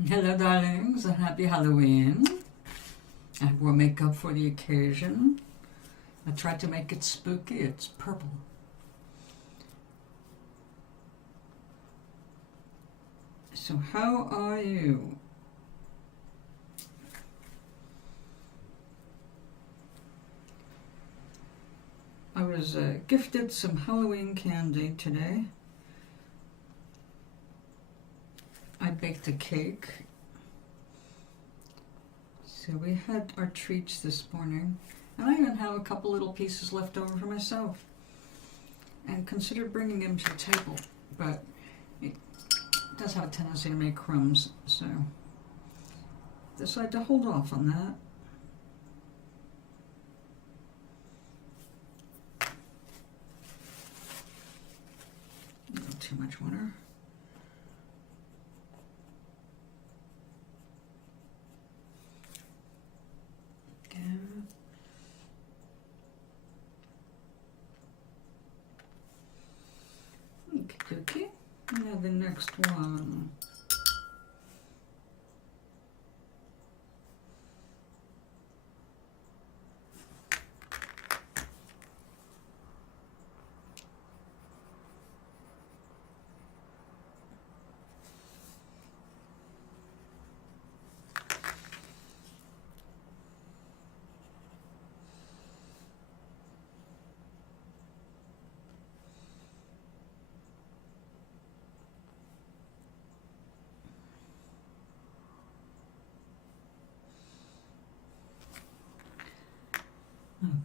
Hello, darlings. A happy Halloween. I wore makeup for the occasion. I tried to make it spooky. It's purple. So how are you? I was gifted some Halloween candy today. I baked a cake. So we had our treats this morning. And I even have a couple little pieces left over for myself. And considered bringing them to the table. But it does have a tendency to make crumbs. So decided to hold off on that. Not too much water. Okay. Now the next one.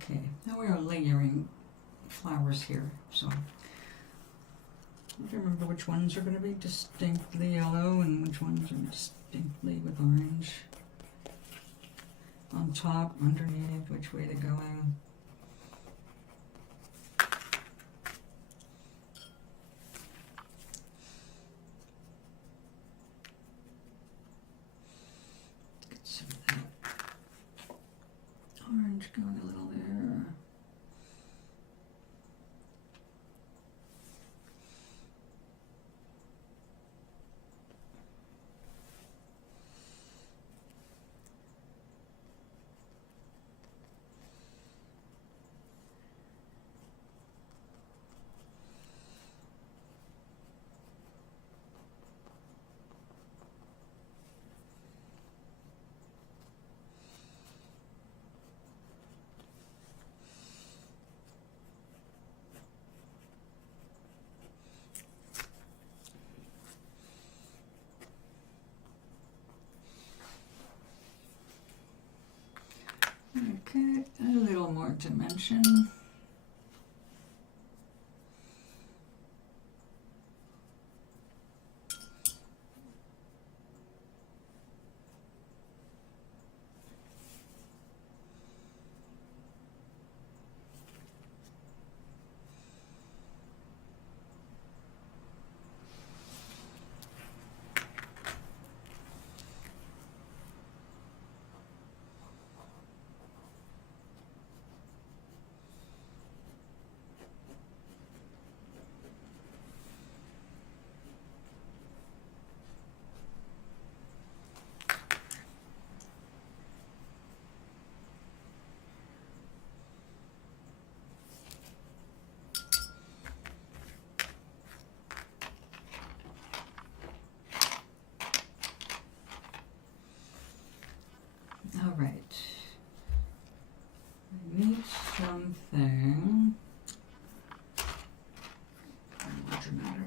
Okay, now we are layering flowers here, so I don't remember which ones are going to be distinctly yellow and which ones are distinctly with orange. On top, underneath, which way they're going. Get some of that orange going a little there. Okay, a little more dimension. All right. I need something more dramatic.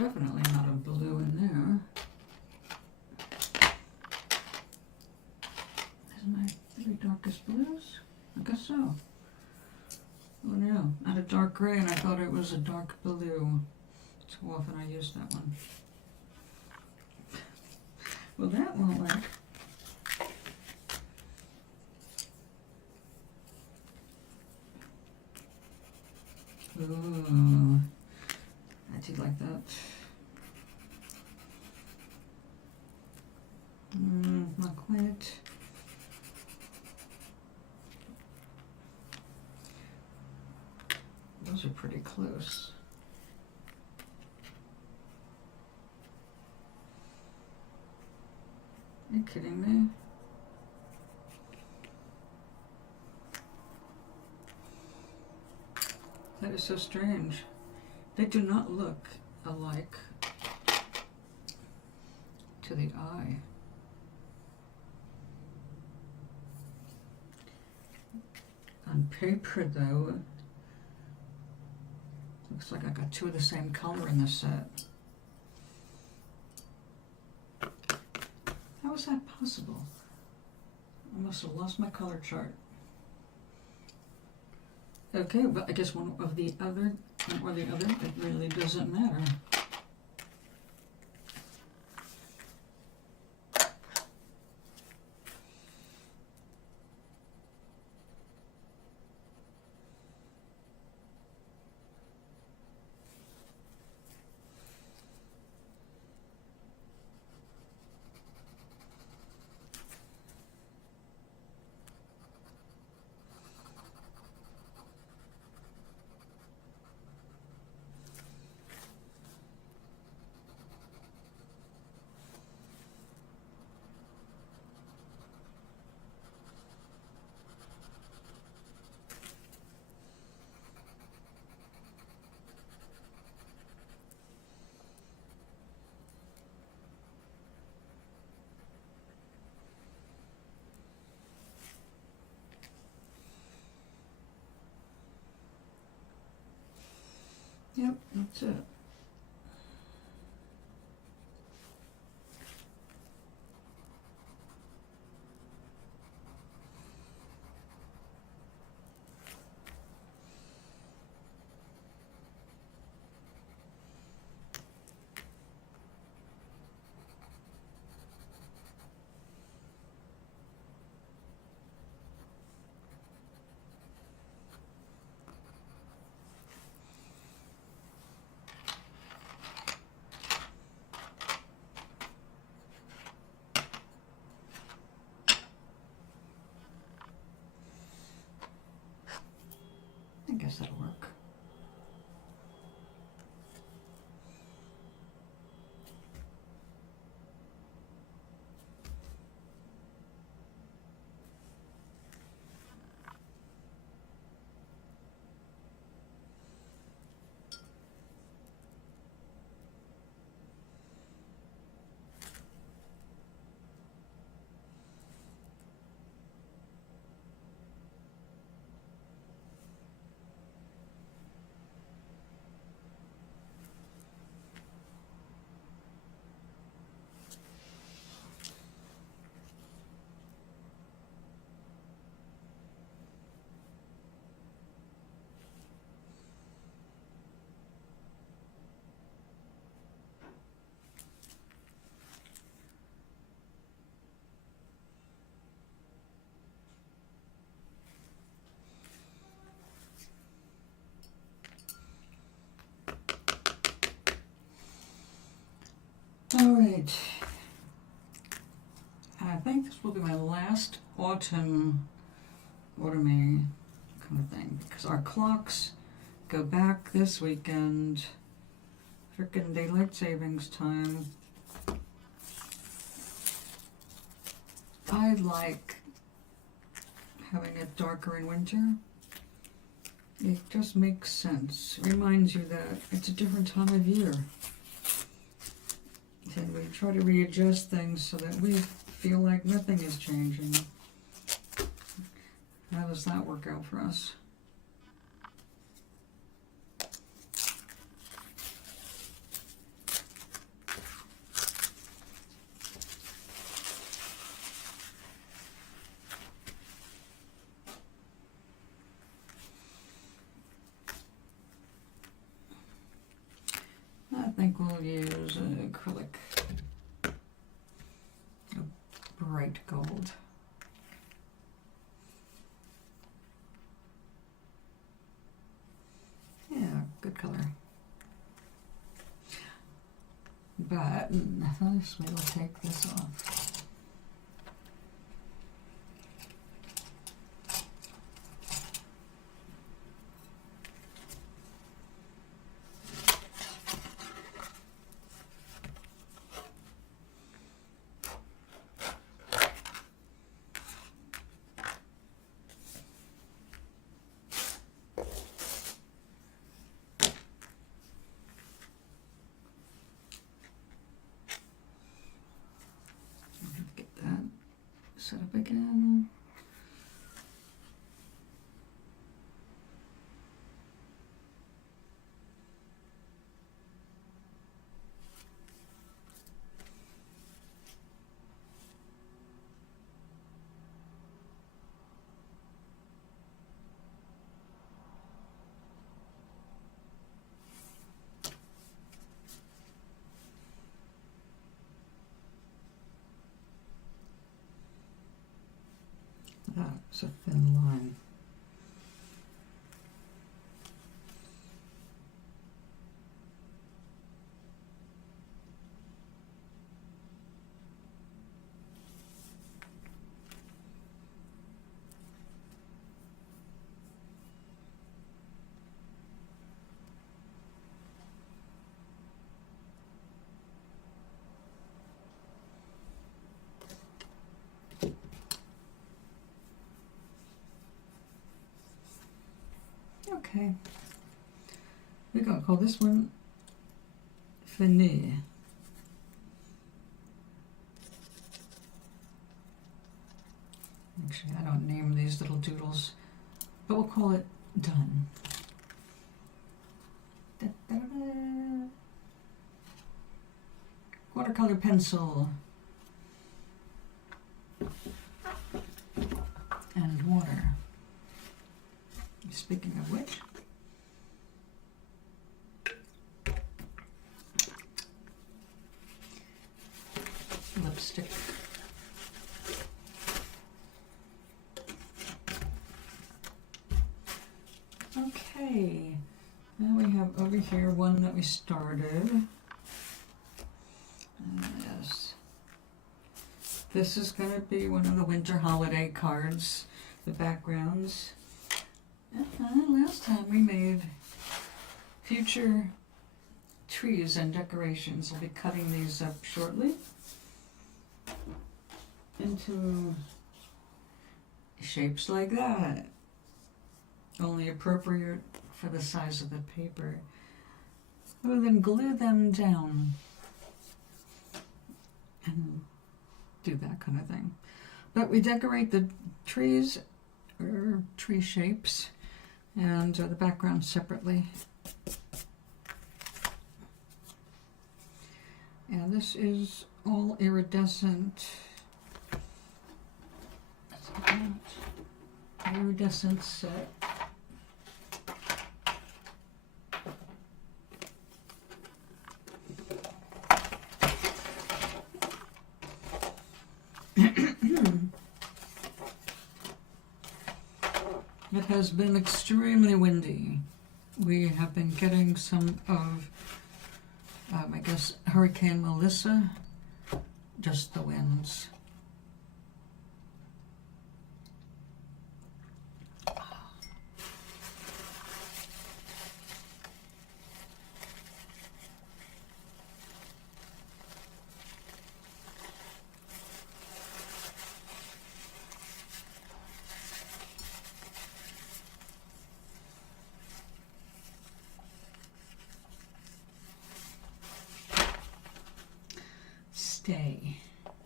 definitely not a blue in there. Isn't my three darkest blues? I guess so. Oh no, I had a dark gray and I thought it was a dark blue. Too often I use that one. Well, that won't work. Ooh, I do like that. Not quite. Those are pretty close. Are you kidding me? That is so strange. They do not look alike to the eye. On paper, though, looks like I got two of the same color in this set. How is that possible? I must have lost my color chart. Okay, but I guess one or the other, it really doesn't matter. Yep, that's it. I guess that'll work. All right. I think this will be my last autumny kind of thing because our clocks go back this weekend. Frickin' daylight savings time. I like having it darker in winter. It just makes sense. It reminds you that it's a different time of year. And we try to readjust things so that we feel like nothing is changing. How does that work out for us? acrylic, a bright gold. Yeah, good color. But first we will take this off. Set up again. That's a thin line. Okay, we're going to call this one Fini. Actually, I don't name these little doodles, but we'll call it Done. Da, da, da. Watercolor pencil and water. Speaking of which, lipstick. Okay, now we have over here one that we started. Yes, this is going to be one of the winter holiday cards, the backgrounds. Last time we made future trees and decorations. We'll be cutting these up shortly into shapes like that, only appropriate for the size of the paper. We'll then glue them down and do that kind of thing. But we decorate the trees or tree shapes and the background separately. And this is all iridescent. Iridescent set. It has been extremely windy. We have been getting some of, I guess, Hurricane Melissa, just the winds. Stay.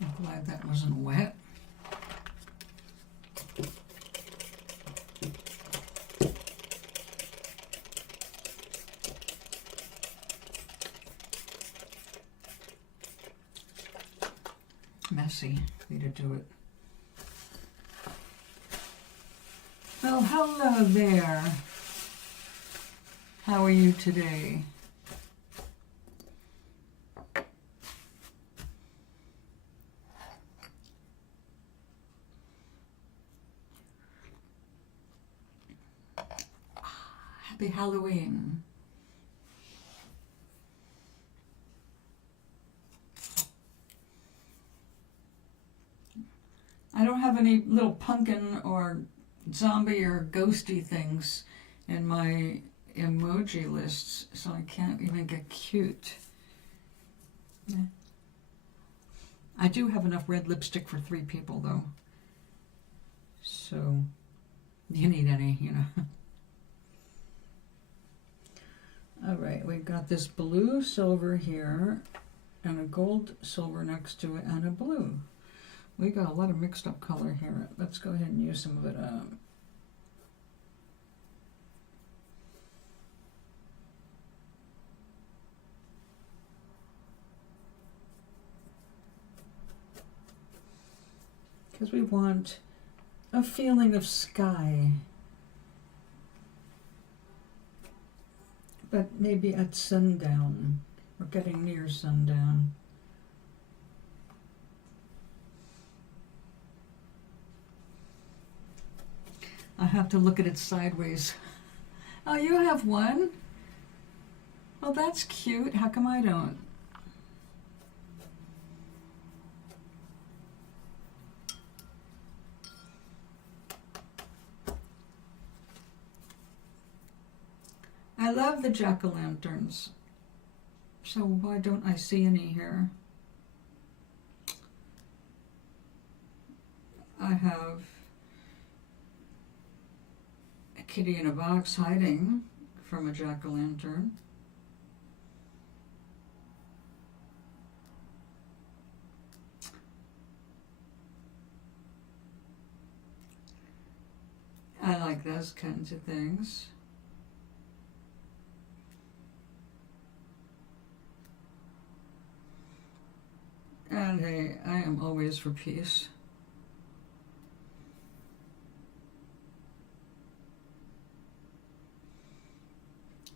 I'm glad that wasn't wet. Messy way to do it. Well, hello there. How are you today? Happy Halloween. I don't have any little pumpkin or zombie or ghosty things in my emoji lists, so I can't even get cute. Yeah. I do have enough red lipstick for 3 people, though. So, you need any, you know. All right, we've got this blue silver here, and a gold silver next to it, and a blue. We got a lot of mixed up color here. Let's go ahead and use some of it up. Because we want a feeling of sky. But maybe at sundown. We're getting near sundown. I have to look at it sideways. Oh, you have one? Well, that's cute. How come I don't? I love the jack-o'-lanterns. So why don't I see any here? I have a kitty in a box hiding from a jack-o'-lantern. I like those kinds of things. And hey, I am always for peace.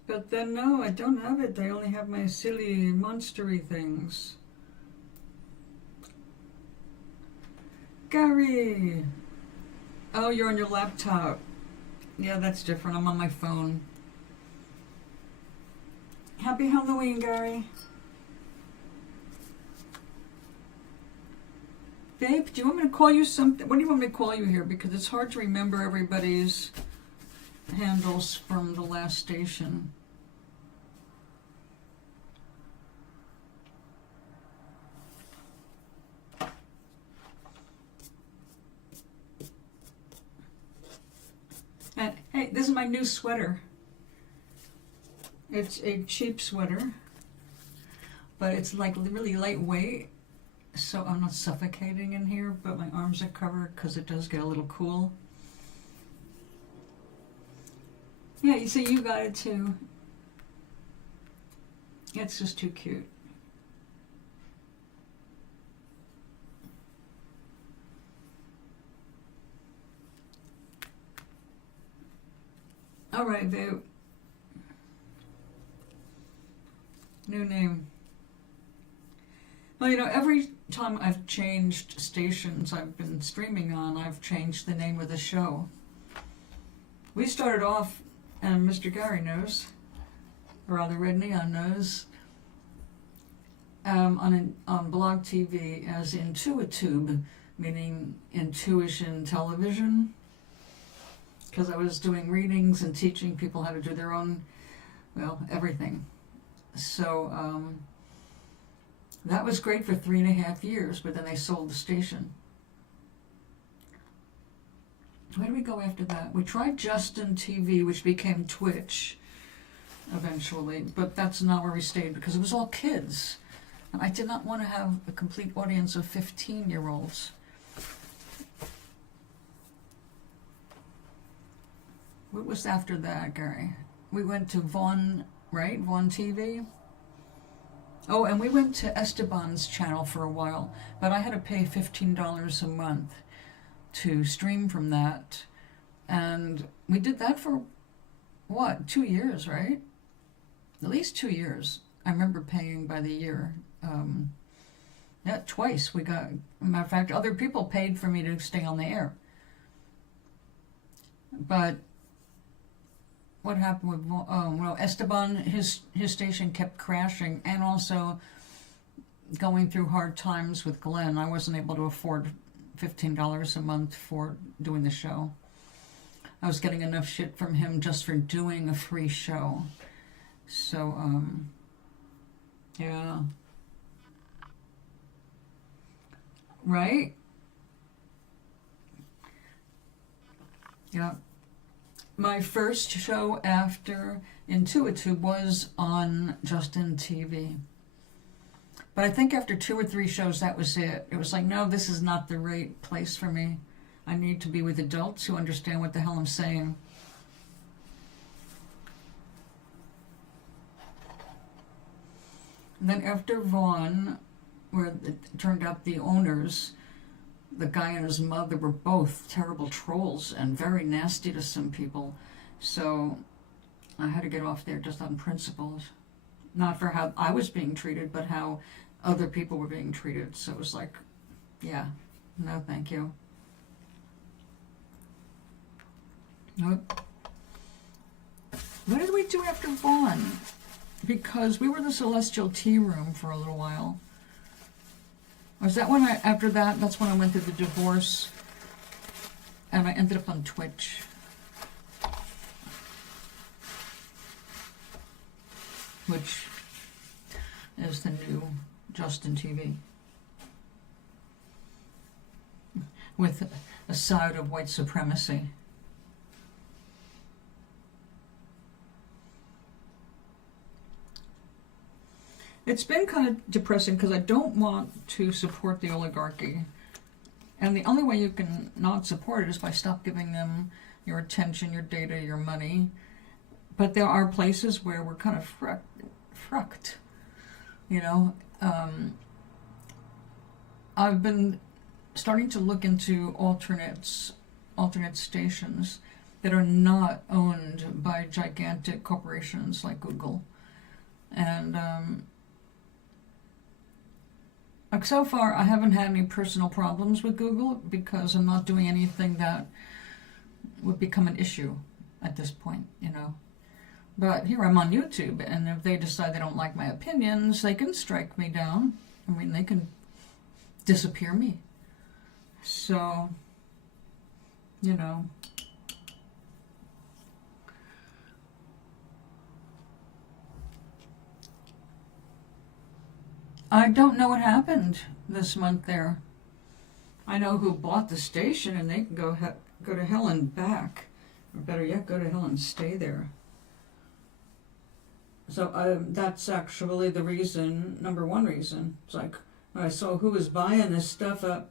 But then no, I don't have it. I only have my silly monstery things. Gary! Oh, you're on your laptop. Yeah, that's different. I'm on my phone. Happy Halloween, Gary. Babe, do you want me to call you something? What do you want me to call you here? Because it's hard to remember everybody's handles from the last station. And hey, this is my new sweater. It's a cheap sweater, but it's like really lightweight. So I'm not suffocating in here, but my arms are covered because it does get a little cool. Yeah, you see, you got it too. It's just too cute. All right, babe. New name. Well, you know, every time I've changed stations I've been streaming on, I've changed the name of the show. We started off, and Mr. Gary knows, or rather Red Neon knows, on Blog TV as Intuitube, meaning intuition television, because I was doing readings and teaching people how to do their own, well, everything. So, that was great for 3.5 years, but then they sold the station. Where did we go after that? We tried Justin TV, which became Twitch eventually, but that's not where we stayed because it was all kids. And I did not want to have a complete audience of 15-year-olds. What was after that, Gary? We went to Vaughn, right? Vaughn TV? Oh, and we went to Esteban's channel for a while, but I had to pay $15 a month to stream from that. And we did that for, what, 2 years, right? At least 2 years. I remember paying by the year. Yeah, twice we got, matter of fact, other people paid for me to stay on the air. But what happened with well, Esteban, his station kept crashing, and also going through hard times with Glenn. I wasn't able to afford $15 a month for doing the show. I was getting enough shit from him just for doing a free show. So, yeah. Right? Yeah. My first show after Intuitive was on Justin TV. But I think after 2 or 3 shows, that was it. It was like, no, this is not the right place for me. I need to be with adults who understand what the hell I'm saying. And then after Vaughn, where it turned out the owners, the guy and his mother, were both terrible trolls and very nasty to some people. So I had to get off there just on principles. Not for how I was being treated, but how other people were being treated. So it was like, yeah, no thank you. Nope. What did we do after Vaughn? Because we were the Celestial Tea Room for a little while. Was that when after that, that's when I went through the divorce, and I ended up on Twitch. Which is the new Justin TV. With a side of white supremacy. It's been kind of depressing because I don't want to support the oligarchy. And the only way you can not support it is by stop giving them your attention, your data, your money. But there are places where we're kind of frucked, you know. I've been starting to look into alternate stations that are not owned by gigantic corporations like Google. And like so far, I haven't had any personal problems with Google because I'm not doing anything that would become an issue at this point, you know. But here I'm on YouTube, and if they decide they don't like my opinions, they can strike me down. I mean, they can disappear me. So, you know. I don't know what happened this month there. I know who bought the station, and they can go to hell and back. Or better yet, go to hell and stay there. So that's actually the reason, number one reason. It's like, when I saw who was buying this stuff up,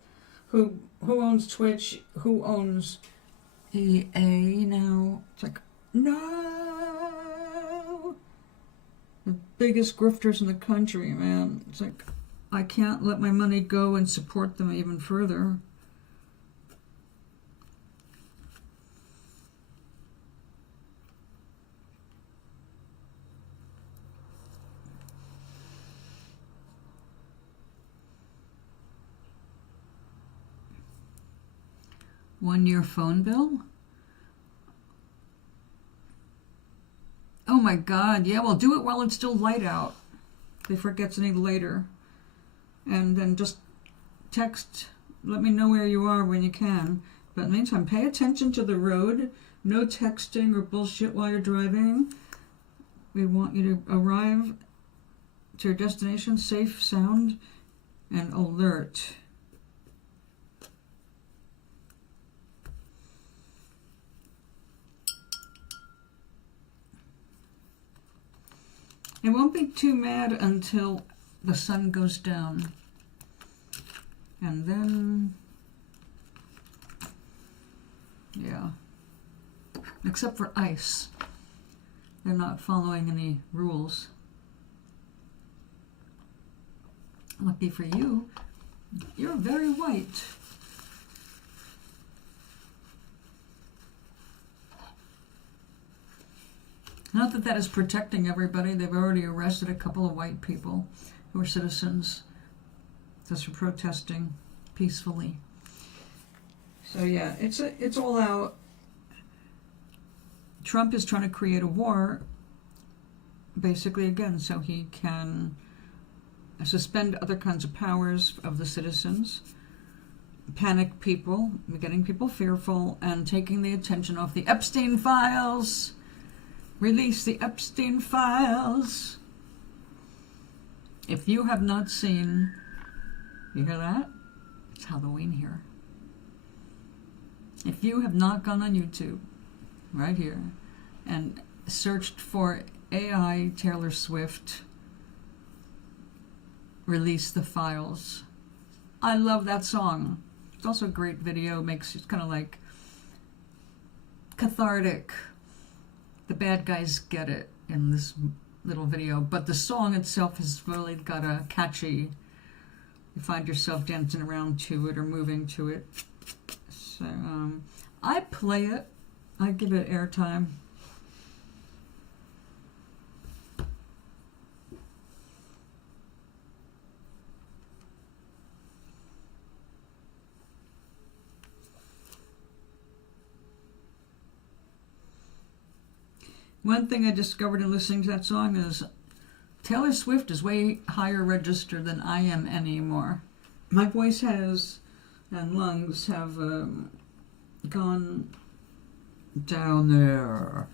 who owns Twitch, who owns EA now. It's like, no! The biggest grifters in the country, man. It's like, I can't let my money go and support them even further. One-year phone bill? Oh my God, yeah, well, do it while it's still light out, before it gets any later. And then just text, let me know where you are when you can. But in the meantime, pay attention to the road. No texting or bullshit while you're driving. We want you to arrive to your destination safe, sound, and alert. I won't be too mad until the sun goes down. And then, yeah. Except for ICE. They're not following any rules. Lucky for you, you're very white. Not that that is protecting everybody. They've already arrested a couple of white people who are citizens just for protesting peacefully. So yeah, it's all out Trump is trying to create a war, basically, again, so he can suspend other kinds of powers of the citizens, panic people, getting people fearful, and taking the attention off the Epstein files. Release the Epstein files. If you have not seen, you hear that? It's Halloween here. If you have not gone on YouTube, right here, and searched for AI Taylor Swift, Release the Files. I love that song. It's also a great video. It's kind of like cathartic. The bad guys get it in this little video, but the song itself has really got a catchy, you find yourself dancing around to it or moving to it. So I play it. I give it airtime. One thing I discovered in listening to that song is Taylor Swift is way higher registered than I am anymore. My voice has, and lungs have gone down there.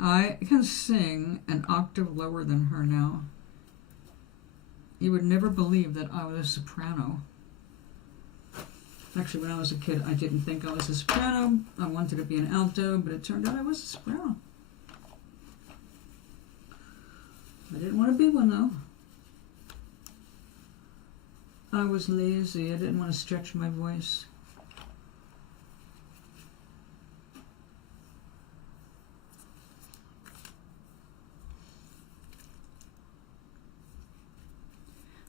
I can sing an octave lower than her now. You would never believe that I was a soprano. Actually, when I was a kid, I didn't think I was a soprano. I wanted to be an alto, but it turned out I was a soprano. I didn't want to be one, though. I was lazy. I didn't want to stretch my voice.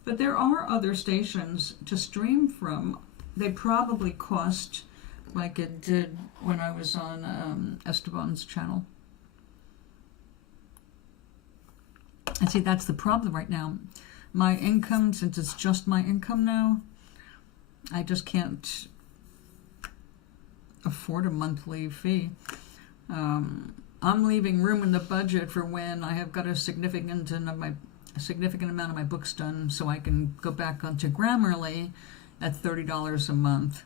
But there are other stations to stream from. They probably cost like it did when I was on Esteban's channel. And see, that's the problem right now. My income, since it's just my income now, I just can't afford a monthly fee. I'm leaving room in the budget for when I have got a significant amount of my books done, so I can go back onto Grammarly at $30 a month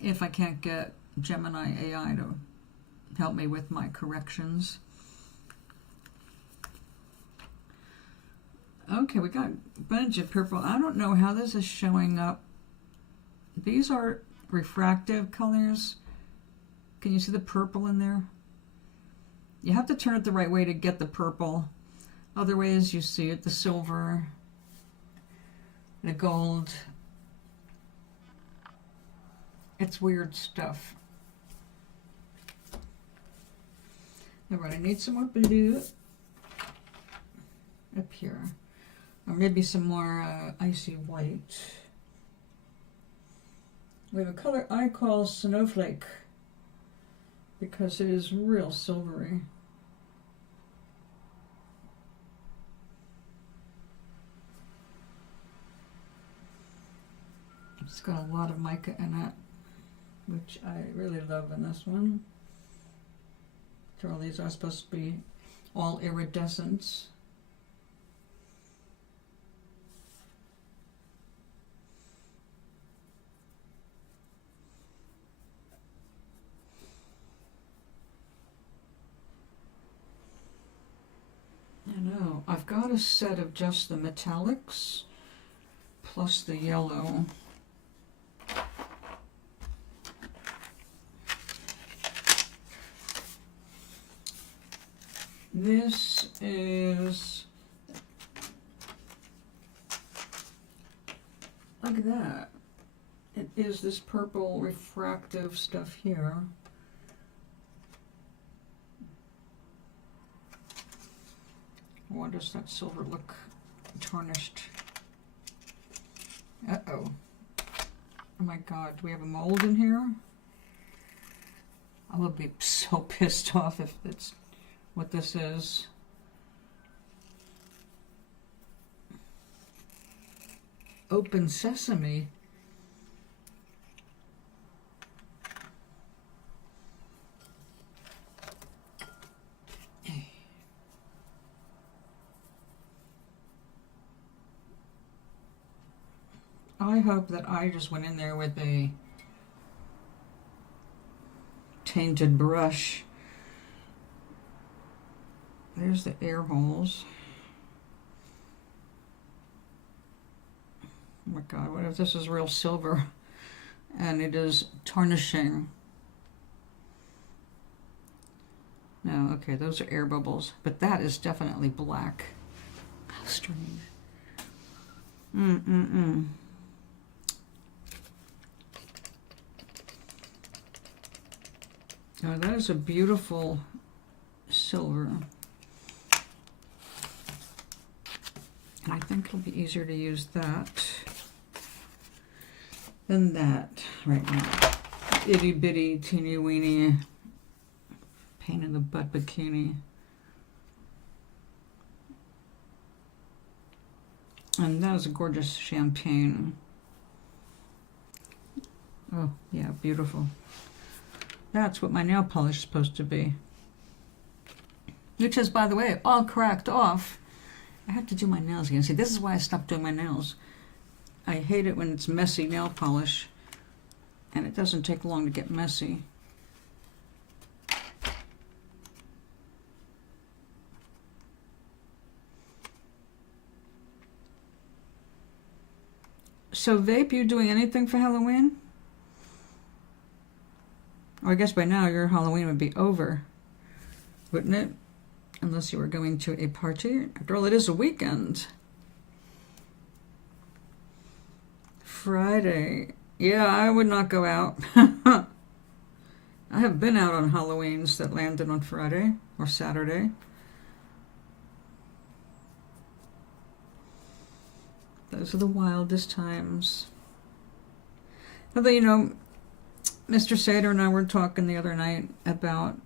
if I can't get Gemini AI to help me with my corrections. Okay, we got a bunch of purple. I don't know how this is showing up. These are refractive colors. Can you see the purple in there? You have to turn it the right way to get the purple. Other ways you see it, the silver, the gold. It's weird stuff. Alright, I need some more blue up here. Or maybe some more icy white. We have a color I call Snowflake because it is real silvery. It's got a lot of mica in it, which I really love in this one. So all these are supposed to be all iridescent. I know. I've got a set of just the metallics plus the yellow. This is like that. It is this purple refractive stuff here. Why does that silver look tarnished? Uh-oh. Oh my god, do we have a mold in here? I would be so pissed off if it's what this is. Open sesame. I hope that I just went in there with a tainted brush. There's the air holes. Oh my God, what if this is real silver and it is tarnishing? No, okay, those are air bubbles, but that is definitely black. How strange. Oh, that is a beautiful silver. And I think it'll be easier to use that than that right now. Itty bitty, teeny weeny, pain in the butt bikini. And that is a gorgeous champagne. Oh, yeah, beautiful. That's what my nail polish is supposed to be. Which is, by the way, all cracked off. I have to do my nails again. See, this is why I stopped doing my nails. I hate it when it's messy nail polish, and it doesn't take long to get messy. So, Vape, you doing anything for Halloween? Or I guess by now your Halloween would be over, wouldn't it? Unless you were going to a party. After all, it is a weekend. Friday. Yeah, I would not go out. I have been out on Halloweens that landed on Friday or Saturday. Those are the wildest times. Although, you know, Mr. Sater and I were talking the other night about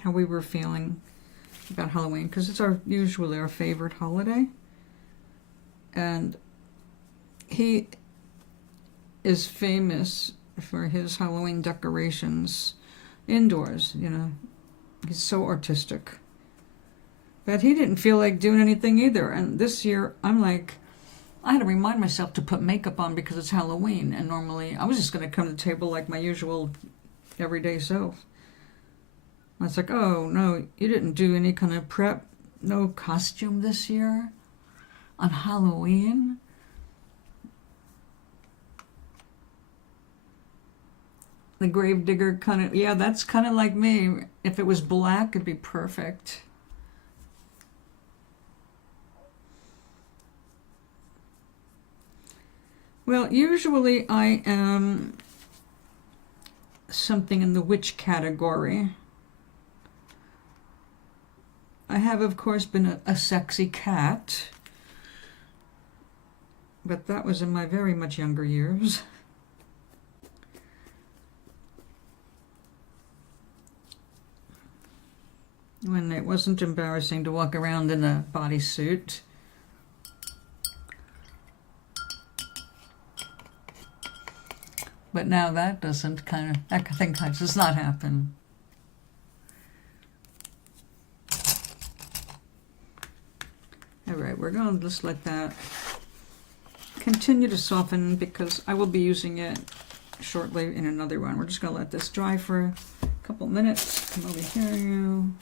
how we were feeling about Halloween, because it's usually our favorite holiday. And he is famous for his Halloween decorations indoors, you know. He's so artistic. But he didn't feel like doing anything either. And this year, I'm like, I had to remind myself to put makeup on because it's Halloween. And normally, I was just going to come to the table like my usual everyday self. I was like, oh, no, you didn't do any kind of prep? No costume this year? On Halloween? The gravedigger kind of, yeah, that's kind of like me. If it was black, it'd be perfect. Well, usually I am something in the witch category. I have, of course, been a sexy cat, but that was in my very much younger years. When it wasn't embarrassing to walk around in a bodysuit. But now that that thing does not happen. All right, we're going to just let that continue to soften because I will be using it shortly in another one. We're just going to let this dry for a couple minutes. Come over here, you.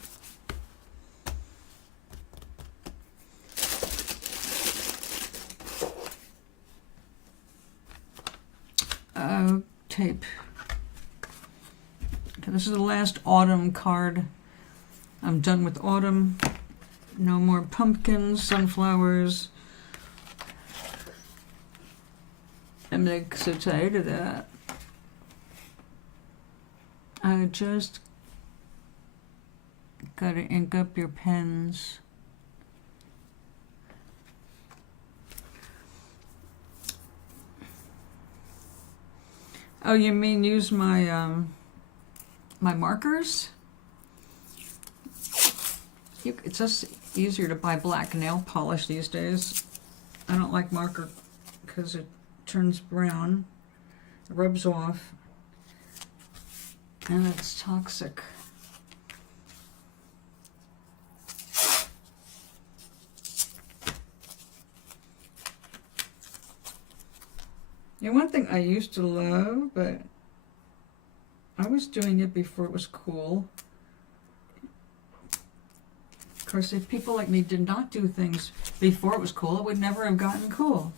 Tape. Okay, this is the last autumn card. I'm done with autumn. No more pumpkins, sunflowers. I'm like so tired of that. I just gotta ink up your pens. Oh, you mean use my my markers? It's just easier to buy black nail polish these days. I don't like marker because it turns brown, it rubs off, and it's toxic. One thing I used to love, but I was doing it before it was cool. Of course, if people like me did not do things before it was cool, it would never have gotten cool.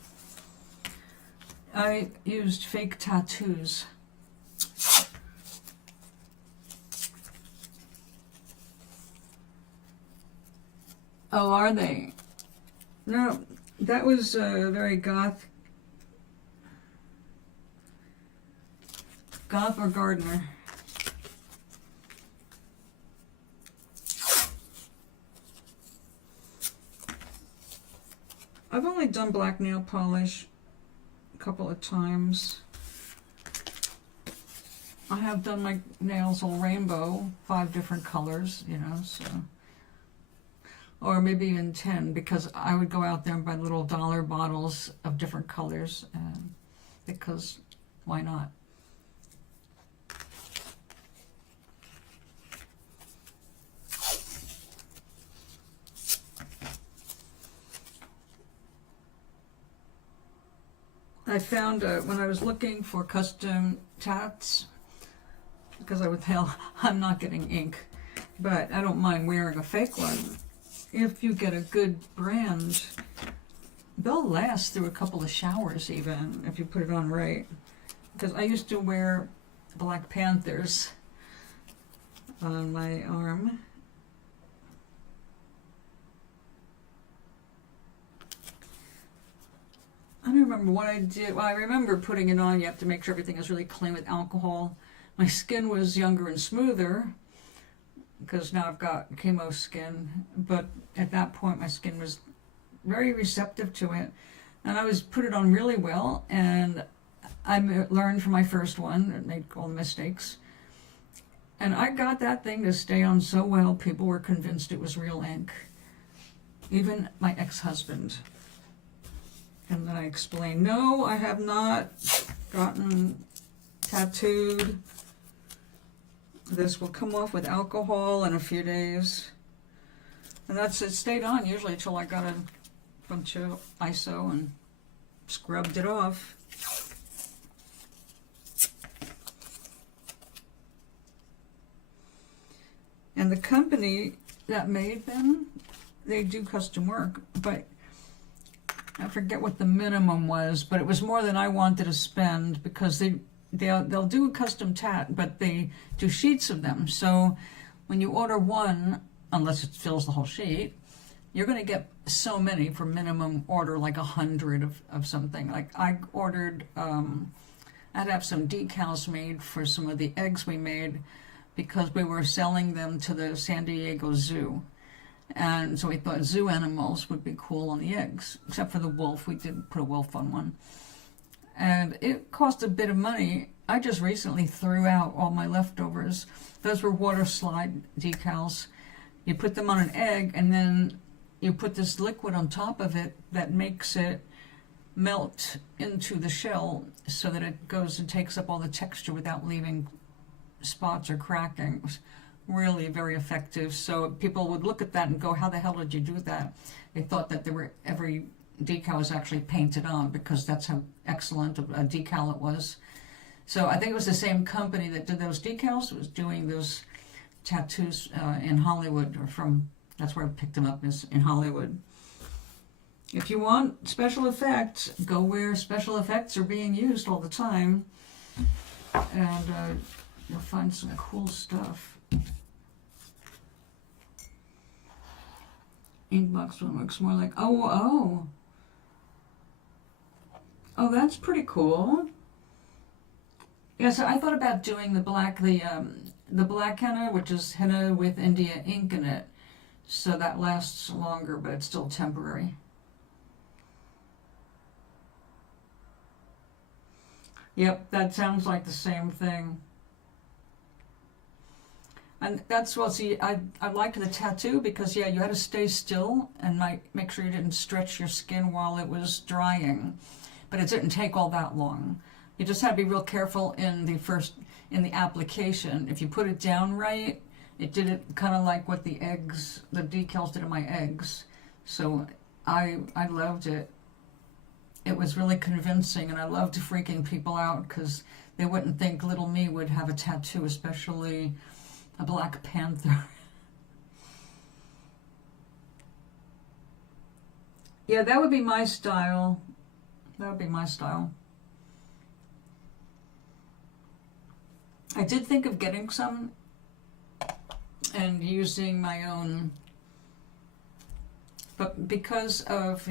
I used fake tattoos. Oh, are they? No, that was very goth or Gardner. I've only done black nail polish a couple of times. I have done my nails all rainbow, 5 different colors, you know, so. Or maybe even 10, because I would go out there and buy little dollar bottles of different colors, because why not? I found when I was looking for custom tats, because I would tell I'm not getting ink, but I don't mind wearing a fake one. If you get a good brand, they'll last through a couple of showers even, if you put it on right. Because I used to wear Black Panthers on my arm. I don't remember what I did. Well, I remember putting it on. You have to make sure everything is really clean with alcohol. My skin was younger and smoother, because now I've got chemo skin, but at that point my skin was very receptive to it, and I was put it on really well, and I learned from my first one and made all the mistakes, and I got that thing to stay on so well, people were convinced it was real ink, even my ex-husband. And then I explained, no, I have not gotten tattooed. This will come off with alcohol in a few days. And it stayed on usually until I got a bunch of ISO and scrubbed it off. And the company that made them, they do custom work, but I forget what the minimum was, but it was more than I wanted to spend, because they'll do a custom tat, but they do sheets of them. So when you order one, unless it fills the whole sheet, you're going to get so many for minimum order, like 100 of something. Like I ordered, I'd have some decals made for some of the eggs we made, because we were selling them to the San Diego Zoo. And so we thought zoo animals would be cool on the eggs, except for the wolf. We did put a wolf on one. And it cost a bit of money. I just recently threw out all my leftovers. Those were water slide decals. You put them on an egg, and then you put this liquid on top of it that makes it melt into the shell, so that it goes and takes up all the texture without leaving spots or cracking. It was really very effective. So people would look at that and go, how the hell did you do that? They thought that every decal was actually painted on, because that's how excellent a decal it was. So I think it was the same company that did those decals. It was doing those tattoos in Hollywood, or that's where I picked them up, is in Hollywood. If you want special effects, go where special effects are being used all the time, and you'll find some cool stuff. Inkbox one looks more like, oh, that's pretty cool. Yeah, so I thought about doing the black henna, which is henna with India ink in it, so that lasts longer, but it's still temporary. Yep, that sounds like the same thing. And that's what, see, I liked the tattoo, because yeah, you had to stay still and make sure you didn't stretch your skin while it was drying, but it didn't take all that long. You just had to be real careful in the application. If you put it down right, it did it kind of like what the decals did in my eggs. So I loved it. it was really convincing, and I loved freaking people out because they wouldn't think little me would have a tattoo, especially a Black Panther. Yeah, that would be my style. That would be my style. I did think of getting some and using my own, but because of,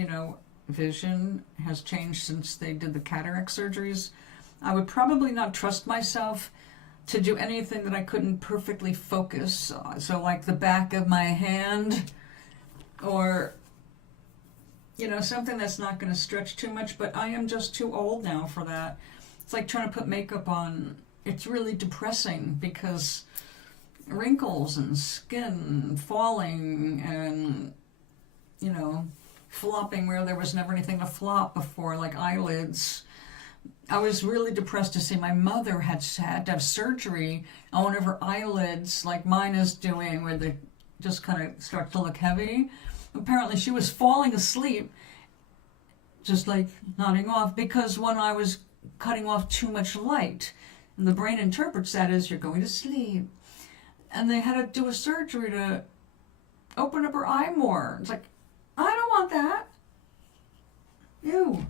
vision has changed since they did the cataract surgeries, I would probably not trust myself to do anything that I couldn't perfectly focus on. So like the back of my hand, or something that's not going to stretch too much, but I am just too old now for that. It's like trying to put makeup on. It's really depressing because wrinkles and skin falling and, flopping where there was never anything to flop before, like eyelids. I was really depressed to see my mother had to have surgery on one of her eyelids, like mine is doing, where they just kind of start to look heavy. Apparently she was falling asleep, just like nodding off, because when I was cutting off too much light, and the brain interprets that as you're going to sleep. And they had to do a surgery to open up her eye more. It's like, I don't want that. Ew.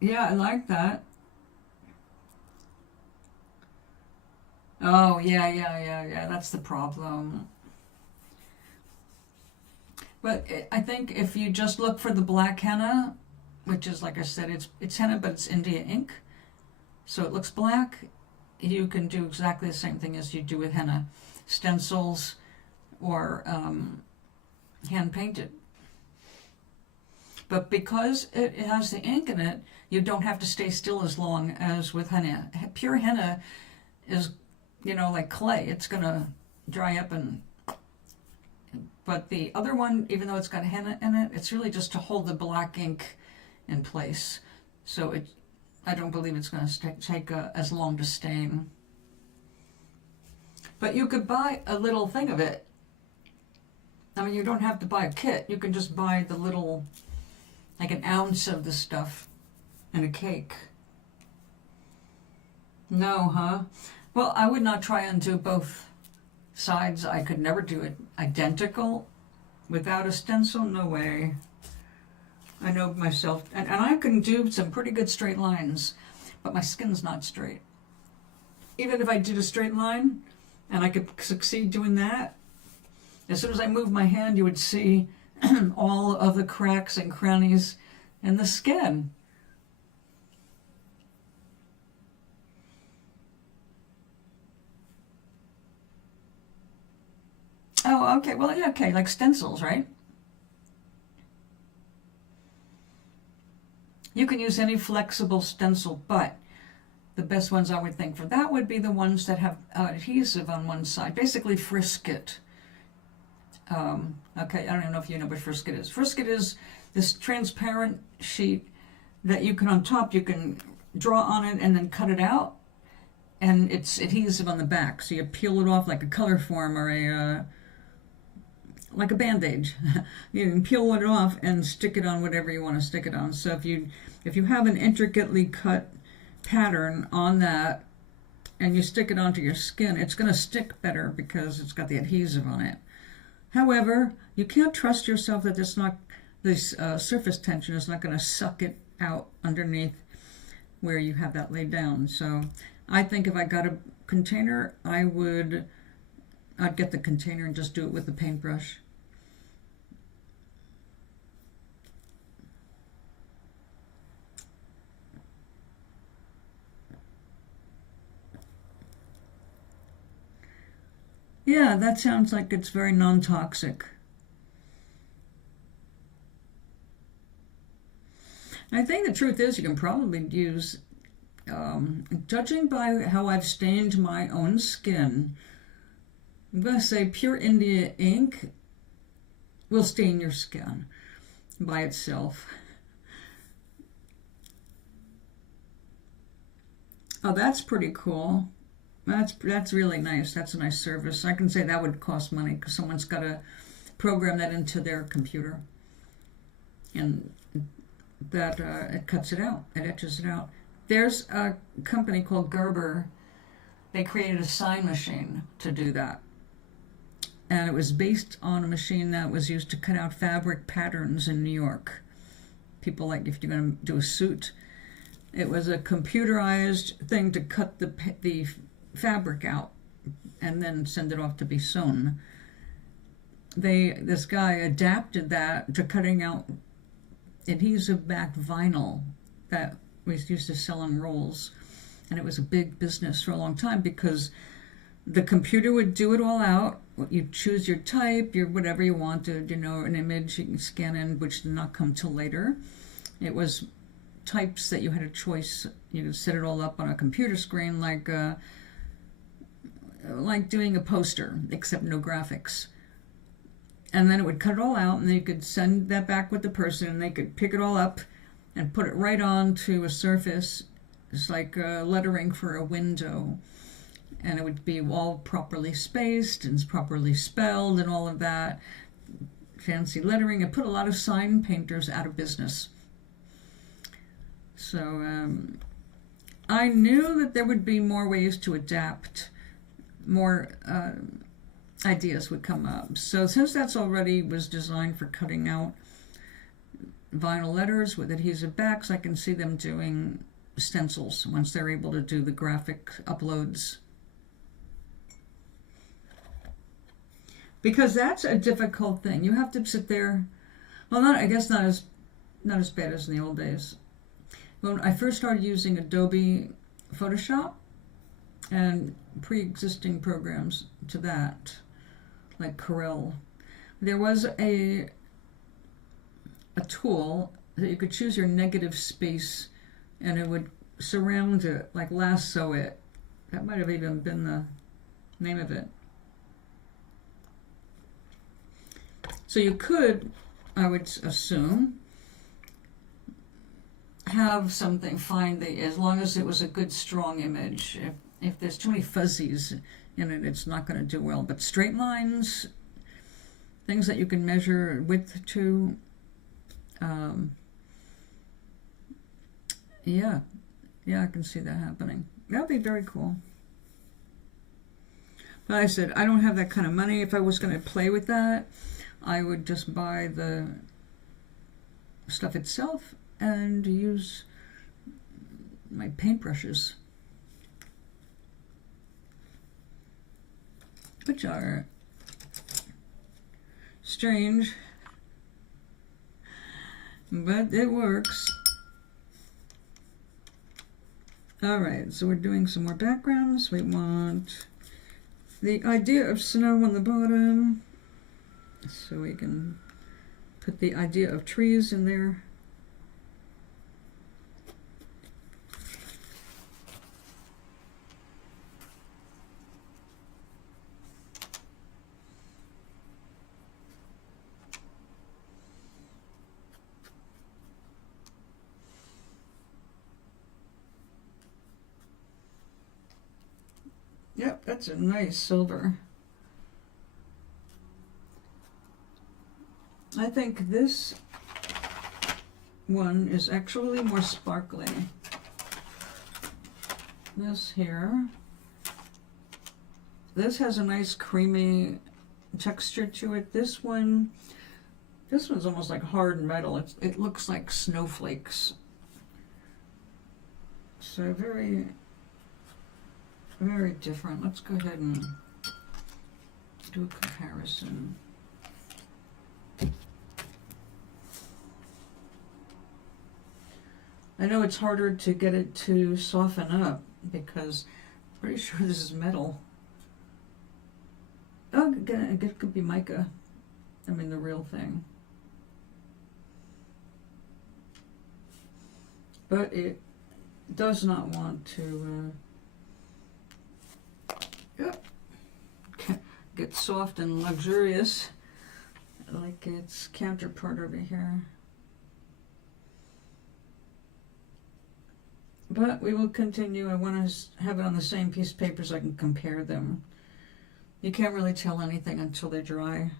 Yeah, I like that. Oh, yeah. That's the problem. But I think if you just look for the black henna, which is, like I said, it's henna, but it's India ink, so it looks black, you can do exactly the same thing as you do with henna, stencils or hand painted. But because it has the ink in it, you don't have to stay still as long as with henna. Pure henna is, like clay. It's going to dry up but the other one, even though it's got henna in it, it's really just to hold the black ink in place. So I don't believe it's going to take as long to stain. But you could buy a little thing of it. I mean, you don't have to buy a kit. You can just buy the little, like an ounce of the stuff in a cake. No, huh? Well, I would not try and do both sides. I could never do it identical without a stencil. No way. I know myself, and I can do some pretty good straight lines, but my skin's not straight. Even if I did a straight line and I could succeed doing that, as soon as I moved my hand, you would see all of the cracks and crannies in the skin. Oh, okay. Well, yeah, okay, like stencils, right? You can use any flexible stencil, but the best ones I would think for that would be the ones that have adhesive on one side, basically Frisket. Okay, I don't even know if you know what Frisket is. Frisket is this transparent sheet that you can, on top, you can draw on it and then cut it out, and it's adhesive on the back, so you peel it off like a color form or like a Band-Aid. You can peel it off and stick it on whatever you want to stick it on. So if you have an intricately cut pattern on that and you stick it onto your skin, it's going to stick better because it's got the adhesive on it. However, you can't trust yourself that this surface tension is not going to suck it out underneath where you have that laid down. So I think if I got a container, I'd get the container and just do it with the paintbrush. Yeah, that sounds like it's very non-toxic. I think the truth is you can probably use, judging by how I've stained my own skin, I'm going to say pure India ink will stain your skin by itself. Oh, that's pretty cool. That's really nice. That's a nice service. I can say that would cost money because someone's got to program that into their computer, and that it cuts it out, it etches it out. There's a company called Gerber. They created a sign machine to do that, and it was based on a machine that was used to cut out fabric patterns in New York. People, like, if you're going to do a suit, it was a computerized thing to cut the fabric out and then send it off to be sewn. This guy adapted that to cutting out adhesive-backed vinyl that was used to sell in rolls, and it was a big business for a long time because the computer would do it all out. You choose your type, your whatever you wanted, an image you can scan in, which did not come till later. It was types that you had a choice. You could set it all up on a computer screen, like doing a poster, except no graphics. And then it would cut it all out, and then you could send that back with the person, and they could pick it all up and put it right onto a surface. It's like lettering for a window. And it would be all properly spaced and properly spelled and all of that. Fancy lettering. It put a lot of sign painters out of business. So I knew that there would be more ways to adapt. More ideas would come up. So since that's already was designed for cutting out vinyl letters with adhesive backs, I can see them doing stencils once they're able to do the graphic uploads. Because that's a difficult thing. You have to sit there. Well, not as bad as in the old days. When I first started using Adobe Photoshop and pre-existing programs to that, like Corel, there was a tool that you could choose your negative space, and it would surround it, like lasso it. That might have even been the name of it. So you could, I would assume, have something, as long as it was a good, strong image. If there's too many fuzzies in it, it's not going to do well. But straight lines, things that you can measure width to, yeah, I can see that happening. That'd be very cool. But I said, I don't have that kind of money. If I was going to play with that, I would just buy the stuff itself and use my paintbrushes, which are strange, but it works. All right, so we're doing some more backgrounds. We want the idea of snow on the bottom, so we can put the idea of trees in there. Yep, that's a nice silver. I think this one is actually more sparkly. This here. This has a nice creamy texture to it. This one's almost like hard metal. It looks like snowflakes. So very, very different. Let's go ahead and do a comparison. I know it's harder to get it to soften up because I'm pretty sure this is metal. Oh, it could be mica. I mean, the real thing. But it does not want to get soft and luxurious like its counterpart over here. But we will continue. I want to have it on the same piece of paper so I can compare them. You can't really tell anything until they're dry.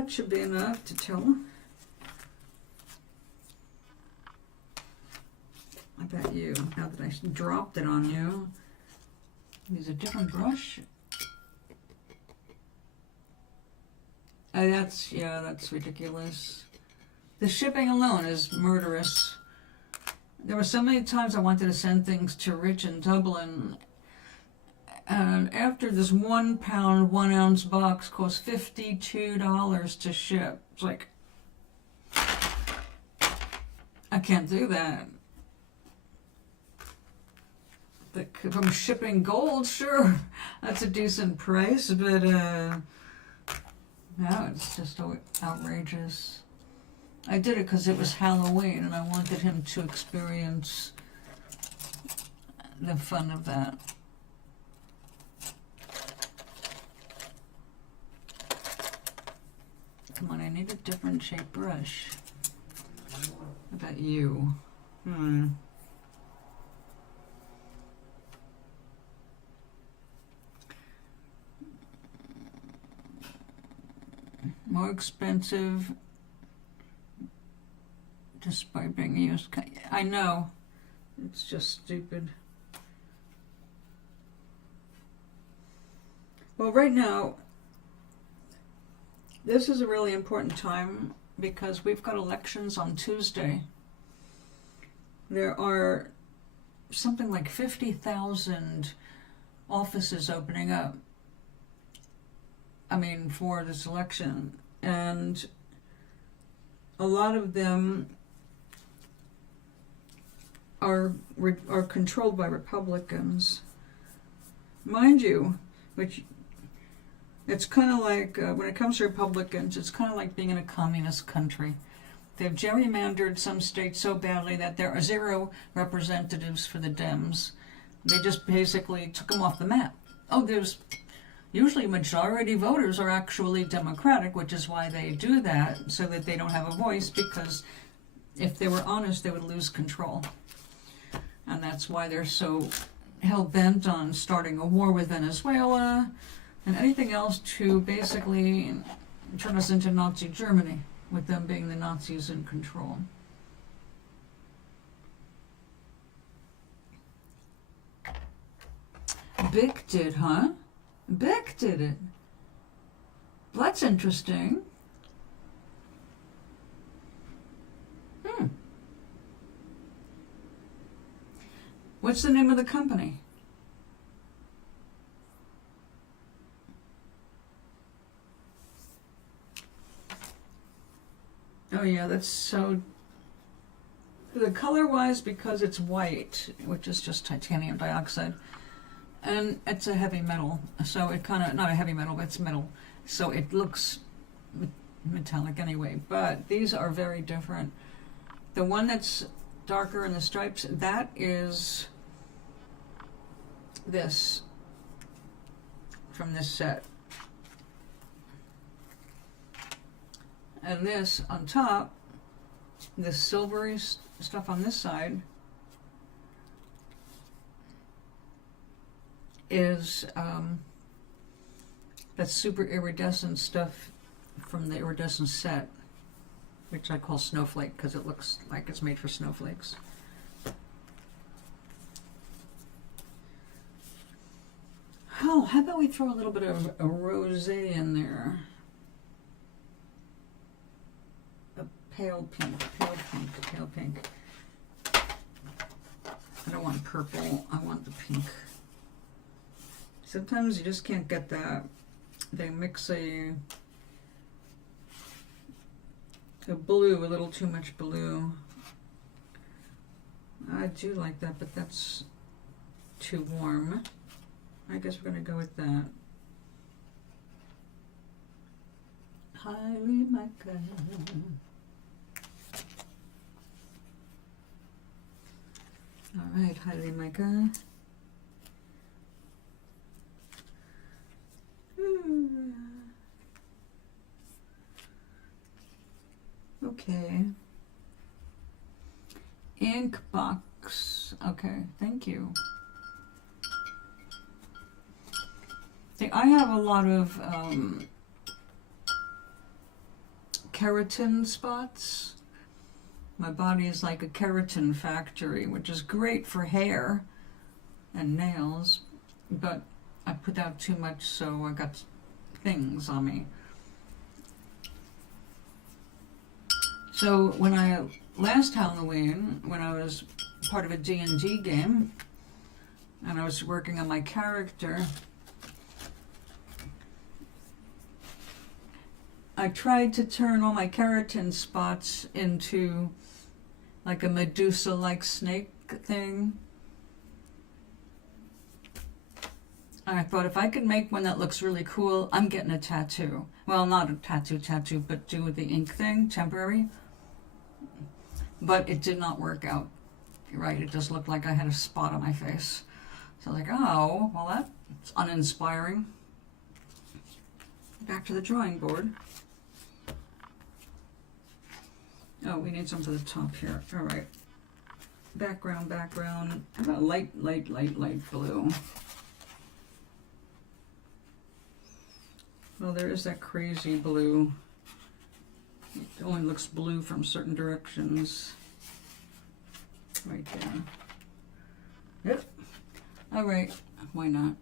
that should be enough to tell. I bet you, now that I dropped it on you, use a different brush. That's ridiculous. The shipping alone is murderous. There were so many times I wanted to send things to Rich in Dublin, and after this 1 pound, 1 ounce box cost $52 to ship. It's like, I can't do that. If I'm shipping gold, sure, that's a decent price, but no, it's just outrageous. I did it because it was Halloween and I wanted him to experience the fun of that. Come on, I need a different shaped brush. How about you? More expensive just by being used. I know, it's just stupid. Well, right now, this is a really important time because we've got elections on Tuesday. There are something like 50,000 offices opening up. For this election, and a lot of them are controlled by Republicans, mind you. Which it's kind of like when it comes to Republicans, it's kind of like being in a communist country. They've gerrymandered some states so badly that there are 0 representatives for the Dems. They just basically took them off the map. There's usually majority voters are actually Democratic, which is why they do that, so that they don't have a voice, because if they were honest, they would lose control. And that's why they're so hell-bent on starting a war with Venezuela and anything else to basically turn us into Nazi Germany, with them being the Nazis in control. Bic did, huh? Beck did it. That's interesting. What's the name of the company? Oh yeah, that's so... The color-wise, because it's white, which is just titanium dioxide, and it's a heavy metal, so it kind of, not a heavy metal, but it's metal, so it looks metallic anyway, but these are very different. The one that's darker in the stripes, that is this, from this set. And this on top, this silvery stuff on this side, is that super iridescent stuff from the iridescent set, which I call snowflake because it looks like it's made for snowflakes. Oh, how about we throw a little bit of a rosé in there? A pale pink, pale pink, pale pink. I don't want purple, I want the pink. Sometimes you just can't get that. They mix a blue, a little too much blue. I do like that, but that's too warm. I guess we're going to go with that. Highly mica. All right, highly mica. Okay. Ink box. Okay, thank you. See, I have a lot of keratin spots. My body is like a keratin factory, which is great for hair and nails, but I put out too much, so I got things on me. So last Halloween, when I was part of a D&D game, and I was working on my character, I tried to turn all my keratin spots into like a Medusa-like snake thing. And I thought, if I could make one that looks really cool, I'm getting a tattoo. Well, not a tattoo, but do with the ink thing, temporary. But it did not work out right. It just looked like I had a spot on my face. So I was like, oh, well, that's uninspiring. Back to the drawing board. Oh, we need some for the top here. All right. Background. How about light blue? Well, there is that crazy blue. It only looks blue from certain directions. Right there. Yep. All right. Why not?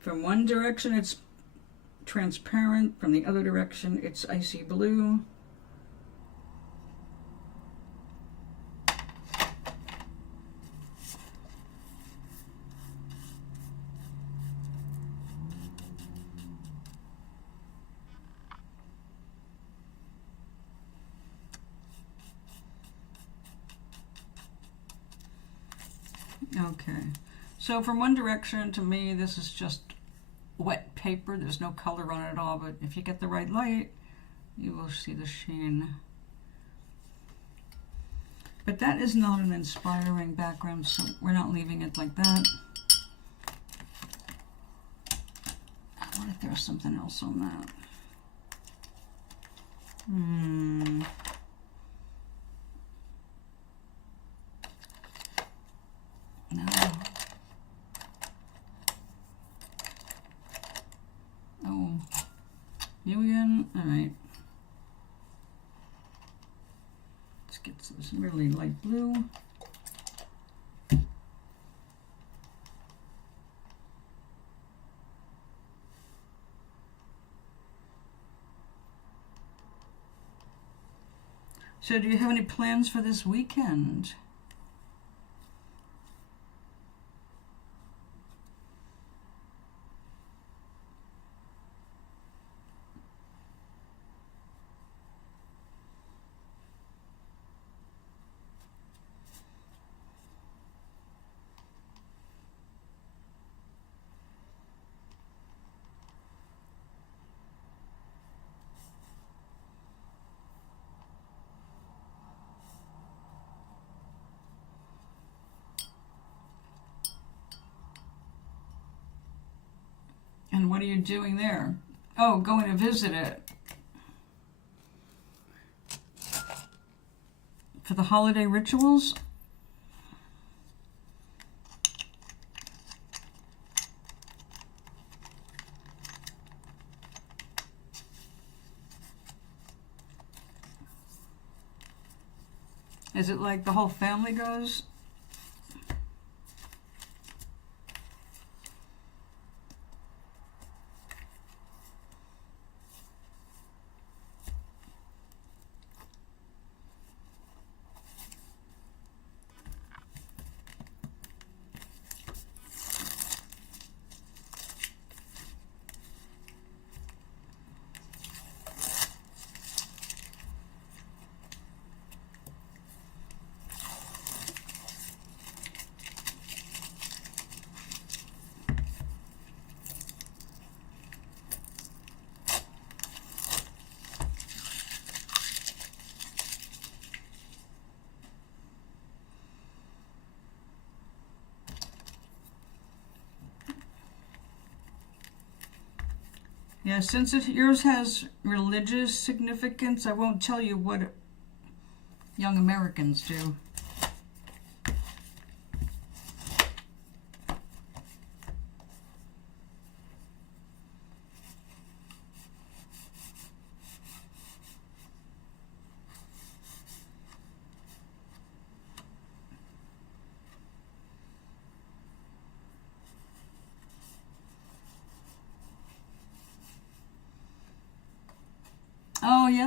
From one direction, it's transparent. From the other direction, it's icy blue. Okay, so from one direction, to me, this is just wet paper. There's no color on it at all, but if you get the right light, you will see the sheen. But that is not an inspiring background, so we're not leaving it like that. What if there's something else on that? No. Oh, you again? All right. Let's get some really light blue. So do you have any plans for this weekend? And what are you doing there? Oh, going to visit it. For the holiday rituals? Is it like the whole family goes? Yeah, since yours has religious significance, I won't tell you what young Americans do.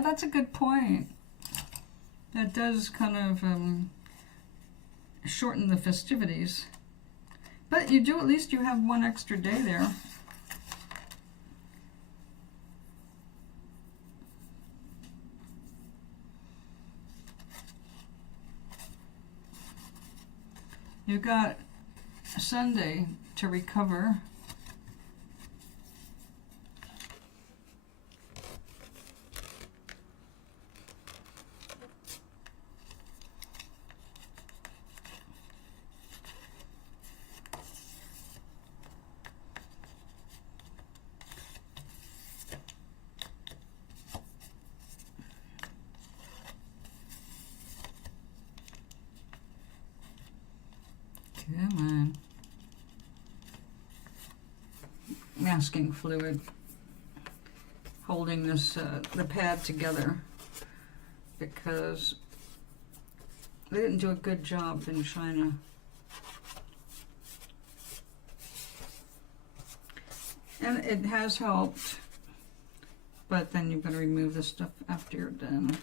Yeah, that's a good point. That does kind of shorten the festivities. But you do, at least you have one extra day there. You got Sunday to recover. Come on. Masking fluid. Holding this, the pad together because they didn't do a good job in China. And it has helped, but then you've got to remove the stuff after you're done.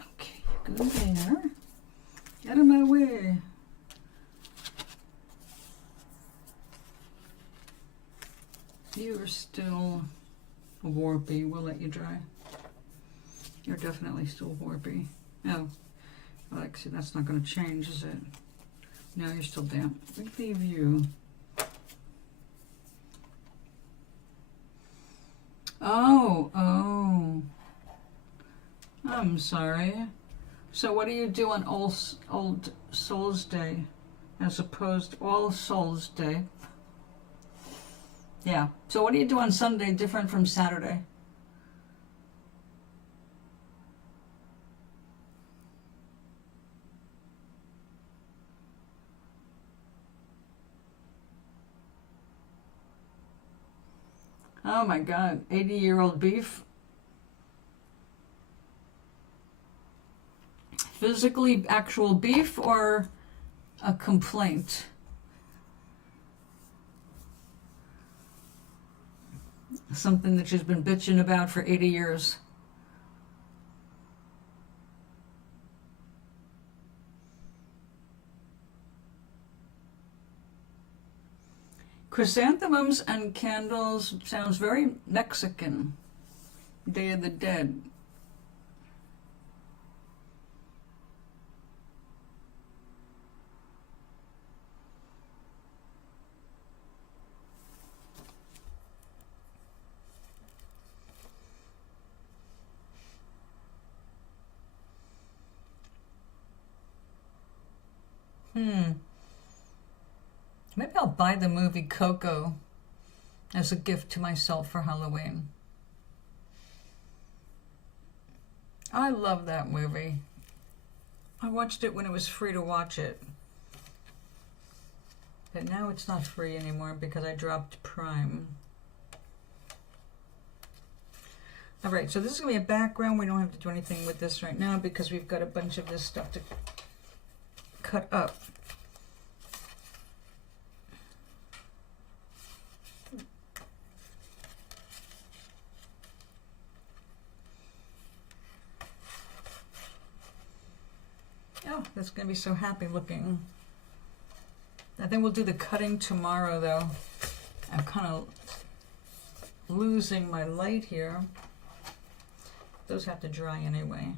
Okay, go there. Get out of my way. You are still warpy. We'll let you dry. You're definitely still warpy. Oh, Alexi, that's not going to change, is it? No, you're still damp. We leave you. Oh. I'm sorry. So what do you do on Old Souls Day as opposed to All Souls Day? Yeah. So what do you do on Sunday different from Saturday? Oh my God, 80-year-old beef. Physically actual beef or a complaint? Something that she's been bitching about for 80 years. Chrysanthemums and candles sounds very Mexican. Day of the Dead. Maybe I'll buy the movie Coco as a gift to myself for Halloween. I love that movie. I watched it when it was free to watch it. But now it's not free anymore because I dropped Prime. Alright, so this is going to be a background. We don't have to do anything with this right now because we've got a bunch of this stuff to cut up. Oh, that's going to be so happy looking. I think we'll do the cutting tomorrow, though. I'm kind of losing my light here. Those have to dry anyway.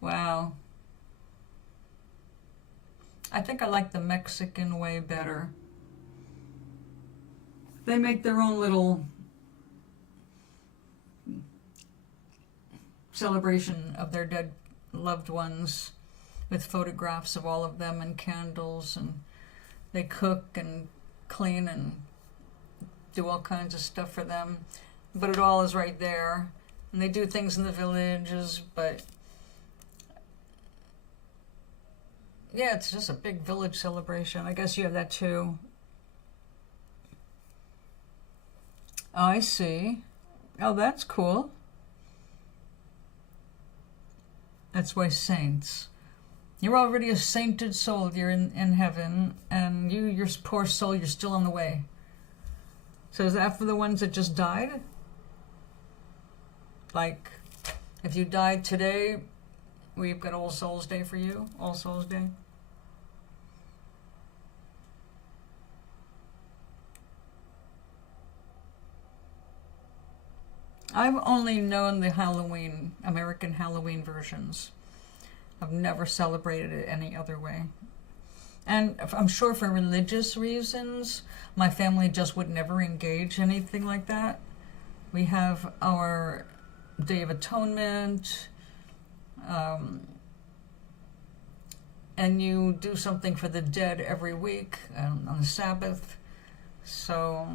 Wow. I think I like the Mexican way better. They make their own little celebration of their dead loved ones with photographs of all of them and candles, and they cook and clean and do all kinds of stuff for them, but it all is right there. And they do things in the villages, but yeah, it's just a big village celebration. I guess you have that too. Oh, I see. Oh, that's cool. That's why saints. You're already a sainted soul. You're in heaven, and your poor soul, you're still on the way. So is that for the ones that just died? Like, if you died today, we've got All Souls Day for you. All Souls Day. I've only known the Halloween, American Halloween versions. I've never celebrated it any other way. And I'm sure for religious reasons, my family just would never engage anything like that. We have our Day of Atonement, and you do something for the dead every week on the Sabbath. So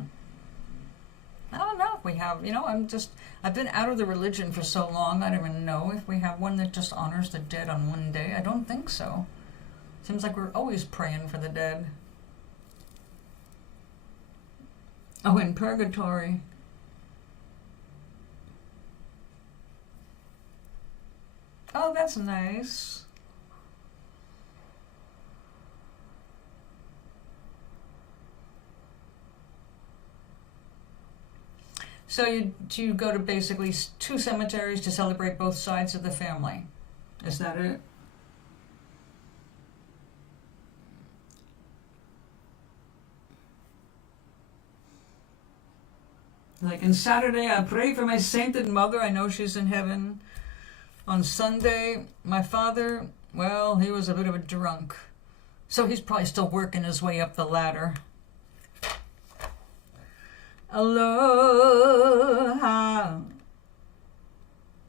I don't know if we have, I've been out of the religion for so long, I don't even know if we have one that just honors the dead on one day. I don't think so. Seems like we're always praying for the dead. Oh, in purgatory. Oh, that's nice. So you go to basically 2 cemeteries to celebrate both sides of the family. Is that it? Like on Saturday, I pray for my sainted mother. I know she's in heaven. On Sunday, my father, well, he was a bit of a drunk. So he's probably still working his way up the ladder. Aloha.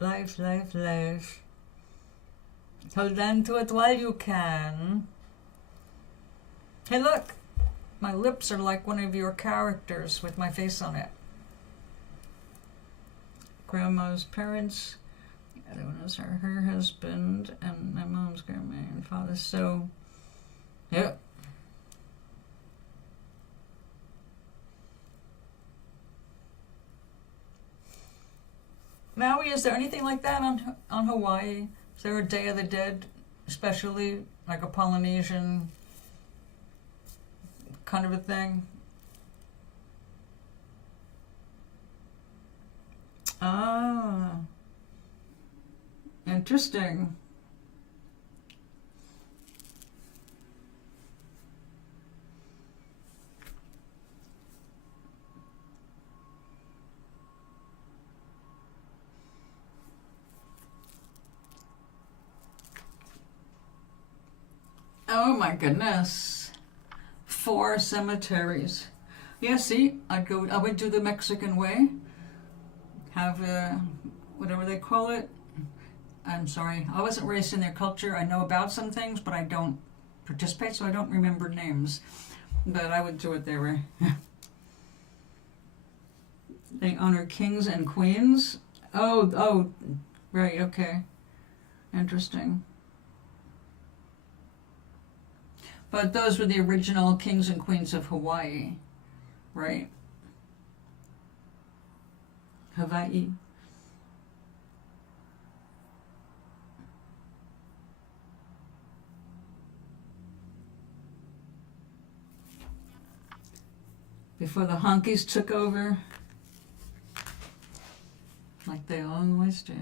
Life, life, life. Hold on to it while you can. Hey, look. My lips are like one of your characters with my face on it. Grandma's parents. The other one is her husband, and my mom's grandma and father. So, yep. Maui, is there anything like that on Hawaii? Is there a Day of the Dead, especially like a Polynesian kind of a thing? Ah, interesting. Oh my goodness. 4 cemeteries. Yeah, see, I would do the Mexican way. Have whatever they call it. I'm sorry, I wasn't raised in their culture. I know about some things, but I don't participate, so I don't remember names. But I would do it their way. They honor kings and queens. Oh, right, okay. Interesting. But those were the original kings and queens of Hawaii, right? Hawaii. Before the honkies took over, like they always do.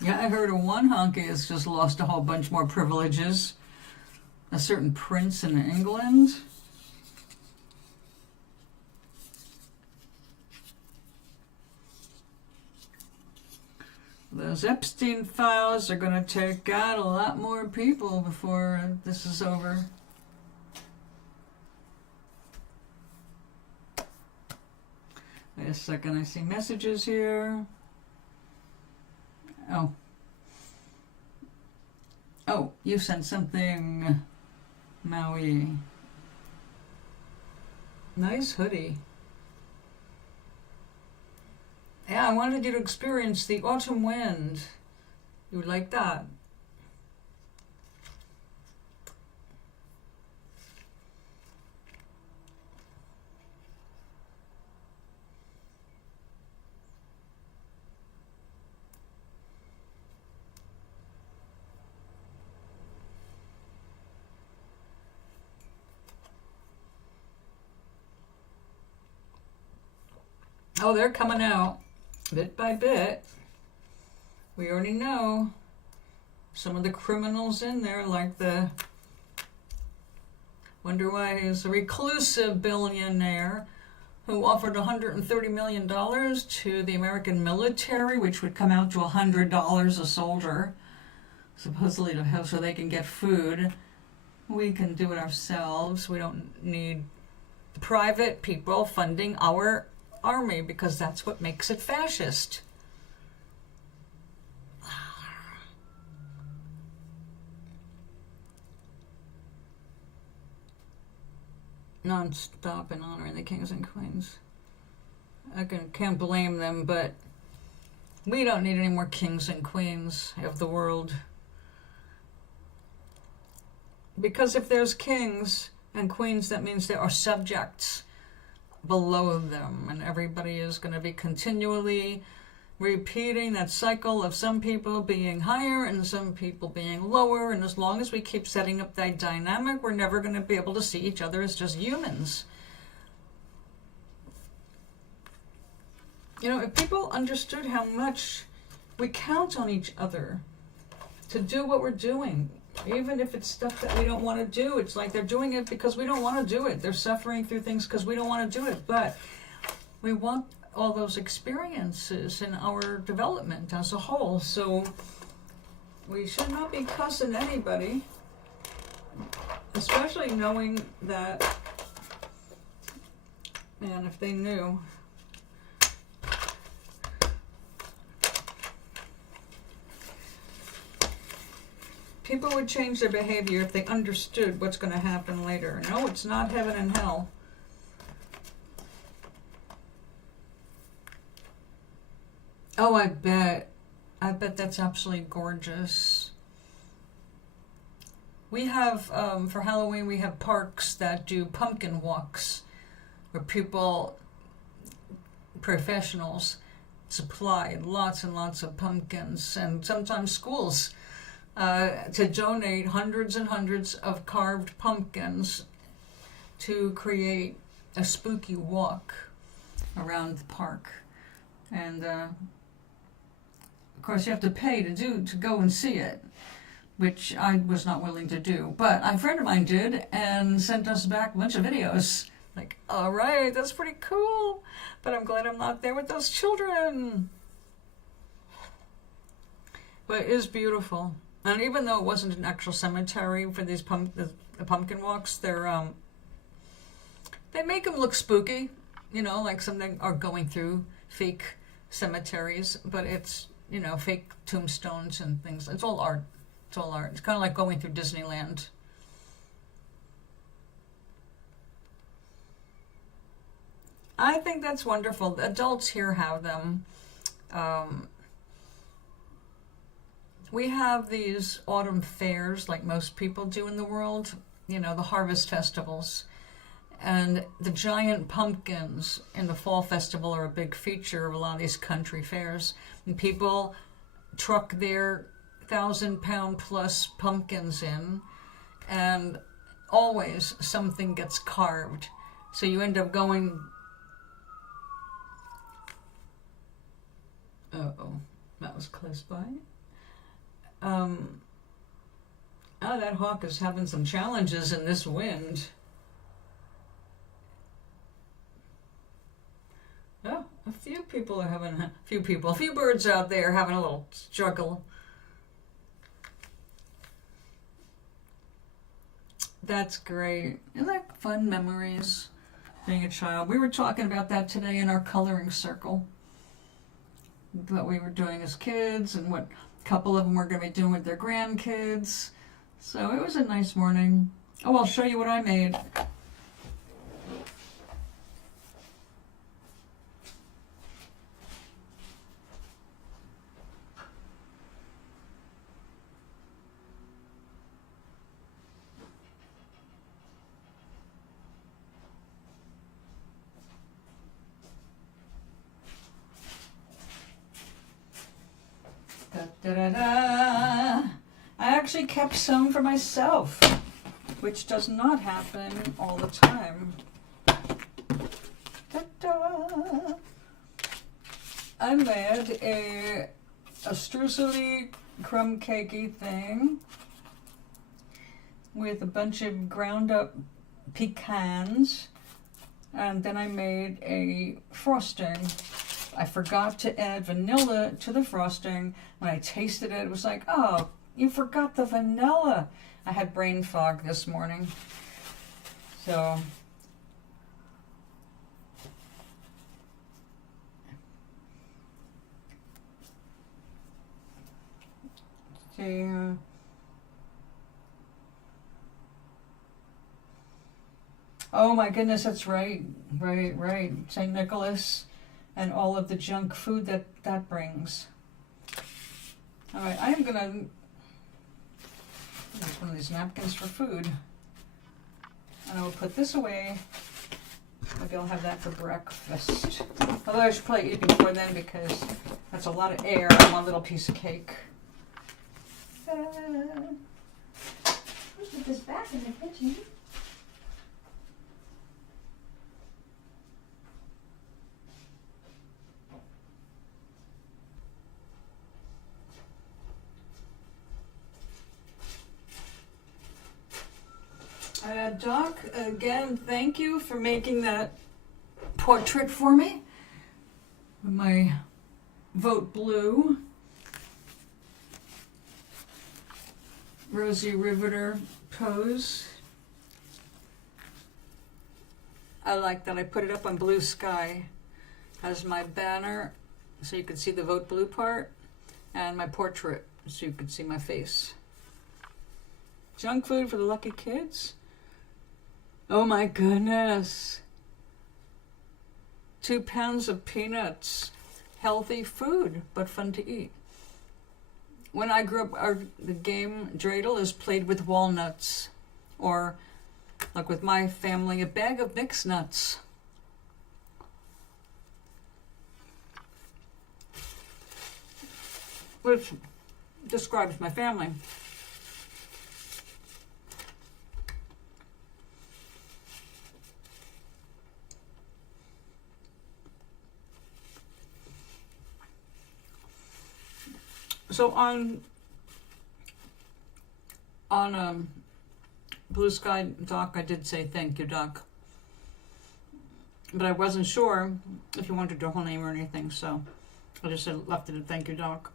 Yeah, I heard of one honky has just lost a whole bunch more privileges. A certain prince in England. Those Epstein files are going to take out a lot more people before this is over. Wait a second, I see messages here. Oh, you sent something, Maui. Nice hoodie. Yeah, I wanted you to experience the autumn wind. You would like that? Oh, they're coming out bit by bit. We already know some of the criminals in there, like the, wonder why he's a reclusive billionaire who offered $130 million to the American military, which would come out to $100 a soldier, supposedly to have so they can get food. We can do it ourselves. We don't need private people funding our army because that's what makes it fascist. Non-stop in honoring the kings and queens. I can't blame them, but we don't need any more kings and queens of the world. Because if there's kings and queens, that means there are subjects below them, and everybody is going to be continually repeating that cycle of some people being higher and some people being lower, and as long as we keep setting up that dynamic, we're never going to be able to see each other as just humans. You know, if people understood how much we count on each other to do what we're doing, even if it's stuff that we don't want to do, it's like they're doing it because we don't want to do it. They're suffering through things because we don't want to do it, but we want all those experiences in our development as a whole. So we should not be cussing anybody, especially knowing that, man, if they knew. People would change their behavior if they understood what's going to happen later. No, it's not heaven and hell. Oh, I bet that's absolutely gorgeous. We have, for Halloween, we have parks that do pumpkin walks where people, professionals, supply lots and lots of pumpkins, and sometimes schools to donate hundreds and hundreds of carved pumpkins to create a spooky walk around the park. And of course you have to pay to go and see it, which I was not willing to do. But a friend of mine did and sent us back a bunch of videos. Like, all right, that's pretty cool, but I'm glad I'm not there with those children. But it is beautiful. And even though it wasn't an actual cemetery for these the pumpkin walks, they make them look spooky, you know, like something are going through fake cemeteries, but it's, you know, fake tombstones and things. It's all art. It's all art. It's kind of like going through Disneyland. I think that's wonderful. The adults here have them. We have these autumn fairs like most people do in the world, you know, the harvest festivals. And the giant pumpkins in the fall festival are a big feature of a lot of these country fairs. And people truck their 1,000-pound plus pumpkins in, and always something gets carved. So you end up going... Uh-oh, that was close by. Oh, that hawk is having some challenges in this wind. Oh, a few birds out there having a little struggle. That's great. Isn't that fun memories, being a child? We were talking about that today in our coloring circle. What we were doing as kids and what a couple of them were going to be doing with their grandkids. So it was a nice morning. Oh, I'll show you what I made. Da-da-da. I actually kept some for myself, which does not happen all the time. Da-da. I made a streusely crumb cakey thing with a bunch of ground up pecans, and then I made a frosting. I forgot to add vanilla to the frosting. When I tasted it, it was like, oh, you forgot the vanilla. I had brain fog this morning. So oh my goodness, that's right. St. Nicholas and all of the junk food that brings. All right, I am gonna use one of these napkins for food, and I will put this away. Maybe I'll have that for breakfast. Although I should probably eat before then because that's a lot of air on one little piece of cake. Let's put this back in the kitchen. Doc, again, thank you for making that portrait for me. My Vote Blue Rosie Riveter pose. I like that. I put it up on Blue Sky as my banner so you could see the Vote Blue part, and my portrait so you could see my face. Junk food for the lucky kids? Oh my goodness. 2 pounds of peanuts. Healthy food, but fun to eat. When I grew up, the game dreidel is played with walnuts. Or, like with my family, a bag of mixed nuts. Which describes my family. So on Blue Sky, Doc, I did say thank you, Doc. But I wasn't sure if you wanted your whole name or anything, so I just left it at thank you, Doc.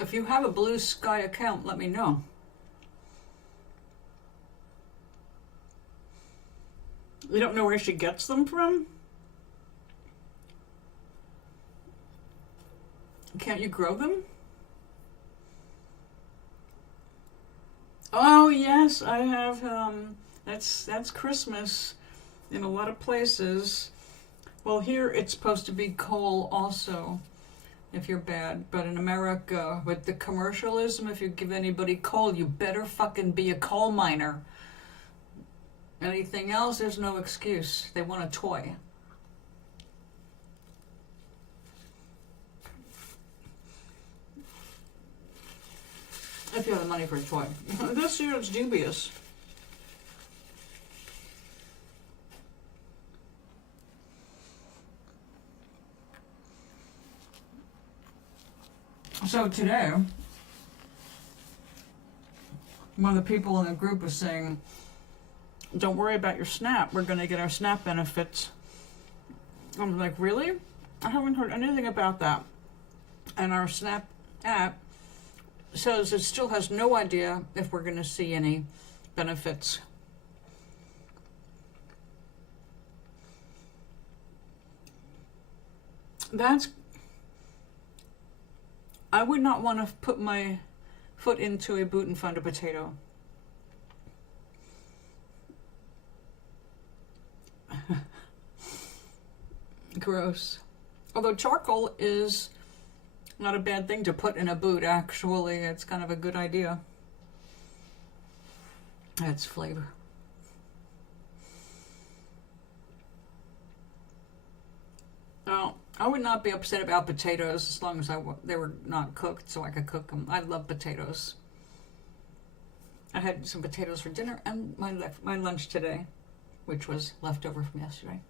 If you have a Blue Sky account, let me know. You don't know where she gets them from? Can't you grow them? Oh yes, I have. That's Christmas in a lot of places. Well, here it's supposed to be coal also, if you're bad. But in America, with the commercialism, if you give anybody coal, you better fucking be a coal miner. Anything else, there's no excuse. They want a toy. If you have the money for a toy. This year it's dubious. So today, one of the people in the group was saying, don't worry about your SNAP. We're going to get our SNAP benefits. I'm like, really? I haven't heard anything about that. And our SNAP app says it still has no idea if we're going to see any benefits. I would not want to put my foot into a boot and find a potato. Gross. Although charcoal is not a bad thing to put in a boot, actually. It's kind of a good idea. Adds flavor. Now, I would not be upset about potatoes as long as they were not cooked so I could cook them. I love potatoes. I had some potatoes for dinner and my lunch today, which was leftover from yesterday.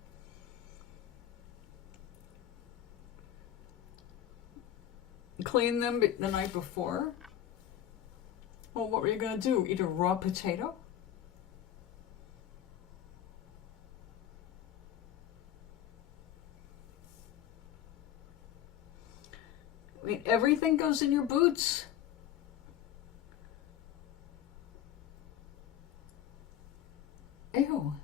clean them the night before. Well, what were you going to do? Eat a raw potato? I mean, everything goes in your boots. Ew.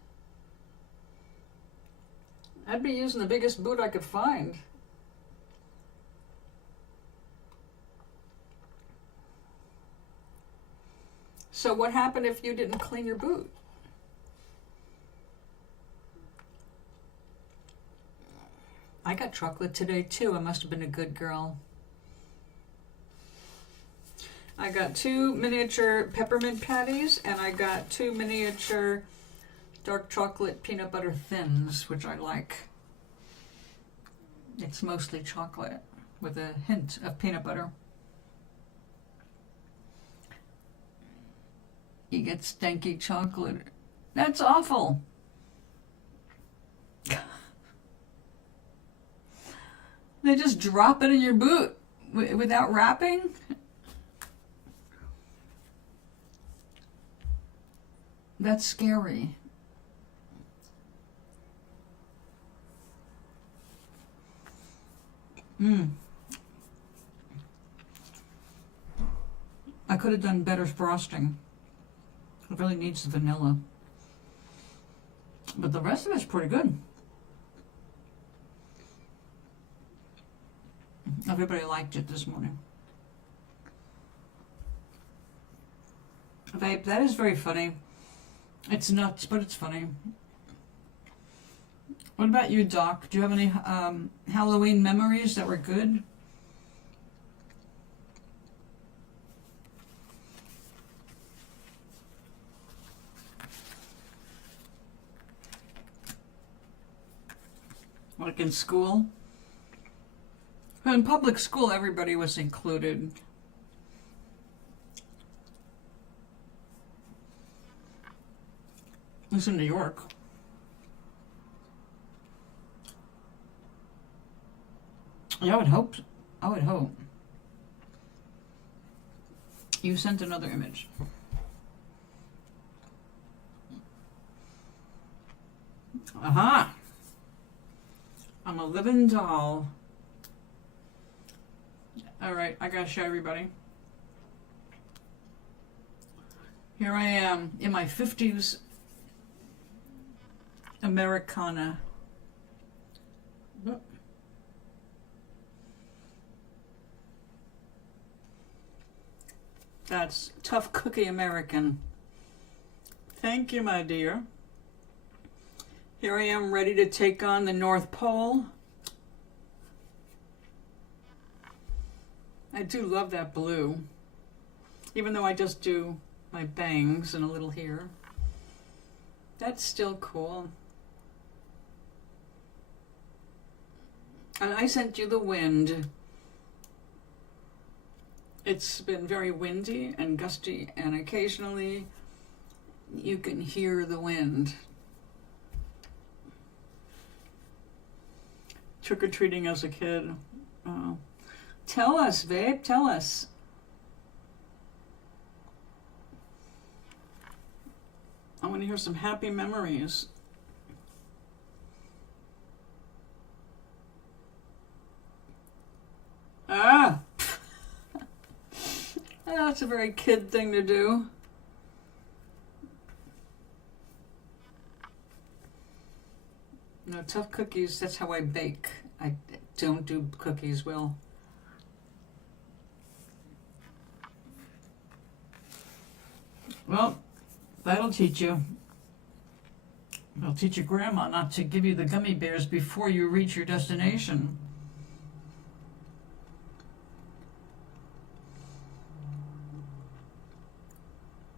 I'd be using the biggest boot I could find. So what happened if you didn't clean your boot? I got chocolate today too. I must have been a good girl. I got 2 miniature peppermint patties, and I got 2 miniature dark chocolate peanut butter thins, which I like. It's mostly chocolate with a hint of peanut butter. You get stanky chocolate. That's awful. They just drop it in your boot without wrapping. That's scary. I could have done better frosting. It really needs the vanilla. But the rest of it's pretty good. Everybody liked it this morning. Babe, that is very funny. It's nuts, but it's funny. What about you, Doc? Do you have any Halloween memories that were good? Like in school? In public school, everybody was included. At least in New York. Yeah, I would hope. I would hope. You sent another image. Aha! I'm a living doll. Alright, I gotta show everybody. Here I am in my 50s Americana. That's Tough Cookie American. Thank you, my dear. Here I am ready to take on the North Pole. I do love that blue, even though I just do my bangs and a little here. That's still cool. And I sent you the wind. It's been very windy and gusty, and occasionally you can hear the wind. Trick-or-treating as a kid. Tell us, babe, tell us. I want to hear some happy memories. Ah! That's a very kid thing to do. No, tough cookies, that's how I bake. I don't do cookies well. Well, that'll teach you. It'll teach your grandma not to give you the gummy bears before you reach your destination.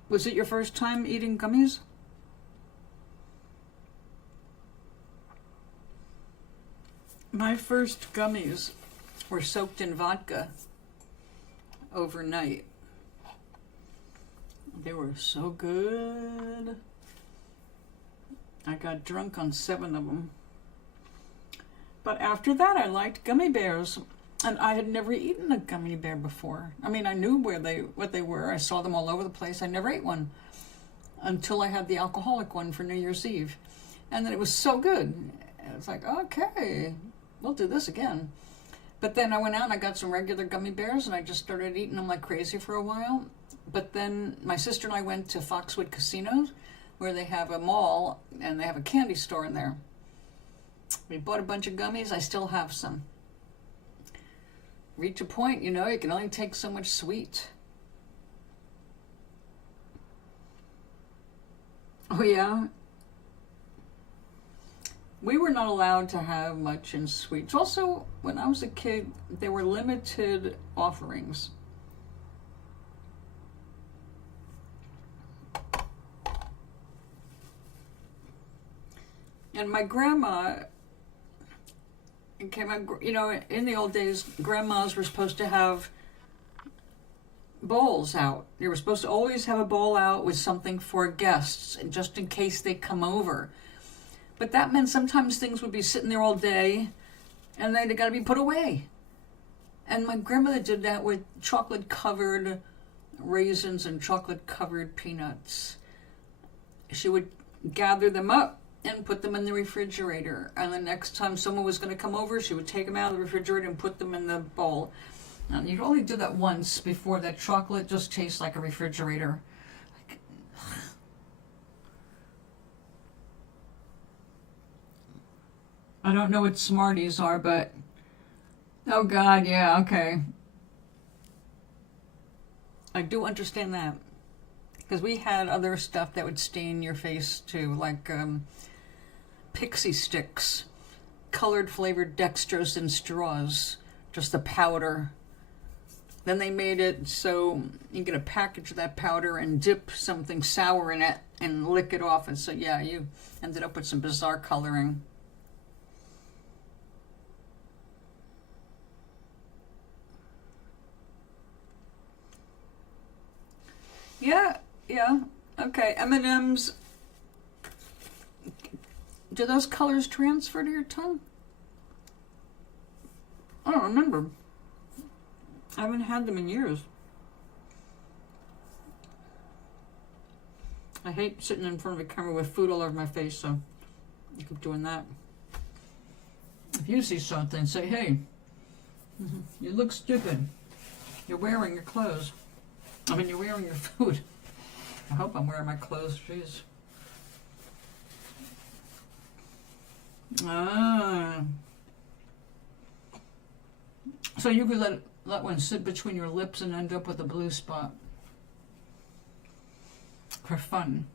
Was it your first time eating gummies? My first gummies were soaked in vodka overnight. They were so good. I got drunk on 7 of them. But after that, I liked gummy bears. And I had never eaten a gummy bear before. I mean, I knew what they were. I saw them all over the place. I never ate one until I had the alcoholic one for New Year's Eve. And then it was so good. And it's like, okay, we'll do this again. But then I went out and I got some regular gummy bears and I just started eating them like crazy for a while. But then my sister and I went to Foxwood Casino, where they have a mall and they have a candy store in there. We bought a bunch of gummies. I still have some. Reach a point, you can only take so much sweet. Oh yeah? We were not allowed to have much in sweets. Also, when I was a kid, there were limited offerings. And my grandma came out, in the old days, grandmas were supposed to have bowls out. You were supposed to always have a bowl out with something for guests, just in case they come over. But that meant sometimes things would be sitting there all day, and they got to be put away. And my grandmother did that with chocolate-covered raisins and chocolate-covered peanuts. She would gather them up and put them in the refrigerator. And the next time someone was going to come over, she would take them out of the refrigerator and put them in the bowl. And you'd only do that once before that chocolate just tastes like a refrigerator. I don't know what Smarties are, but oh God, yeah, okay. I do understand that. Because we had other stuff that would stain your face too, like pixie sticks, colored flavored dextrose in straws, just the powder. Then they made it so you get a package of that powder and dip something sour in it and lick it off. And so, yeah, you ended up with some bizarre coloring. Yeah, okay. M&M's. Do those colors transfer to your tongue? I don't remember. I haven't had them in years. I hate sitting in front of a camera with food all over my face, so I keep doing that. If you see something, say, hey, you look stupid. You're wearing your clothes. You're wearing your food. I hope I'm wearing my clothes, jeez. So you could let one sit between your lips and end up with a blue spot. For fun.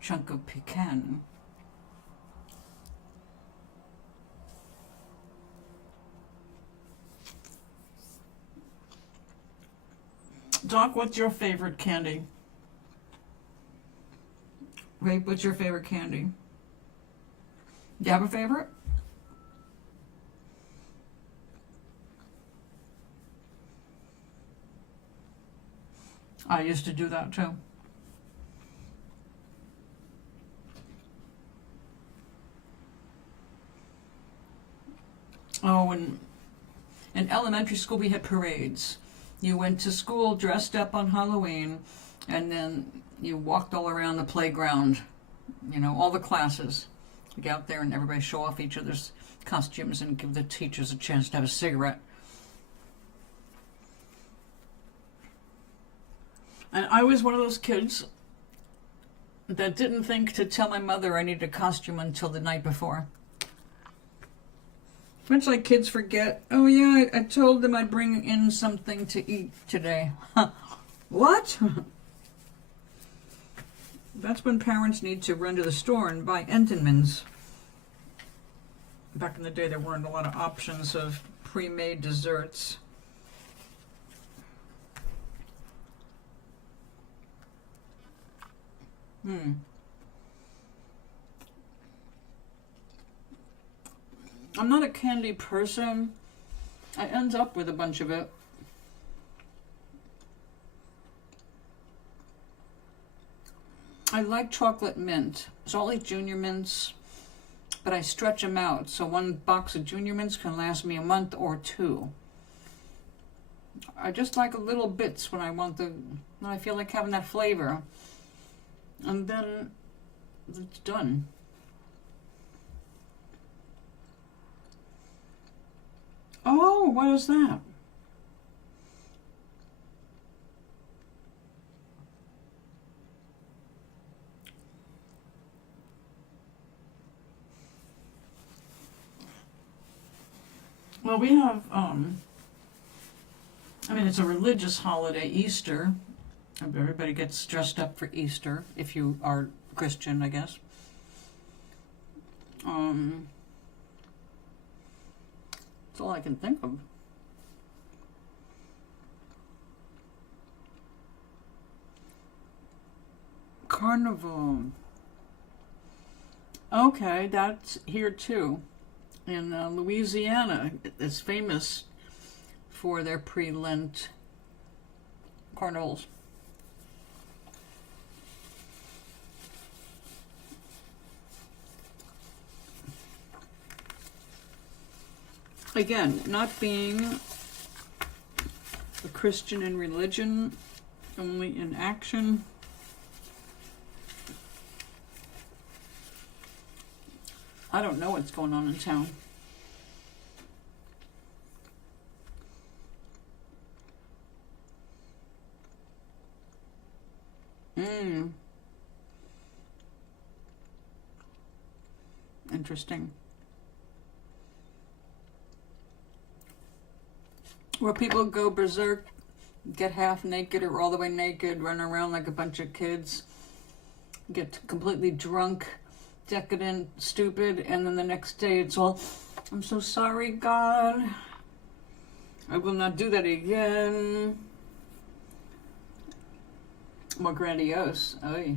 Chunk of pecan. Doc, what's your favorite candy? Rape, what's your favorite candy? Do you have a favorite? I used to do that too. Oh, and in elementary school we had parades. You went to school dressed up on Halloween, and then you walked all around the playground, all the classes. You get out there and everybody show off each other's costumes and give the teachers a chance to have a cigarette. And I was one of those kids that didn't think to tell my mother I needed a costume until the night before. Much like kids forget, oh yeah, I told them I'd bring in something to eat today. What? That's when parents need to run to the store and buy Entenmann's. Back in the day, there weren't a lot of options of pre-made desserts. I'm not a candy person. I end up with a bunch of it. I like chocolate mint. So I'll eat junior mints, but I stretch them out. So one box of junior mints can last me a month or two. I just like little bits when I feel like having that flavor. And then it's done. Oh, what is that? Well, we have, it's a religious holiday, Easter. Everybody gets dressed up for Easter, if you are Christian, I guess. That's all I can think of. Carnival. Okay, that's here too. In Louisiana, it's famous for their pre-Lent carnivals. Again, not being a Christian in religion, only in action. I don't know what's going on in town. Interesting. Where people go berserk, get half naked or all the way naked, run around like a bunch of kids, get completely drunk, decadent, stupid, and then the next day it's all, I'm so sorry, God. I will not do that again. More grandiose. Oy.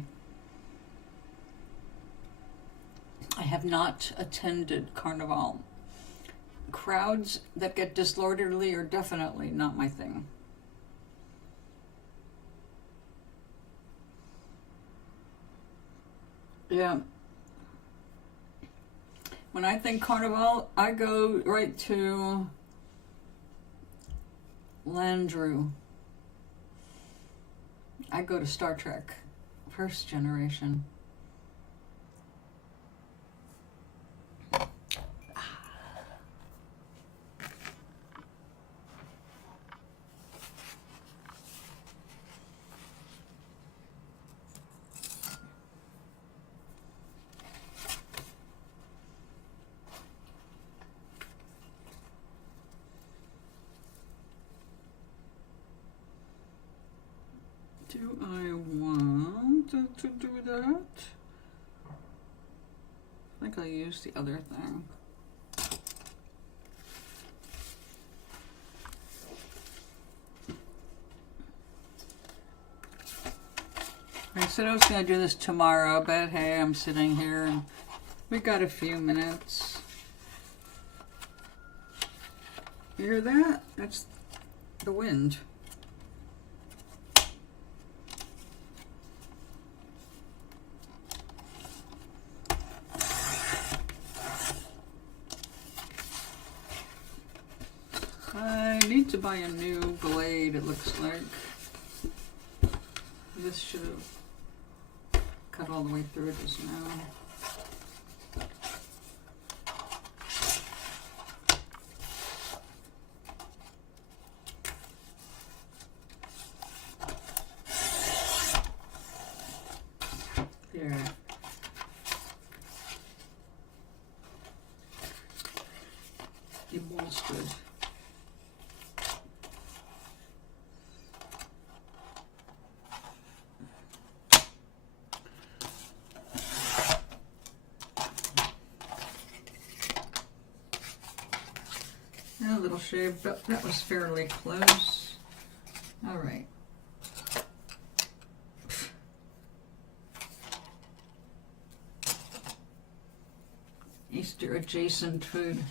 I have not attended Carnival. Crowds that get disorderly are definitely not my thing. Yeah. When I think Carnival, I go right to Landru. I go to Star Trek, first generation. Do I want to do that? I think I'll use the other thing. I said I was going to do this tomorrow, but hey, I'm sitting here and we got a few minutes. You hear that? That's the wind. I need to buy a new blade, it looks like. This should have cut all the way through it just now. There. Demonstrated. A little shave, but that was fairly close. All right. Easter adjacent food.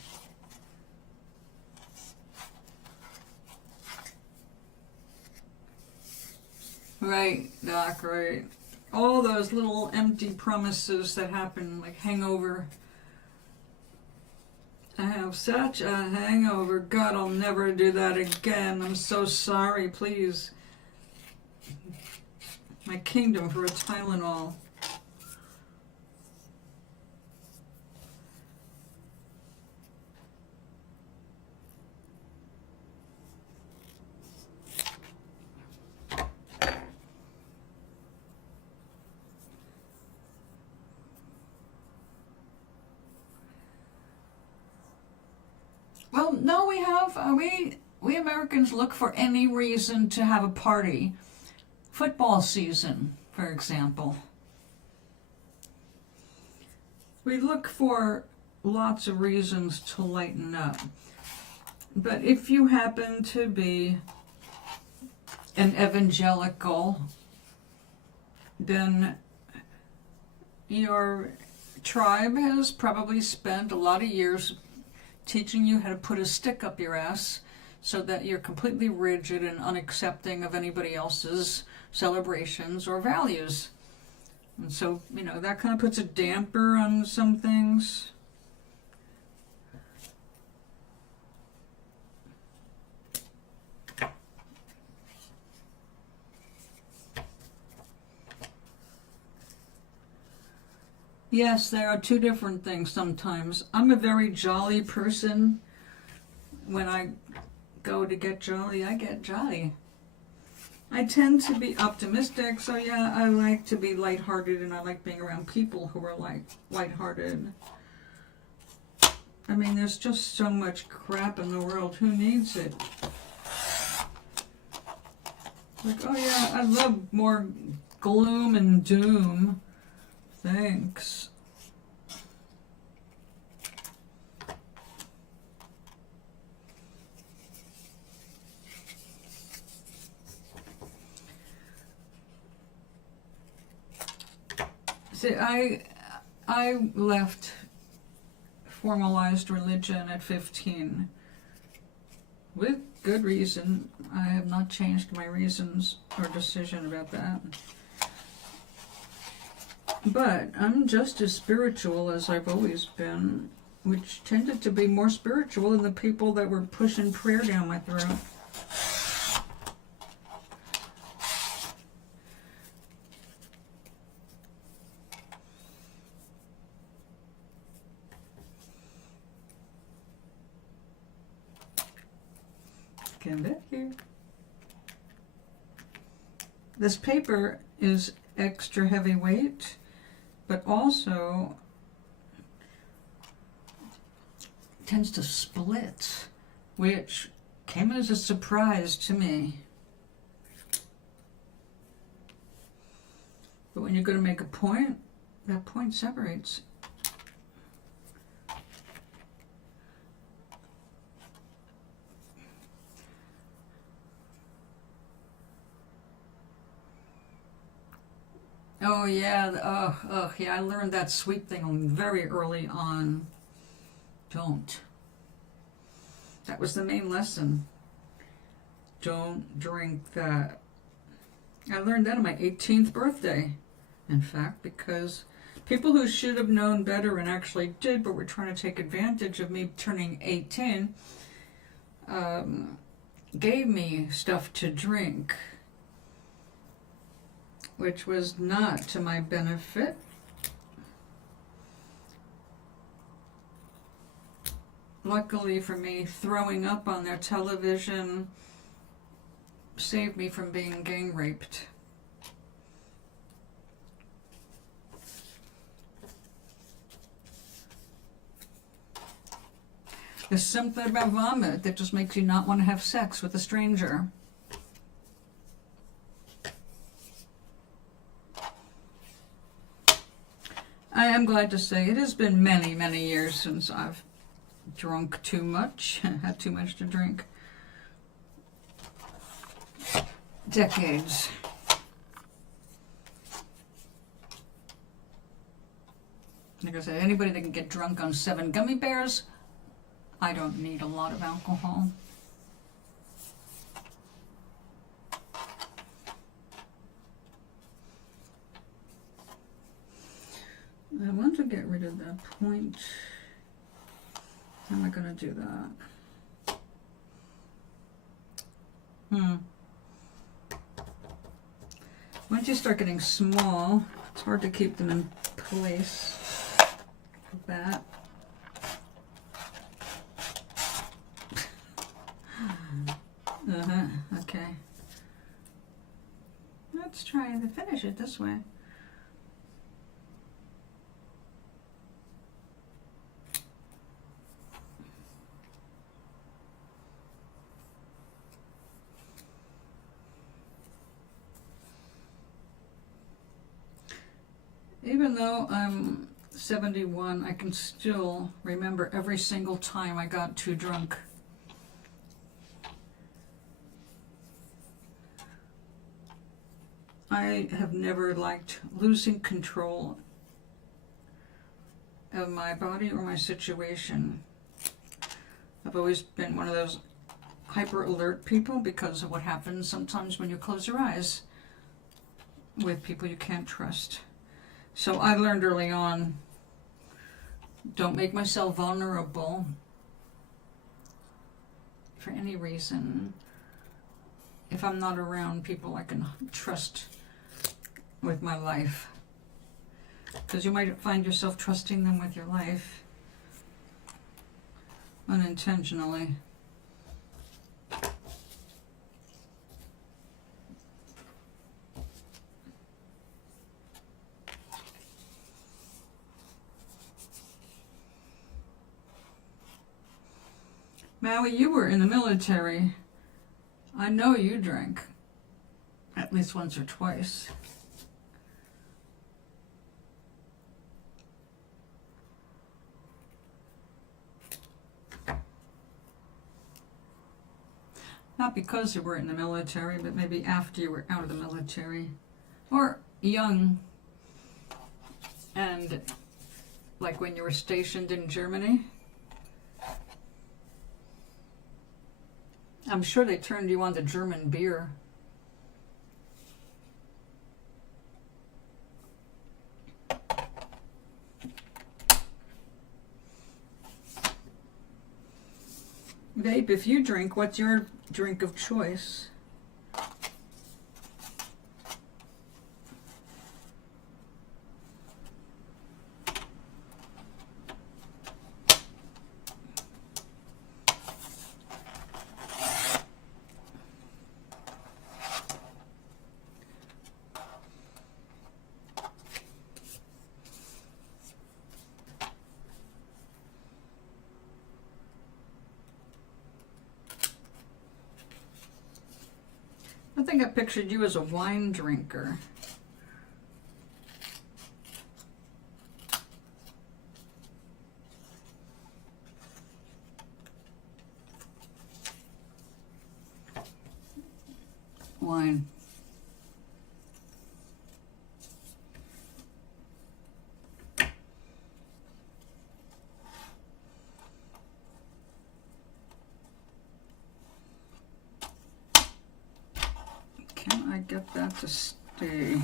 Right, Doc, right. all those little empty promises that happen, like hangover. I have such a hangover. God, I'll never do that again. I'm so sorry, please. My kingdom for a Tylenol. Well, no, we have, we Americans look for any reason to have a party. Football season, for example. We look for lots of reasons to lighten up. But if you happen to be an evangelical, then your tribe has probably spent a lot of years teaching you how to put a stick up your ass so that you're completely rigid and unaccepting of anybody else's celebrations or values. And so, you know, that kind of puts a damper on some things. Yes, there are two different things sometimes. I'm a very jolly person. When I go to get jolly, I get jolly. I tend to be optimistic, so yeah, I like to be lighthearted, and I like being around people who are like lighthearted. I mean, there's just so much crap in the world. Who needs it? Like, oh yeah, I love more gloom and doom. Thanks. See, I left formalized religion at 15 with good reason. I have not changed my reasons or decision about that. But I'm just as spiritual as I've always been, which tended to be more spiritual than the people that were pushing prayer down my throat. Come back here. This paper is extra heavyweight, but also tends to split, which came as a surprise to me. But when you're going to make a point, that point separates. Oh yeah, yeah, I learned that sweet thing very early on. Don't. That was the main lesson. Don't drink that. I learned that on my 18th birthday, in fact, because people who should have known better and actually did, but were trying to take advantage of me turning 18, gave me stuff to drink, which was not to my benefit. Luckily for me, throwing up on their television saved me from being gang raped. There's something about vomit that just makes you not want to have sex with a stranger. I am glad to say it has been many, many years since I've drunk too much, had too much to drink. Decades. Like I said, anybody that can get drunk on 7 gummy bears, I don't need a lot of alcohol. get rid of that point. How am I going to do that? Once you start getting small, it's hard to keep them in place like that. Okay. Let's try to finish it this way. Even though I'm 71, I can still remember every single time I got too drunk. I have never liked losing control of my body or my situation. I've always been one of those hyper alert people because of what happens sometimes when you close your eyes with people you can't trust. So I learned early on, don't make myself vulnerable for any reason. If I'm not around people I can trust with my life, because you might find yourself trusting them with your life unintentionally. Maui, you were in the military. I know you drank at least once or twice. Not because you were in the military, but maybe after you were out of the military. Or young. And like when you were stationed in Germany. I'm sure they turned you on to German beer. Vape, if you drink, what's your drink of choice? I think I pictured you as a wine drinker. Wine. Can I get that to stay?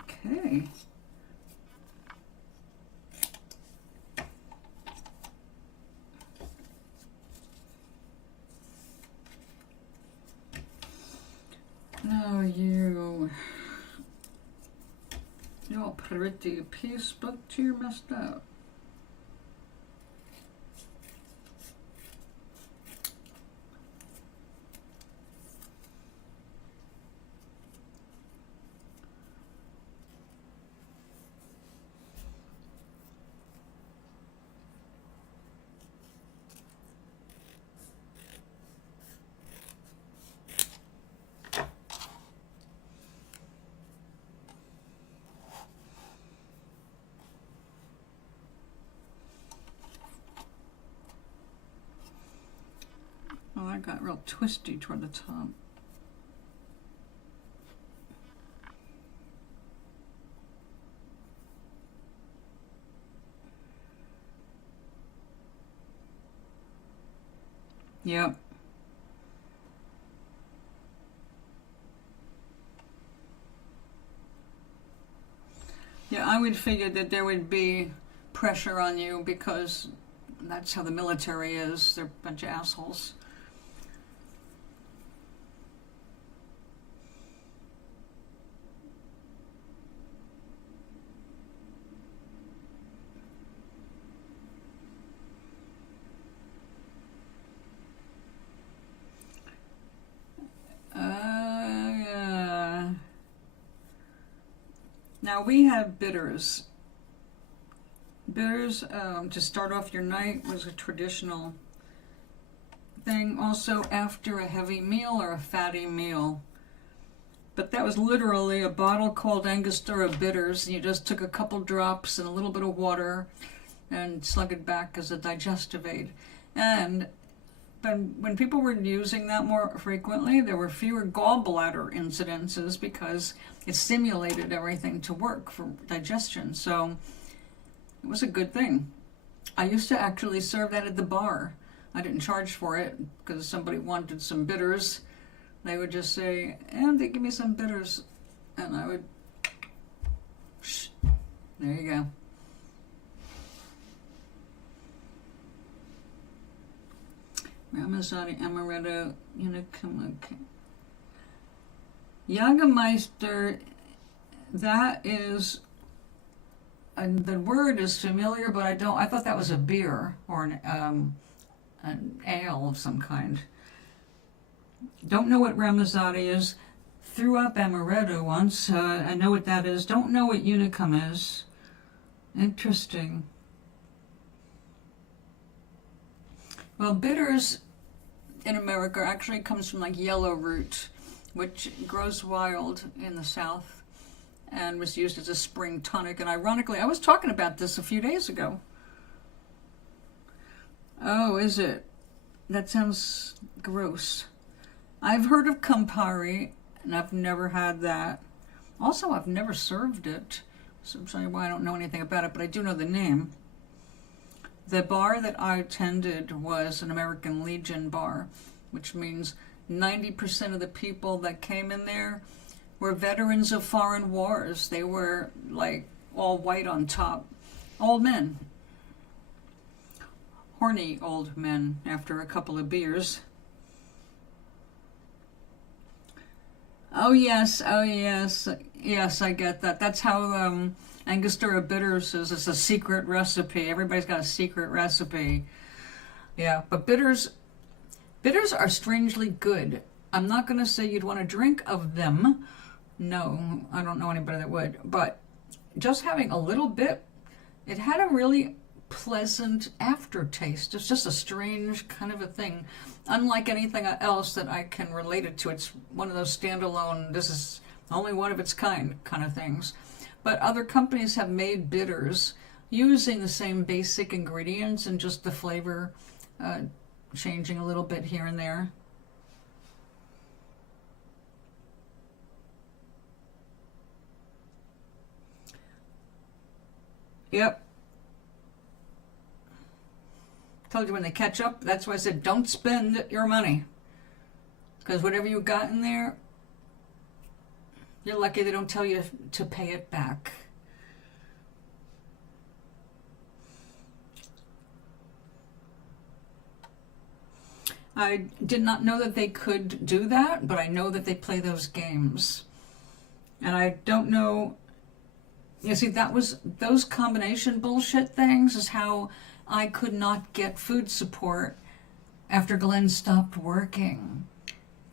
Okay. Now you're pretty piece, but you're messed up. Oh, I got real twisty toward the top. Yep. Yeah, I would figure that there would be pressure on you because that's how the military is. They're a bunch of assholes. Yeah. Now we have bitters. Bitters, to start off your night, was a traditional thing. Also after a heavy meal or a fatty meal. But that was literally a bottle called Angostura bitters. And you just took a couple drops and a little bit of water and slug it back as a digestive aid. And when people were using that more frequently, there were fewer gallbladder incidences because it stimulated everything to work for digestion. So it was a good thing. I used to actually serve that at the bar. I didn't charge for it because somebody wanted some bitters. They would just say, and they give me some bitters. And I would, shh, there you go. Ramazzotti, amaretto, unicum, okay. Jagermeister, that is, the word is familiar, but I thought that was a beer or an ale of some kind. Don't know what Ramazzotti is. Threw up amaretto once. I know what that is. Don't know what unicum is. Interesting. Well, bitters in America actually comes from like yellow root, which grows wild in the South and was used as a spring tonic. And ironically, I was talking about this a few days ago. Oh, is it? That sounds gross. I've heard of Campari, and I've never had that. Also, I've never served it, so I'm sorry why I don't know anything about it, but I do know the name. The bar that I attended was an American Legion bar, which means 90% of the people that came in there were veterans of foreign wars. They were like all white on top. Old men. Horny old men after a couple of beers. Oh yes, yes, I get that. That's how Angostura bitters is. It's a secret recipe. Everybody's got a secret recipe. Yeah, but bitters are strangely good. I'm not going to say you'd want to drink of them. No, I don't know anybody that would. But just having a little bit, it had a really pleasant aftertaste. It's just a strange kind of a thing. Unlike anything else that I can relate it to. It's one of those standalone, this is only one of its kind of things. But other companies have made bitters using the same basic ingredients and just the flavor changing a little bit here and there. Yep. Told you when they catch up, that's why I said don't spend your money. Because whatever you got in there, you're lucky they don't tell you to pay it back. I did not know that they could do that, but I know that they play those games. And I don't know, you see, that was, those combination bullshit things is how I could not get food support after Glenn stopped working.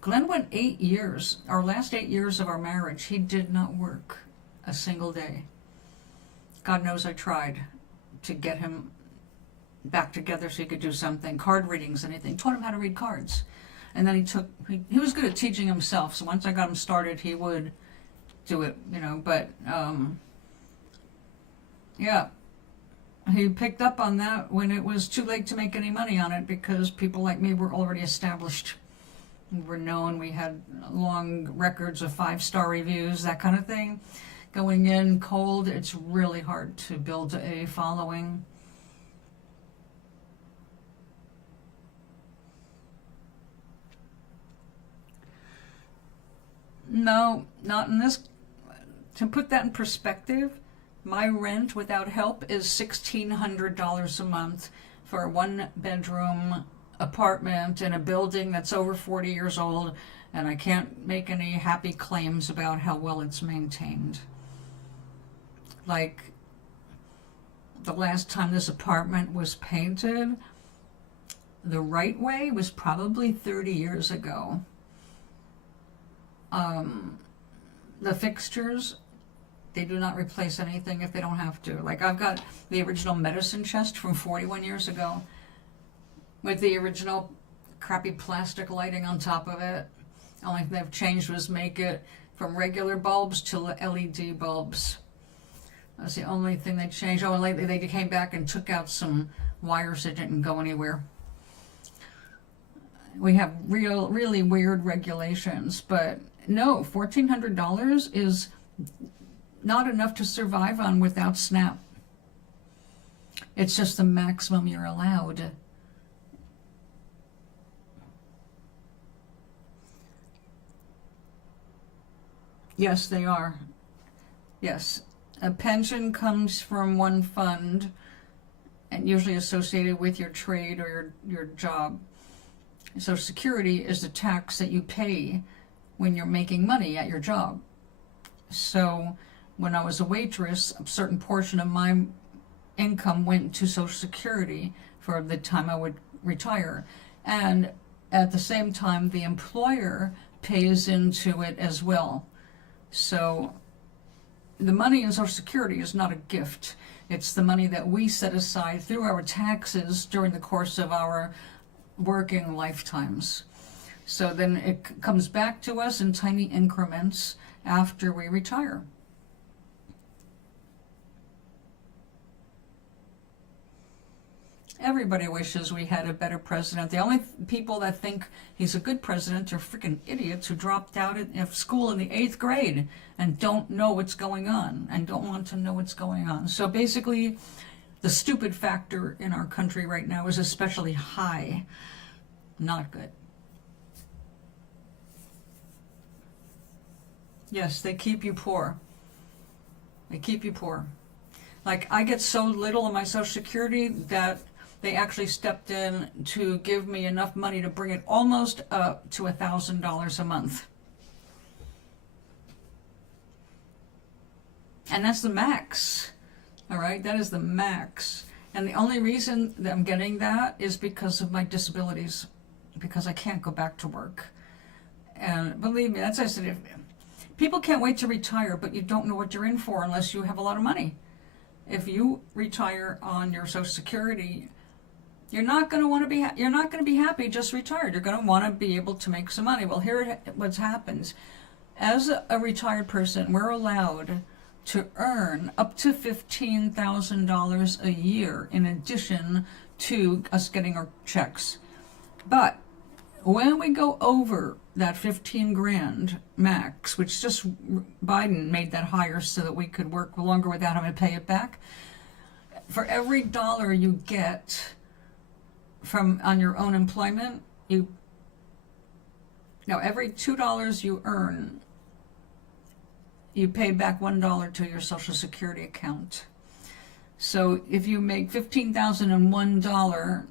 Glenn went 8 years, our last 8 years of our marriage, he did not work a single day. God knows I tried to get him back together so he could do something, card readings, anything. Taught him how to read cards. And then he was good at teaching himself, so once I got him started, he would do it, but yeah. He picked up on that when it was too late to make any money on it because people like me were already established. We were known, we had long records of 5-star reviews, that kind of thing. Going in cold, it's really hard to build a following. No, not in this. To put that in perspective, my rent without help is $1,600 a month for a 1-bedroom apartment in a building that's over 40 years old, and I can't make any happy claims about how well it's maintained. Like, the last time this apartment was painted the right way was probably 30 years ago. The fixtures, they do not replace anything if they don't have to. Like, I've got the original medicine chest from 41 years ago with the original crappy plastic lighting on top of it. Only thing they've changed was make it from regular bulbs to LED bulbs. That's the only thing they changed. Oh, and lately they came back and took out some wires that didn't go anywhere. We have really weird regulations, but no, $1,400 is not enough to survive on without SNAP. It's just the maximum you're allowed. Yes, they are. Yes. A pension comes from one fund and usually associated with your trade or your job. Social Security is the tax that you pay when you're making money at your job. So when I was a waitress, a certain portion of my income went to Social Security for the time I would retire. And at the same time, the employer pays into it as well. So the money in Social Security is not a gift. It's the money that we set aside through our taxes during the course of our working lifetimes. So then it comes back to us in tiny increments after we retire. Everybody wishes we had a better president. The only people that think he's a good president are freaking idiots who dropped out of school in the 8th grade and don't know what's going on and don't want to know what's going on. So basically, the stupid factor in our country right now is especially high. Not good. Yes, they keep you poor. They keep you poor. Like, I get so little in my Social Security that they actually stepped in to give me enough money to bring it almost up to $1,000 a month. And that's the max. All right, that is the max. And the only reason that I'm getting that is because of my disabilities, because I can't go back to work. And believe me, that's what I said. People can't wait to retire, but you don't know what you're in for unless you have a lot of money. If you retire on your Social Security, you're not going to want to be. You're not going to be happy just retired. You're going to want to be able to make some money. Well, here what happens: as a retired person, we're allowed to earn up to $15,000 a year in addition to us getting our checks. But when we go over that 15 grand max, which just Biden made that higher so that we could work longer without having to pay it back, for every dollar you get from on your own employment, every $2 you earn, you pay back $1 to your Social Security account. So if you make $15,001,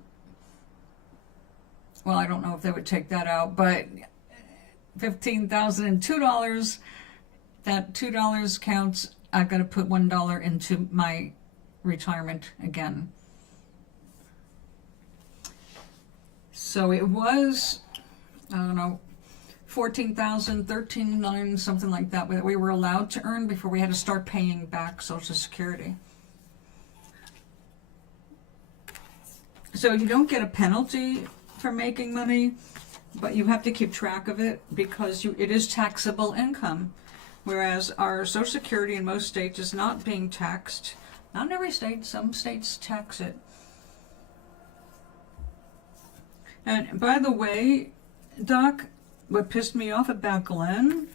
well, I don't know if they would take that out, but $15,002, that $2 counts. I've got to put $1 into my retirement again. So it was, I don't know, 14,000, 13,900, something like that we were allowed to earn before we had to start paying back Social Security. So you don't get a penalty for making money, but you have to keep track of it because it is taxable income, whereas our Social Security in most states is not being taxed. Not in every state, some states tax it. And by the way, Doc, what pissed me off about Glenn,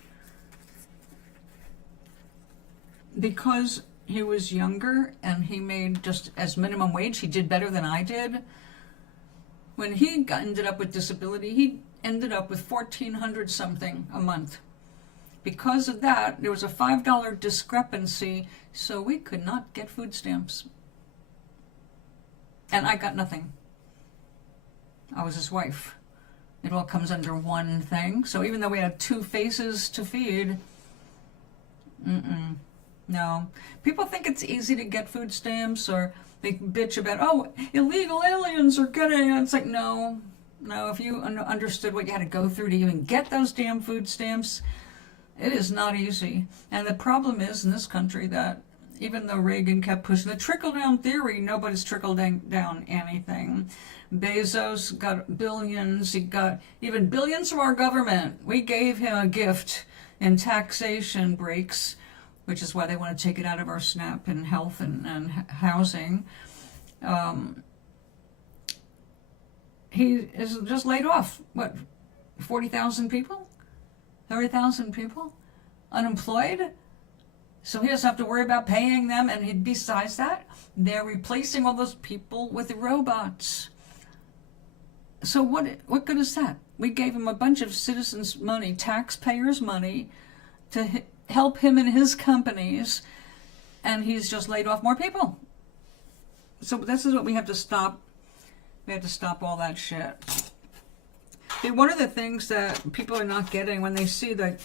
because he was younger and he made just as minimum wage, he did better than I did. When he ended up with disability, he ended up with $1,400 something a month. Because of that, there was a $5 discrepancy, so we could not get food stamps. And I got nothing. I was his wife. It all comes under one thing. So even though we had 2 faces to feed, no. People think it's easy to get food stamps, or they bitch about, oh, illegal aliens are getting it. It's like, no, if you understood what you had to go through to even get those damn food stamps, it is not easy. And the problem is in this country that even though Reagan kept pushing the trickle-down theory, nobody's trickled down anything. Bezos got billions. He got even billions from our government. We gave him a gift in taxation breaks, which is why they want to take it out of our SNAP and health and housing. He is just laid off, 40,000 people? 30,000 people unemployed? So he doesn't have to worry about paying them, and besides that, they're replacing all those people with robots. So what good is that? We gave him a bunch of citizens' money, taxpayers' money, to help him in his companies, and he's just laid off more people. So this is what we have to stop. We have to stop all that shit. One of the things that people are not getting when they see the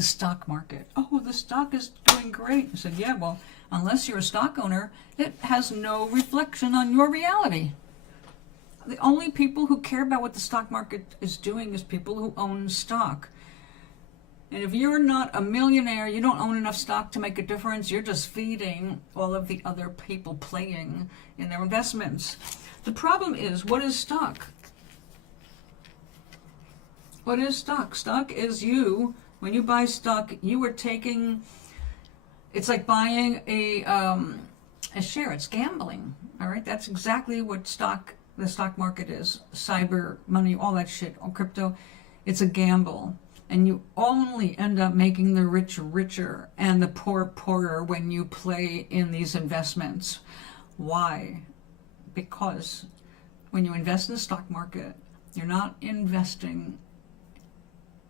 stock market. Oh, the stock is doing great. I said, yeah, well, unless you're a stock owner, it has no reflection on your reality. The only people who care about what the stock market is doing is people who own stock. And if you're not a millionaire, you don't own enough stock to make a difference, you're just feeding all of the other people playing in their investments. The problem is, what is stock? What is stock? Stock is you. When you buy stock, you are taking, it's like buying a share. It's gambling. All right? That's exactly what the stock market is. Cyber money, all that shit, all crypto. It's a gamble. And you only end up making the rich richer and the poor poorer when you play in these investments. Why? Because when you invest in the stock market, you're not investing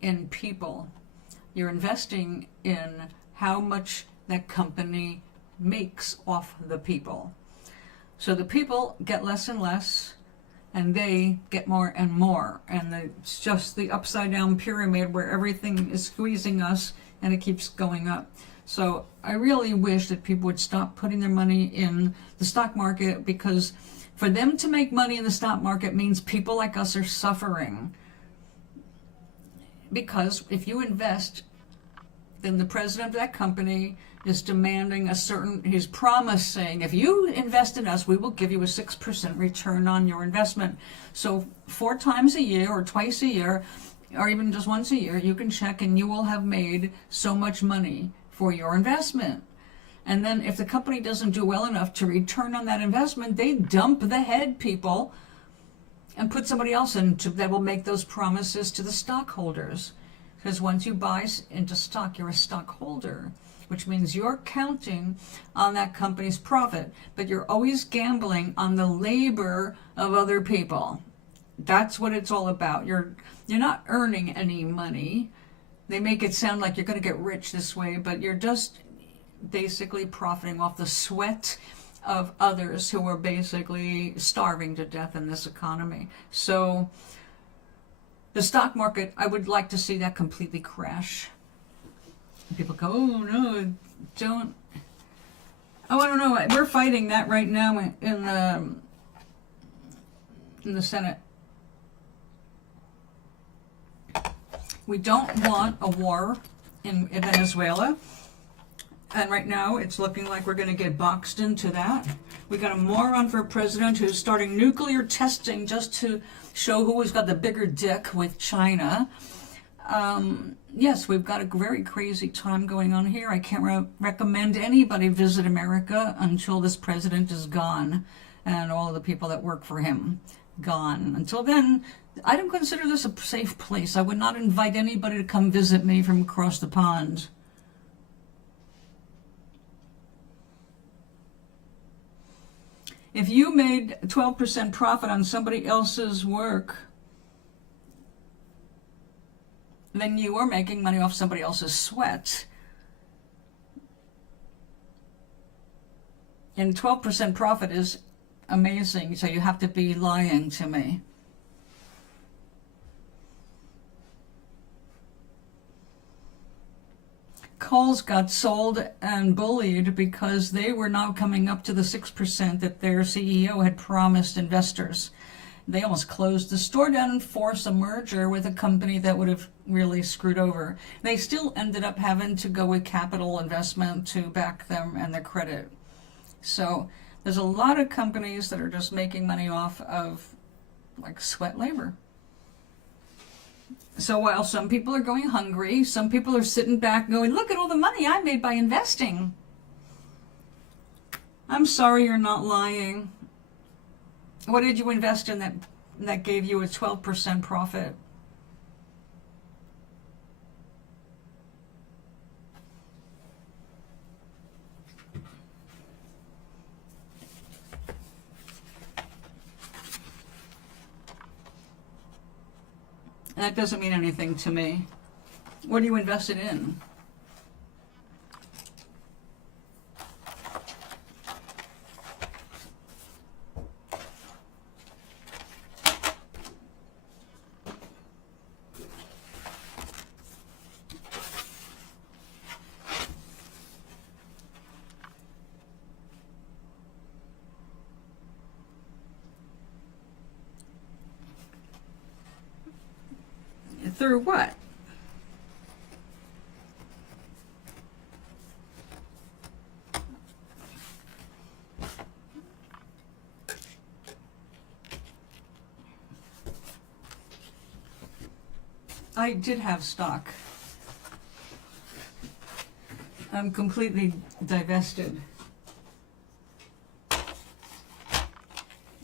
in people. You're investing in how much that company makes off the people. So the people get less and less, and they get more and more. And it's just the upside down pyramid where everything is squeezing us and it keeps going up. So I really wish that people would stop putting their money in the stock market, because for them to make money in the stock market means people like us are suffering. Because if you invest, then the president of that company is demanding he's promising, if you invest in us, we will give you a 6% return on your investment. So 4 times a year or twice a year, or even just once a year, you can check and you will have made so much money for your investment. And then if the company doesn't do well enough to return on that investment, they dump the head people and put somebody else in that will make those promises to the stockholders. Because once you buy into stock, you're a stockholder, which means you're counting on that company's profit, but you're always gambling on the labor of other people. That's what it's all about. You're not earning any money. They make it sound like you're going to get rich this way, but you're just basically profiting off the sweat of others who are basically starving to death in this economy. So the stock market, I would like to see that completely crash. People go, oh no, don't. Oh, I don't know. We're fighting that right now in the Senate. We don't want a war in Venezuela. And right now, it's looking like we're going to get boxed into that. We got a moron for president who's starting nuclear testing just to show who's got the bigger dick with China. Yes, we've got a very crazy time going on here. I can't recommend anybody visit America until this president is gone and all of the people that work for him gone. Until then, I don't consider this a safe place. I would not invite anybody to come visit me from across the pond. If you made 12% profit on somebody else's work, then you are making money off somebody else's sweat. And 12% profit is amazing, so you have to be lying to me. Kohl's got sold and bullied because they were not coming up to the 6% that their CEO had promised investors. They almost closed the store down and forced a merger with a company that would have really screwed over. They still ended up having to go with capital investment to back them and their credit. So there's a lot of companies that are just making money off of like sweat labor. So while some people are going hungry, some people are sitting back going, look at all the money I made by investing. I'm sorry you're not lying. What did you invest in that gave you a 12% profit? That doesn't mean anything to me. What are you invested in? Through what? I did have stock. I'm completely divested.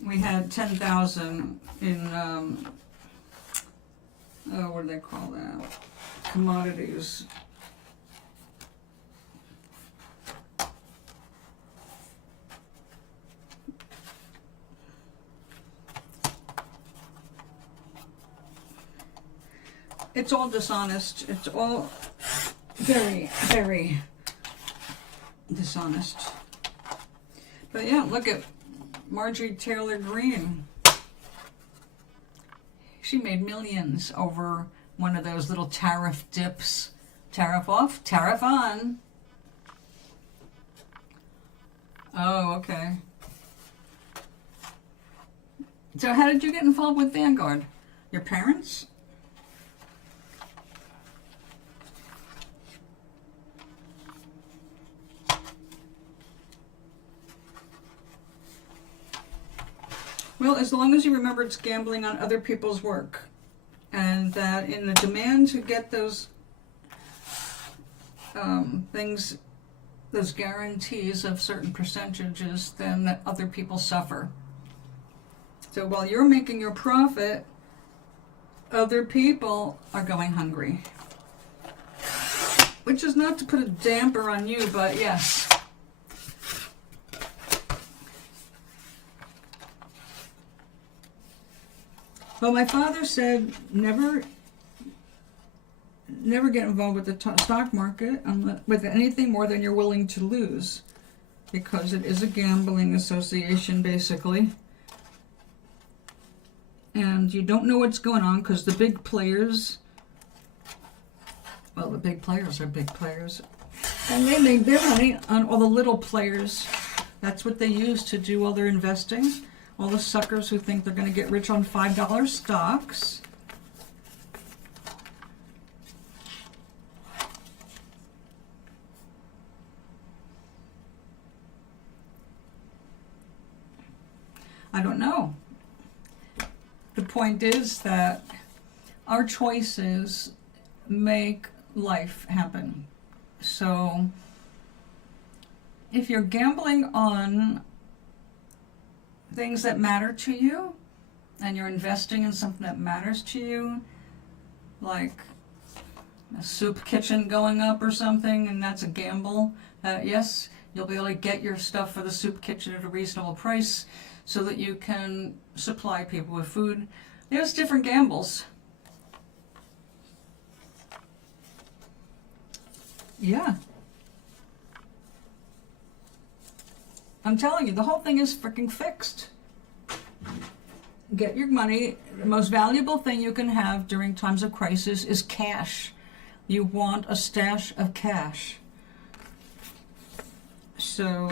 We had 10,000 in what do they call that? Commodities. It's all dishonest. It's all very, very dishonest. But yeah, look at Marjorie Taylor Greene. She made millions over one of those little tariff dips. Tariff off, tariff on. Oh, okay. So how did you get involved with Vanguard? Your parents? Well, as long as you remember it's gambling on other people's work, and that in the demand to get those things, those guarantees of certain percentages, then that other people suffer. So while you're making your profit, other people are going hungry. Which is not to put a damper on you, but yes. Well, my father said never get involved with the stock market with anything more than you're willing to lose, because it is a gambling association basically, and you don't know what's going on because the big players, well, the big players are big players, and they make their money on all the little players. That's what they use to do all their investing. All the suckers who think they're going to get rich on $5 stocks. I don't know. The point is that our choices make life happen. So if you're gambling on things that matter to you, and you're investing in something that matters to you, like a soup kitchen going up or something, and that's a gamble, yes, you'll be able to get your stuff for the soup kitchen at a reasonable price so that you can supply people with food. There's different gambles. Yeah. I'm telling you, the whole thing is freaking fixed. Get your money. The most valuable thing you can have during times of crisis is cash. You want a stash of cash. So,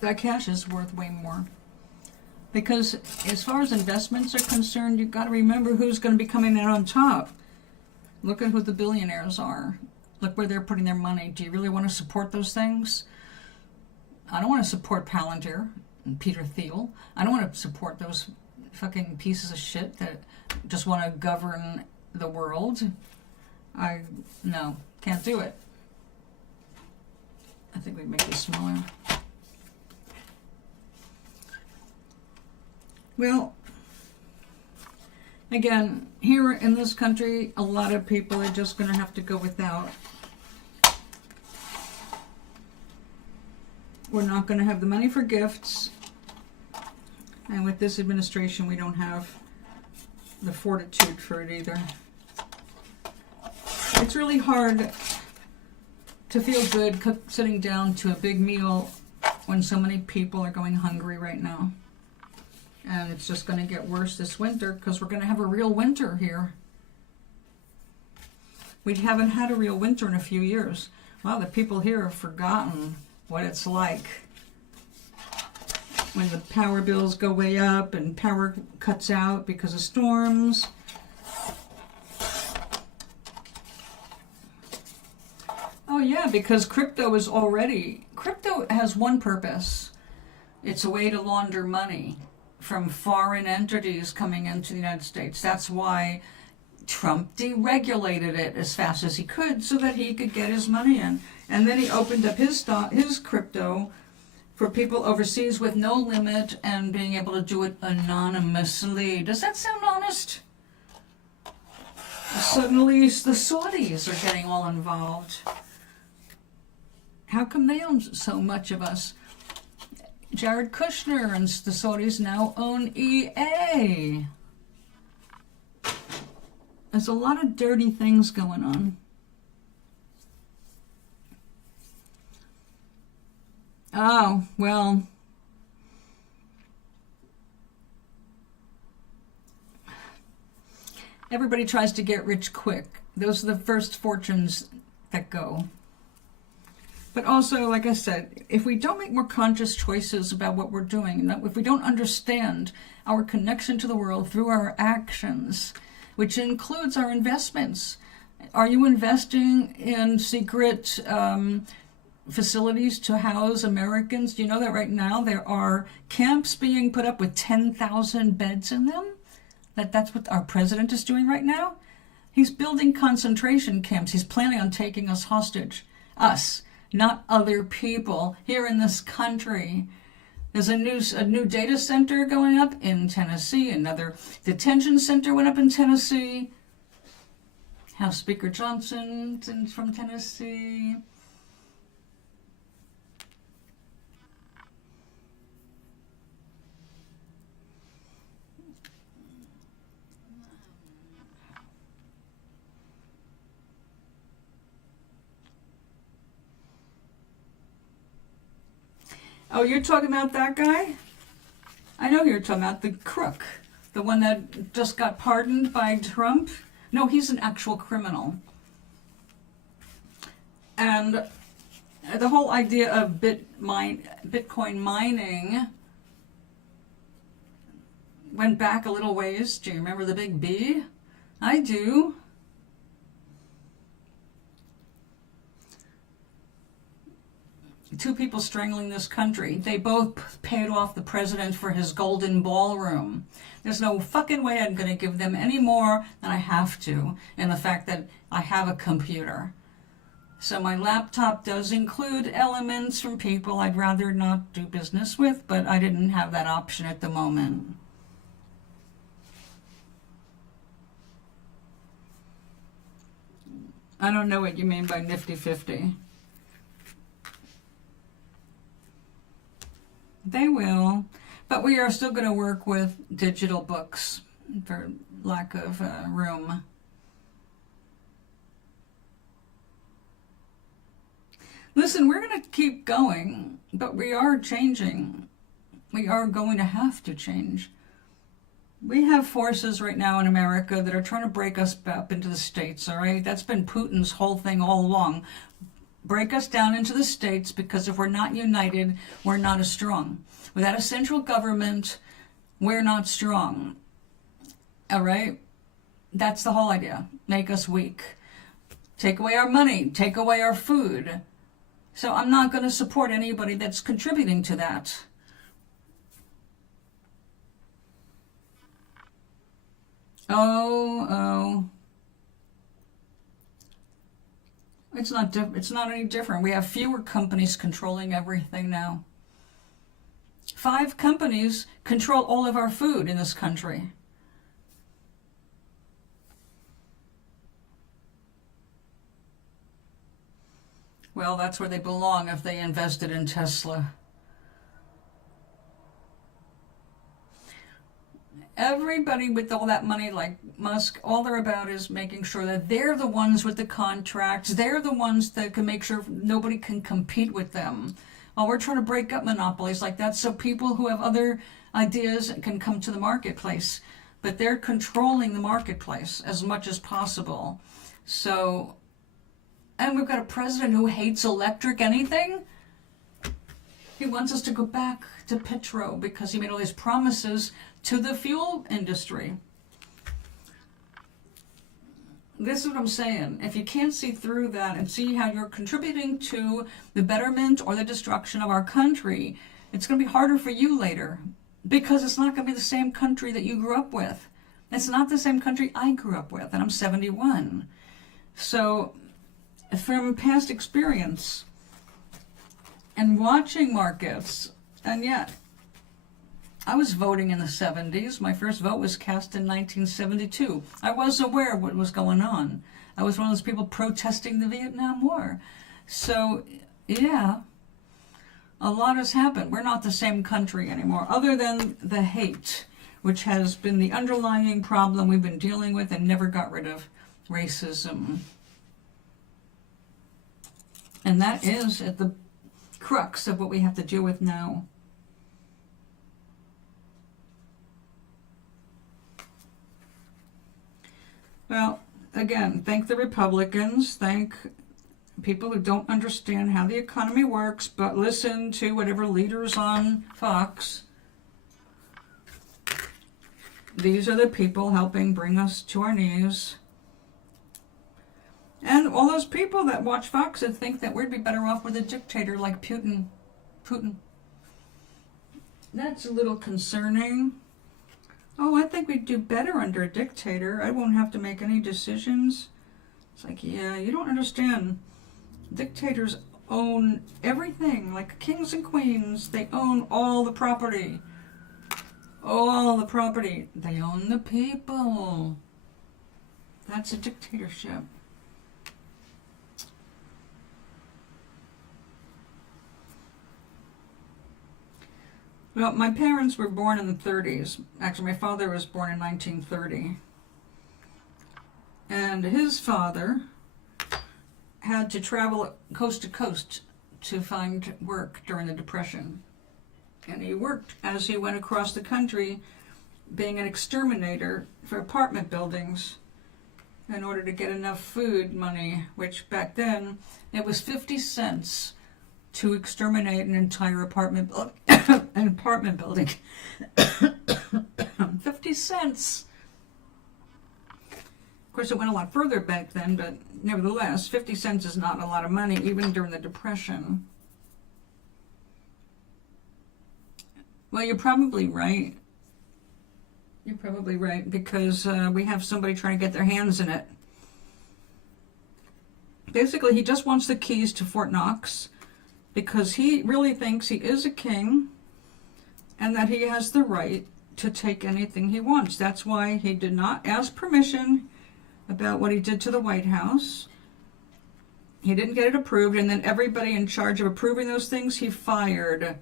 that cash is worth way more. Because as far as investments are concerned, you've got to remember who's going to be coming out on top. Look at who the billionaires are. Look where they're putting their money. Do you really want to support those things? I don't want to support Palantir and Peter Thiel. I don't want to support those fucking pieces of shit that just want to govern the world. No, can't do it. I think we make this smaller. Well, again, here in this country, a lot of people are just going to have to go without. We're not going to have the money for gifts. And with this administration, we don't have the fortitude for it either. It's really hard to feel good sitting down to a big meal when so many people are going hungry right now. And it's just going to get worse this winter because we're going to have a real winter here. We haven't had a real winter in a few years. Wow, the people here have forgotten what it's like when the power bills go way up and power cuts out because of storms. Oh yeah, because crypto has one purpose. It's a way to launder money from foreign entities coming into the United States. That's why Trump deregulated it as fast as he could so that he could get his money in. And then he opened up his crypto for people overseas with no limit and being able to do it anonymously. Does that sound honest? Suddenly the Saudis are getting all involved. How come they own so much of us? Jared Kushner and the Saudis now own EA. There's a lot of dirty things going on. Oh, well. Everybody tries to get rich quick. Those are the first fortunes that go. But also, like I said, if we don't make more conscious choices about what we're doing, if we don't understand our connection to the world through our actions, which includes our investments. Are you investing in secret facilities to house Americans? Do you know that right now there are camps being put up with 10,000 beds in them? That's what our president is doing right now? He's building concentration camps. He's planning on taking us hostage. Us. Not other people here in this country. There's a new data center going up in Tennessee. Another detention center went up in Tennessee. House Speaker Johnson from Tennessee. Oh, you're talking about that guy? I know you're talking about the crook. The one that just got pardoned by Trump. No, he's an actual criminal. And the whole idea of Bitcoin mining went back a little ways. Do you remember the big B? I do. Two people strangling this country. They both paid off the president for his golden ballroom. There's no fucking way I'm going to give them any more than I have to, in the fact that I have a computer. So my laptop does include elements from people I'd rather not do business with, but I didn't have that option at the moment. I don't know what you mean by nifty-50. They will, but we are still going to work with digital books for lack of room. Listen, we're going to keep going, but we are changing. We are going to have to change. We have forces right now in America that are trying to break us up into the states, all right? That's been Putin's whole thing all along. Break us down into the states, because if we're not united, we're not as strong. Without a central government, we're not strong, all right? That's the whole idea. Make us weak. Take away our money. Take away our food. So I'm not going to support anybody that's contributing to that. Oh. It's not any different. We have fewer companies controlling everything now. 5 companies control all of our food in this country. Well, that's where they belong if they invested in Tesla. Everybody with all that money, like Musk, all they're about is making sure that they're the ones with the contracts. They're the ones that can make sure nobody can compete with them. Well, we're trying to break up monopolies like that so people who have other ideas can come to the marketplace. But they're controlling the marketplace as much as possible. So, and we've got a president who hates electric anything. He wants us to go back to petro because he made all these promises to the fuel industry. This is what I'm saying. If you can't see through that and see how you're contributing to the betterment or the destruction of our country, it's going to be harder for you later, because it's not going to be the same country that you grew up with. It's not the same country I grew up with, and I'm 71. So from past experience and watching markets, and yet I was voting in the 70s. My first vote was cast in 1972. I was aware of what was going on. I was one of those people protesting the Vietnam War. So, yeah, a lot has happened. We're not the same country anymore, other than the hate, which has been the underlying problem we've been dealing with and never got rid of, racism. And that is at the crux of what we have to deal with now. Well, again, thank the Republicans, thank people who don't understand how the economy works, but listen to whatever leaders on Fox. These are the people helping bring us to our knees. And all those people that watch Fox and think that we'd be better off with a dictator like Putin. That's a little concerning. Oh, I think we'd do better under a dictator. I won't have to make any decisions. It's like, yeah, you don't understand. Dictators own everything, like kings and queens. They own all the property. All the property. They own the people. That's a dictatorship. Well, my parents were born in the 30s. Actually, my father was born in 1930. And his father had to travel coast to coast to find work during the Depression. And he worked as he went across the country being an exterminator for apartment buildings in order to get enough food money, which back then it was 50 cents to exterminate an entire apartment building. 50 cents. Of course, it went a lot further back then, but nevertheless, 50 cents is not a lot of money, even during the Depression. Well, you're probably right. You're probably right, because we have somebody trying to get their hands in it. Basically, he just wants the keys to Fort Knox, because he really thinks he is a king and that he has the right to take anything he wants. That's why he did not ask permission about what he did to the White House. He didn't get it approved, and then everybody in charge of approving those things he fired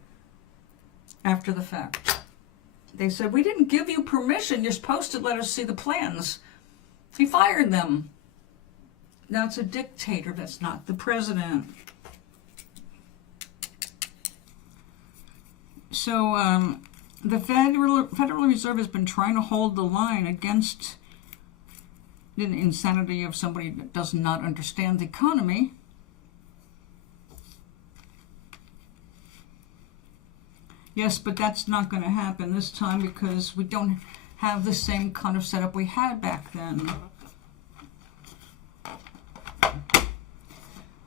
after the fact. They said, we didn't give you permission. You're supposed to let us see the plans. He fired them. That's a dictator. That's not the president. So the Federal Reserve has been trying to hold the line against the insanity of somebody that does not understand the economy. Yes, but that's not going to happen this time because we don't have the same kind of setup we had back then.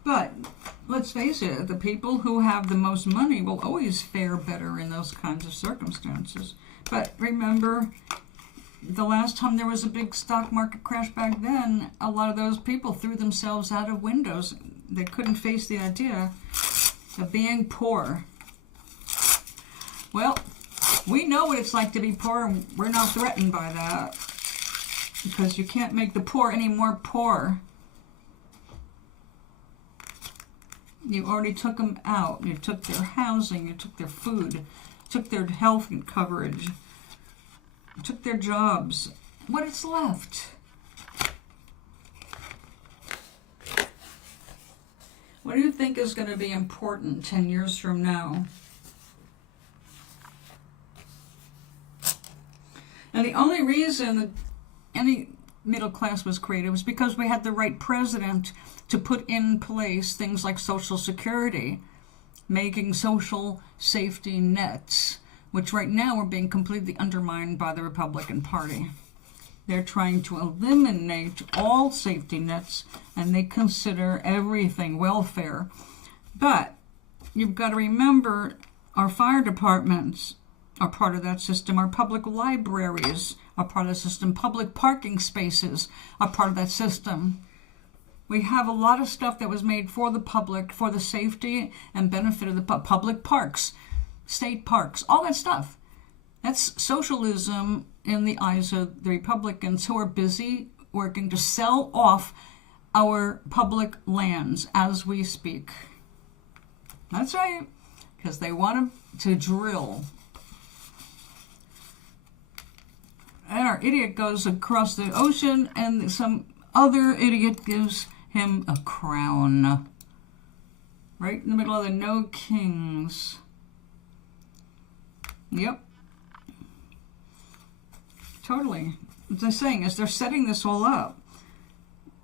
But let's face it, the people who have the most money will always fare better in those kinds of circumstances. But remember, the last time there was a big stock market crash back then, a lot of those people threw themselves out of windows. They couldn't face the idea of being poor. Well, we know what it's like to be poor, and we're not threatened by that. Because you can't make the poor any more poor. You already took them out. You took their housing, you took their food, took their health coverage, you took their jobs. What is left? What do you think is going to be important 10 years from now? And the only reason that any middle class was created was because we had the right president to put in place things like Social Security, making social safety nets, which right now are being completely undermined by the Republican Party. They're trying to eliminate all safety nets, and they consider everything welfare. But you've got to remember, our fire departments are part of that system. Our public libraries are part of the system. Public parking spaces are part of that system. We have a lot of stuff that was made for the public, for the safety and benefit of the public parks, state parks, all that stuff. That's socialism in the eyes of the Republicans, who are busy working to sell off our public lands as we speak. That's right, because they want to drill. And our idiot goes across the ocean, and some other idiot gives him a crown. Right in the middle of the no kings. Yep. Totally. What they're saying is they're setting this all up.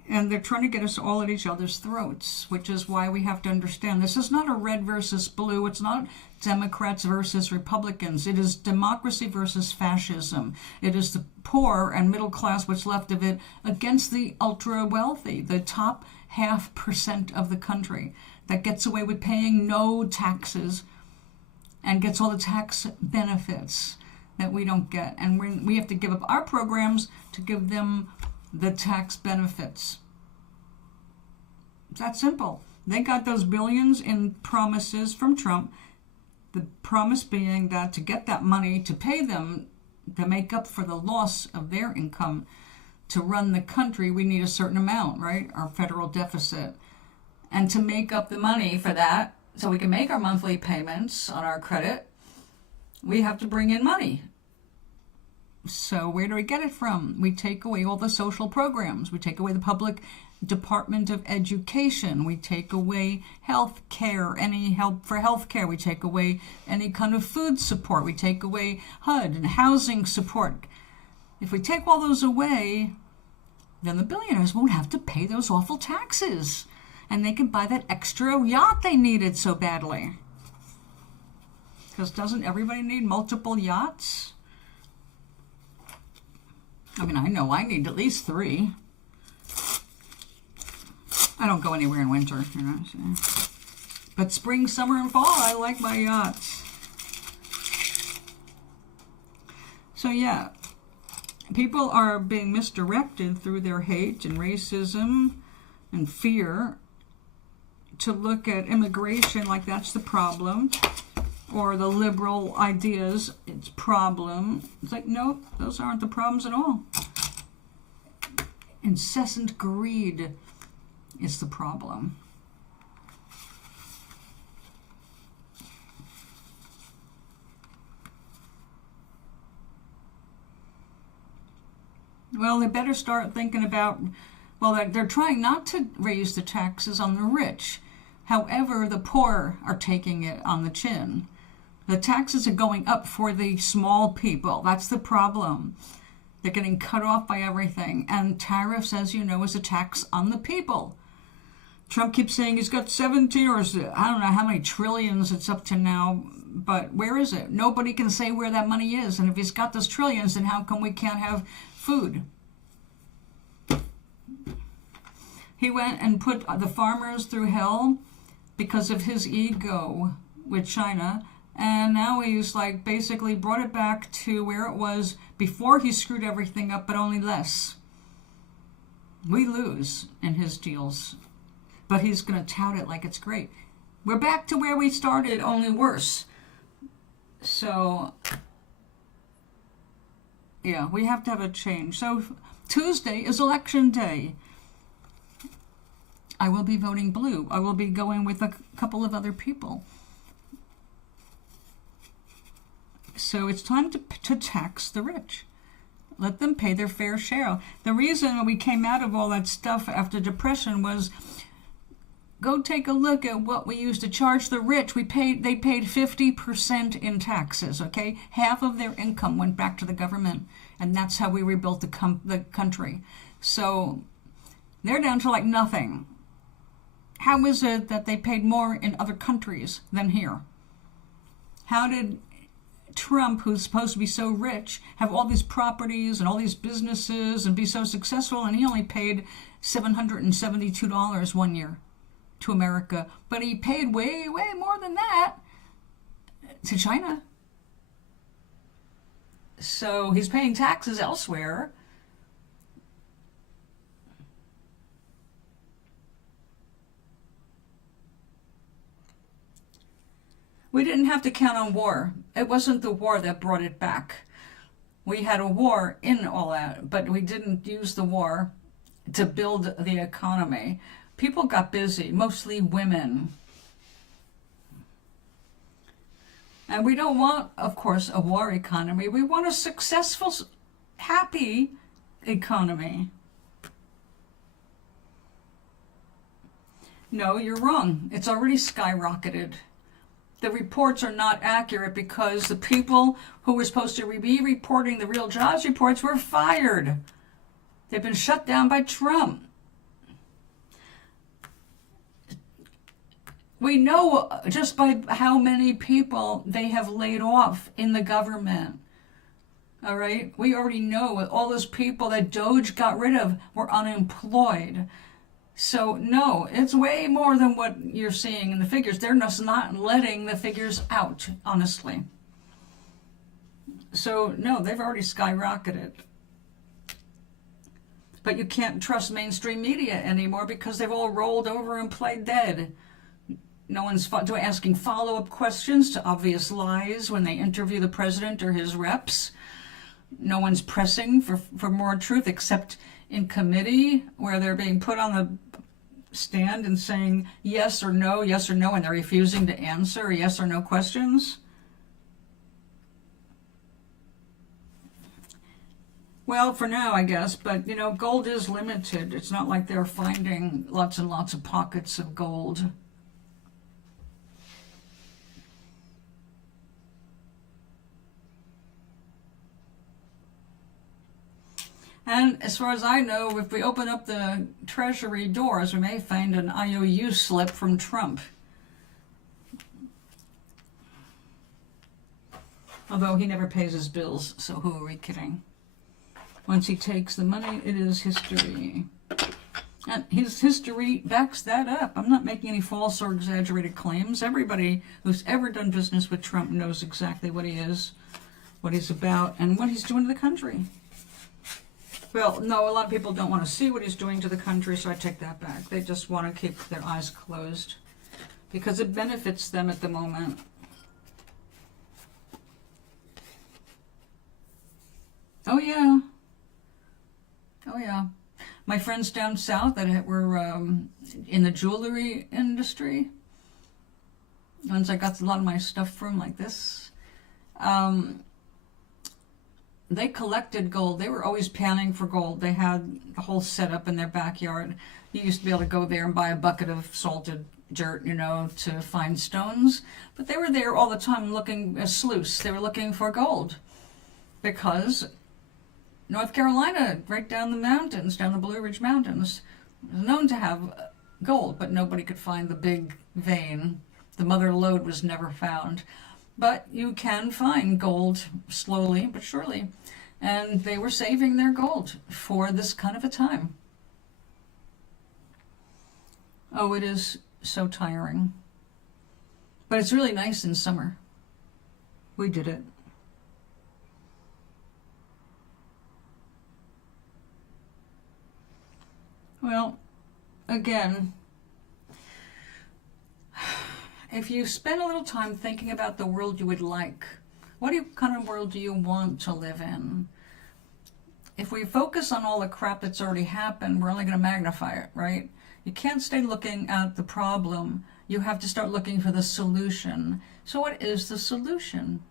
And they're trying to get us all at each other's throats, which is why we have to understand this is not a red versus blue. It's not Democrats versus Republicans. It is democracy versus fascism. It is the poor and middle class, what's left of it, against the ultra wealthy, the top 0.5% of the country that gets away with paying no taxes and gets all the tax benefits that we don't get. And we have to give up our programs to give them the tax benefits. It's that simple. They got those billions in promises from Trump. The promise being that to get that money to pay them to make up for the loss of their income to run the country, we need a certain amount, right? Our federal deficit. And to make up the money for that, so we can make our monthly payments on our credit, we have to bring in money. So where do we get it from? We take away all the social programs. We take away the public Department of Education. We take away health care, any help for health care. We take away any kind of food support. We take away HUD and housing support. If we take all those away, then the billionaires won't have to pay those awful taxes. And they can buy that extra yacht they needed so badly. Because doesn't everybody need multiple yachts? I mean, I know I need at least 3. I don't go anywhere in winter, you know. So. But spring, summer, and fall, I like my yachts. So yeah, people are being misdirected through their hate and racism and fear to look at immigration like that's the problem. Or the liberal ideas, it's problem. It's like, nope, those aren't the problems at all. Incessant greed is the problem. Well, they better start thinking about, well, they're trying not to raise the taxes on the rich. However, the poor are taking it on the chin. The taxes are going up for the small people. That's the problem. They're getting cut off by everything. And tariffs, as you know, is a tax on the people. Trump keeps saying he's got 70 or I don't know how many trillions it's up to now, but where is it? Nobody can say where that money is. And if he's got those trillions, then how come we can't have food? He went and put the farmers through hell because of his ego with China. And now he's like basically brought it back to where it was before he screwed everything up, but only less. We lose in his deals. But he's going to tout it like it's great. We're back to where we started, only worse. So, yeah, we have to have a change. So, Tuesday is election day. I will be voting blue. I will be going with a couple of other people. So, it's time to tax the rich. Let them pay their fair share. The reason we came out of all that stuff after Depression was, go take a look at what we used to charge the rich. They paid 50% in taxes, okay? Half of their income went back to the government, and that's how we rebuilt the country. So they're down to like nothing. How is it that they paid more in other countries than here? How did Trump, who's supposed to be so rich, have all these properties and all these businesses and be so successful, and he only paid $772 one year to America, but he paid way, way more than that to China. So he's paying taxes elsewhere. We didn't have to count on war. It wasn't the war that brought it back. We had a war in all that, but we didn't use the war to build the economy. People got busy, mostly women. And we don't want, of course, a war economy. We want a successful, happy economy. No, you're wrong. It's already skyrocketed. The reports are not accurate because the people who were supposed to be reporting the real jobs reports were fired. They've been shut down by Trump. We know just by how many people they have laid off in the government. All right? We already know all those people that Doge got rid of were unemployed. So, no, it's way more than what you're seeing in the figures. They're just not letting the figures out, honestly. So, no, they've already skyrocketed. But you can't trust mainstream media anymore because they've all rolled over and played dead. No one's asking follow-up questions to obvious lies when they interview the president or his reps. No one's pressing for more truth except in committee where they're being put on the stand and saying yes or no, and they're refusing to answer yes or no questions. Well, for now, I guess, but, you know, gold is limited. It's not like they're finding lots and lots of pockets of gold. And as far as I know, if we open up the Treasury doors, we may find an IOU slip from Trump. Although he never pays his bills, so who are we kidding? Once he takes the money, it is history. And his history backs that up. I'm not making any false or exaggerated claims. Everybody who's ever done business with Trump knows exactly what he is, what he's about, and what he's doing to the country. Well, no, a lot of people don't want to see what he's doing to the country, so I take that back. They just want to keep their eyes closed because it benefits them at the moment. Oh, yeah. Oh, yeah. My friends down south that were in the jewelry industry, ones I got a lot of my stuff from, like this, they collected gold. They were always panning for gold. They had a whole setup in their backyard. You used to be able to go there and buy a bucket of salted dirt, you know, to find stones, but they were there all the time looking, a sluice. They were looking for gold because North Carolina, right down the mountains, down the Blue Ridge Mountains, was known to have gold, but nobody could find the big vein. The mother lode was never found. But you can find gold slowly but surely. And they were saving their gold for this kind of a time. Oh, it is so tiring. But it's really nice in summer. We did it. Well, again, if you spend a little time thinking about the world you would like, what kind of world do you want to live in? If we focus on all the crap that's already happened, we're only going to magnify it, right? You can't stay looking at the problem. You have to start looking for the solution. So what is the solution?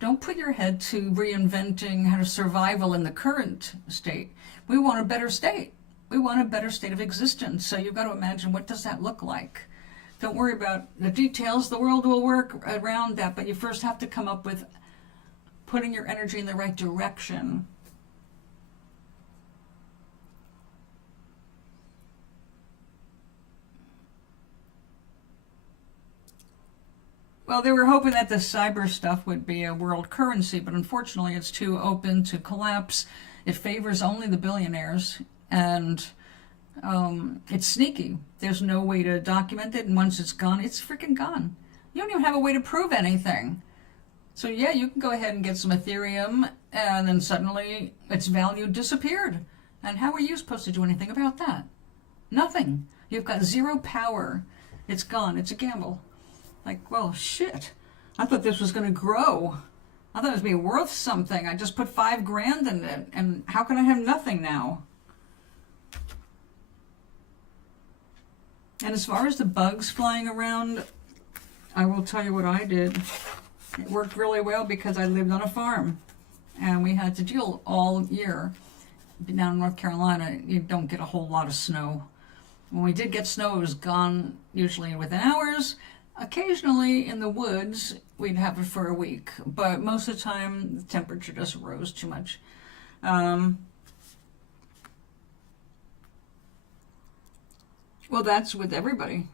Don't put your head to reinventing how to survival in the current state. We want a better state. We want a better state of existence. So you've got to imagine, what does that look like? Don't worry about the details. The world will work around that, but you first have to come up with putting your energy in the right direction. Well, they were hoping that the cyber stuff would be a world currency, but unfortunately it's too open to collapse. It favors only the billionaires, and it's sneaky. There's no way to document it, and once it's gone, it's freaking gone. You don't even have a way to prove anything. So yeah, you can go ahead and get some Ethereum, and then suddenly its value disappeared. And how are you supposed to do anything about that? Nothing. You've got zero power. It's gone. It's a gamble. Like, well, shit. I thought this was going to grow. I thought it was going to be worth something. I just put $5 grand in it, and how can I have nothing now? And as far as the bugs flying around, I will tell you what I did. It worked really well because I lived on a farm, and we had to deal all year. Down in North Carolina, you don't get a whole lot of snow. When we did get snow, it was gone usually within hours. Occasionally in the woods, we'd have it for a week, but most of the time the temperature just rose too much. Well, that's with everybody.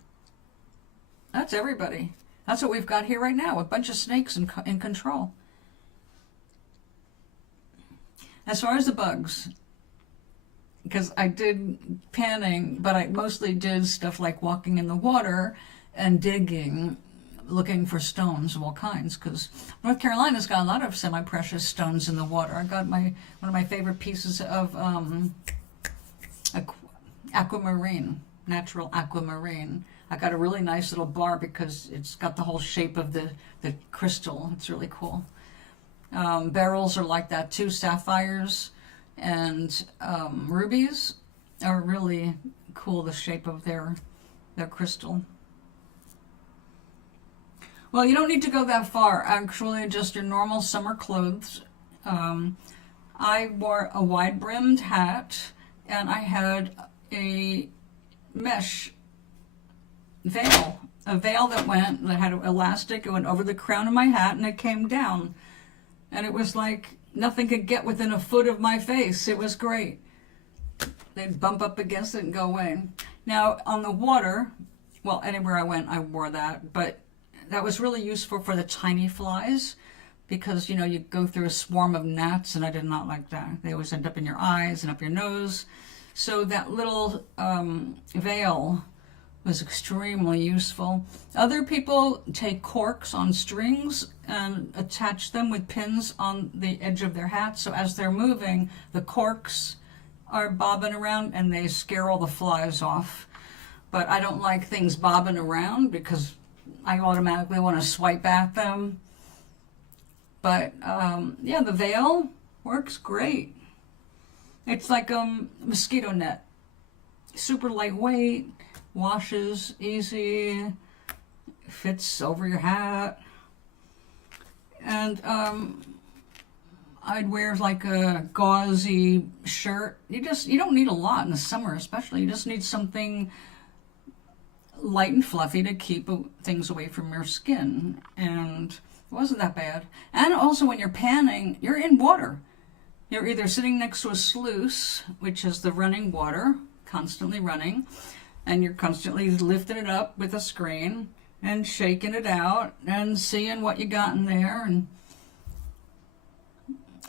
That's everybody. That's what we've got here right now, a bunch of snakes in control. As far as the bugs, because I did panning, but I mostly did stuff like walking in the water and digging, looking for stones of all kinds, because North Carolina's got a lot of semi-precious stones in the water. I got one of my favorite pieces of aquamarine, natural aquamarine. I got a really nice little bar because it's got the whole shape of the crystal. It's really cool. Beryls are like that too. Sapphires and rubies are really cool, the shape of their crystal. Well, you don't need to go that far. Actually, just your normal summer clothes. I wore a wide-brimmed hat, and I had a mesh veil. A veil that had an elastic. It went over the crown of my hat, and it came down. And it was like nothing could get within a foot of my face. It was great. They'd bump up against it and go away. Now, on the water, well, anywhere I went, I wore that, but that was really useful for the tiny flies because, you know, you go through a swarm of gnats, and I did not like that. They always end up in your eyes and up your nose. So that little veil was extremely useful. Other people take corks on strings and attach them with pins on the edge of their hat. So as they're moving, the corks are bobbing around and they scare all the flies off. But I don't like things bobbing around because I automatically want to swipe at them. But yeah, the veil works great. It's like a mosquito net. Super lightweight, washes easy, fits over your hat. And I'd wear like a gauzy shirt. You don't need a lot in the summer especially. You just need something light and fluffy to keep things away from your skin, and it wasn't that bad. And also when you're panning, you're in water. You're either sitting next to a sluice, which is the running water, constantly running, and you're constantly lifting it up with a screen and shaking it out and seeing what you got in there, and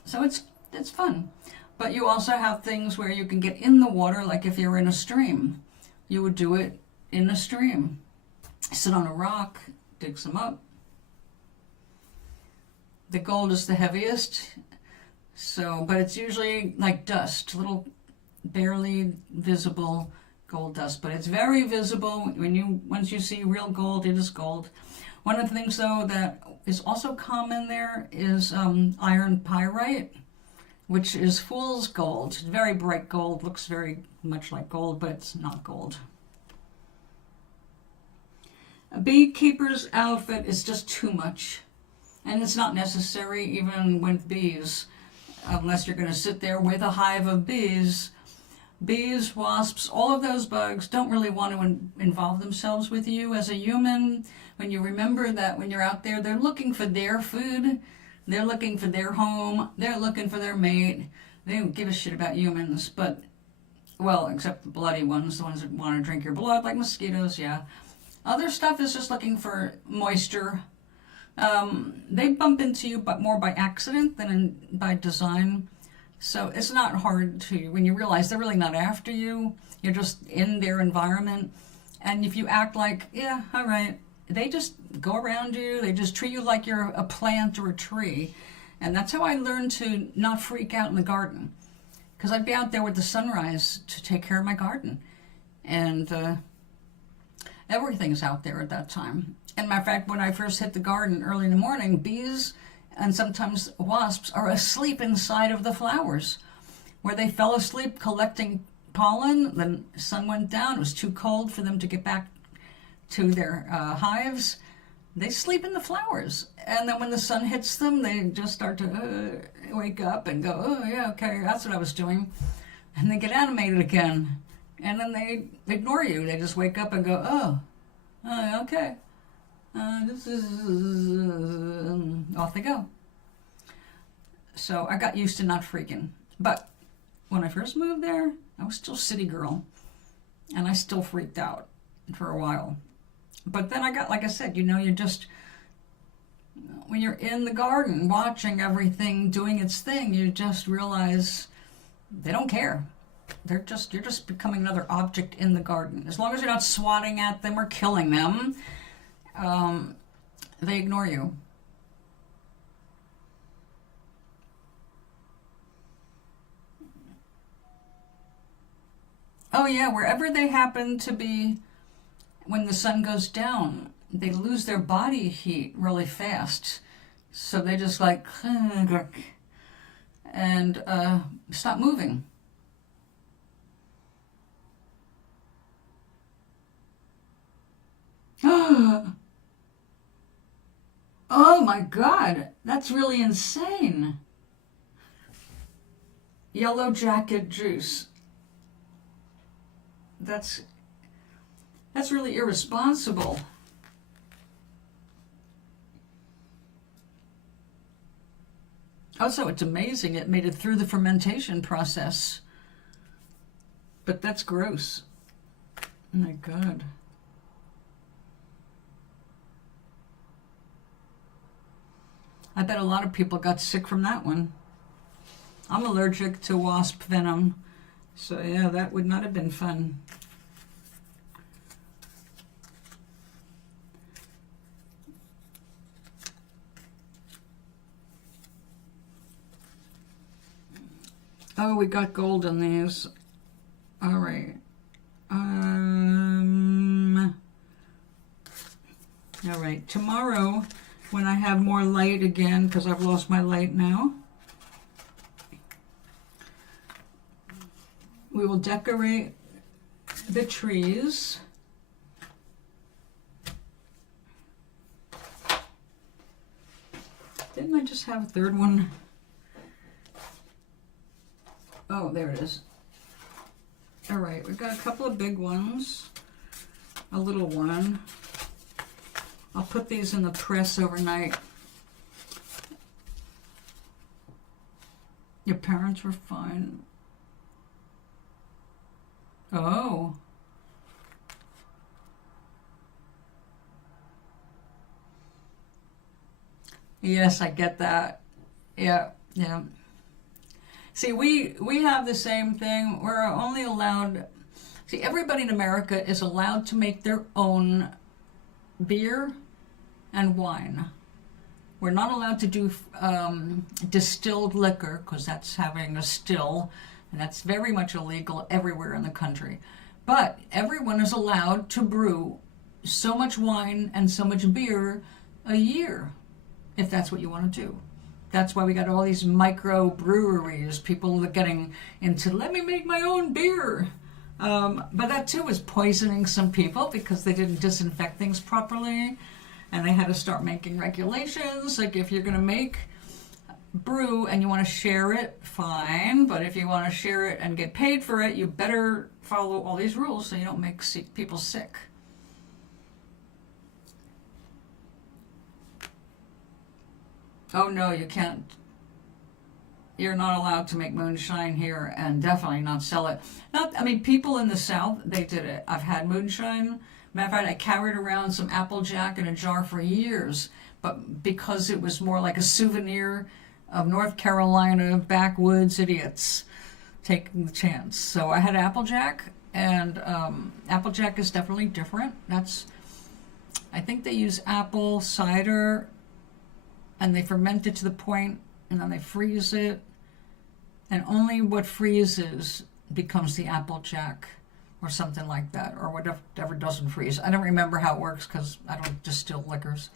so it's fun. But you also have things where you can get in the water, like if you're in a stream. You would do it in a stream. Sit on a rock, dig some up. The gold is the heaviest, but it's usually like dust, little barely visible gold dust, but it's very visible. Once you see real gold, it is gold. One of the things, though, that is also common there is iron pyrite, which is fool's gold. It's very bright gold, looks very much like gold, but it's not gold. A beekeeper's outfit is just too much, and it's not necessary even with bees, unless you're going to sit there with a hive of bees. Bees, wasps, all of those bugs don't really want to involve themselves with you as a human. When you remember that when you're out there, they're looking for their food, they're looking for their home, they're looking for their mate. They don't give a shit about humans, but, well, except the bloody ones, the ones that want to drink your blood, like mosquitoes, yeah. Other stuff is just looking for moisture. They bump into you, but more by accident than by design. So it's not hard when you realize they're really not after you. You're just in their environment. And if you act like, yeah, all right, they just go around you. They just treat you like you're a plant or a tree. And that's how I learned to not freak out in the garden. Because I'd be out there with the sunrise to take care of my garden. And everything's out there at that time. And matter of fact, when I first hit the garden early in the morning, bees and sometimes wasps are asleep inside of the flowers, where they fell asleep collecting pollen. Then the sun went down. It was too cold for them to get back to their hives. They sleep in the flowers. And then when the sun hits them, they just start to wake up and go, oh, yeah, okay, that's what I was doing. And they get animated again. And then they ignore you. They just wake up and go, oh, okay. This is... off they go. So I got used to not freaking. But when I first moved there, I was still city girl. And I still freaked out for a while. But then I got, like I said, you just... when you're in the garden watching everything doing its thing, you just realize they don't care. You're just becoming another object in the garden. As long as you're not swatting at them or killing them, they ignore you. Oh yeah, wherever they happen to be when the sun goes down, they lose their body heat really fast. So they just like, and stop moving. Oh my God, that's really insane. Yellow jacket juice. That's really irresponsible. Also, it's amazing it made it through the fermentation process. But that's gross. Oh my God. I bet a lot of people got sick from that one. I'm allergic to wasp venom. So yeah, that would not have been fun. Oh, we got gold in these. All right. All right. Tomorrow, when I have more light again, because I've lost my light now, we will decorate the trees. Didn't I just have a third one? Oh, there it is. All right, we've got a couple of big ones. a little one. I'll put these in the press overnight. Your parents were fine. Oh. Yes, I get that. Yeah, yeah. See, we have the same thing. We're only allowed... See, everybody in America is allowed to make their own beer and wine. We're not allowed to do distilled liquor, because that's having a still, and that's very much illegal everywhere in the country. But everyone is allowed to brew so much wine and so much beer a year, if that's what you want to do. That's why we got all these micro breweries, people getting into, let me make my own beer. But that too is poisoning some people because they didn't disinfect things properly. And they had to start making regulations, like if you're going to make brew and you want to share it, fine. But if you want to share it and get paid for it, you better follow all these rules so you don't make people sick. Oh no, you can't. You're not allowed to make moonshine here, and definitely not sell it. I mean, people in the South, they did it. I've had moonshine. Matter of fact, I carried around some Applejack in a jar for years, but because it was more like a souvenir of North Carolina backwoods idiots taking the chance. So I had Applejack, and Applejack is definitely different. I think they use apple cider, and they ferment it to the point, and then they freeze it, and only what freezes becomes the Applejack, or something like that, or whatever doesn't freeze. I don't remember how it works because I don't distill liquors,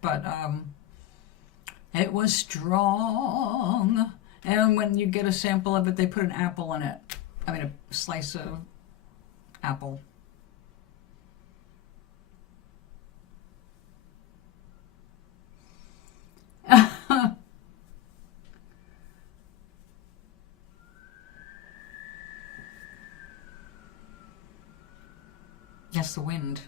but it was strong. And when you get a sample of it, they put an apple in it. I mean, a slice of apple. Yes, the wind.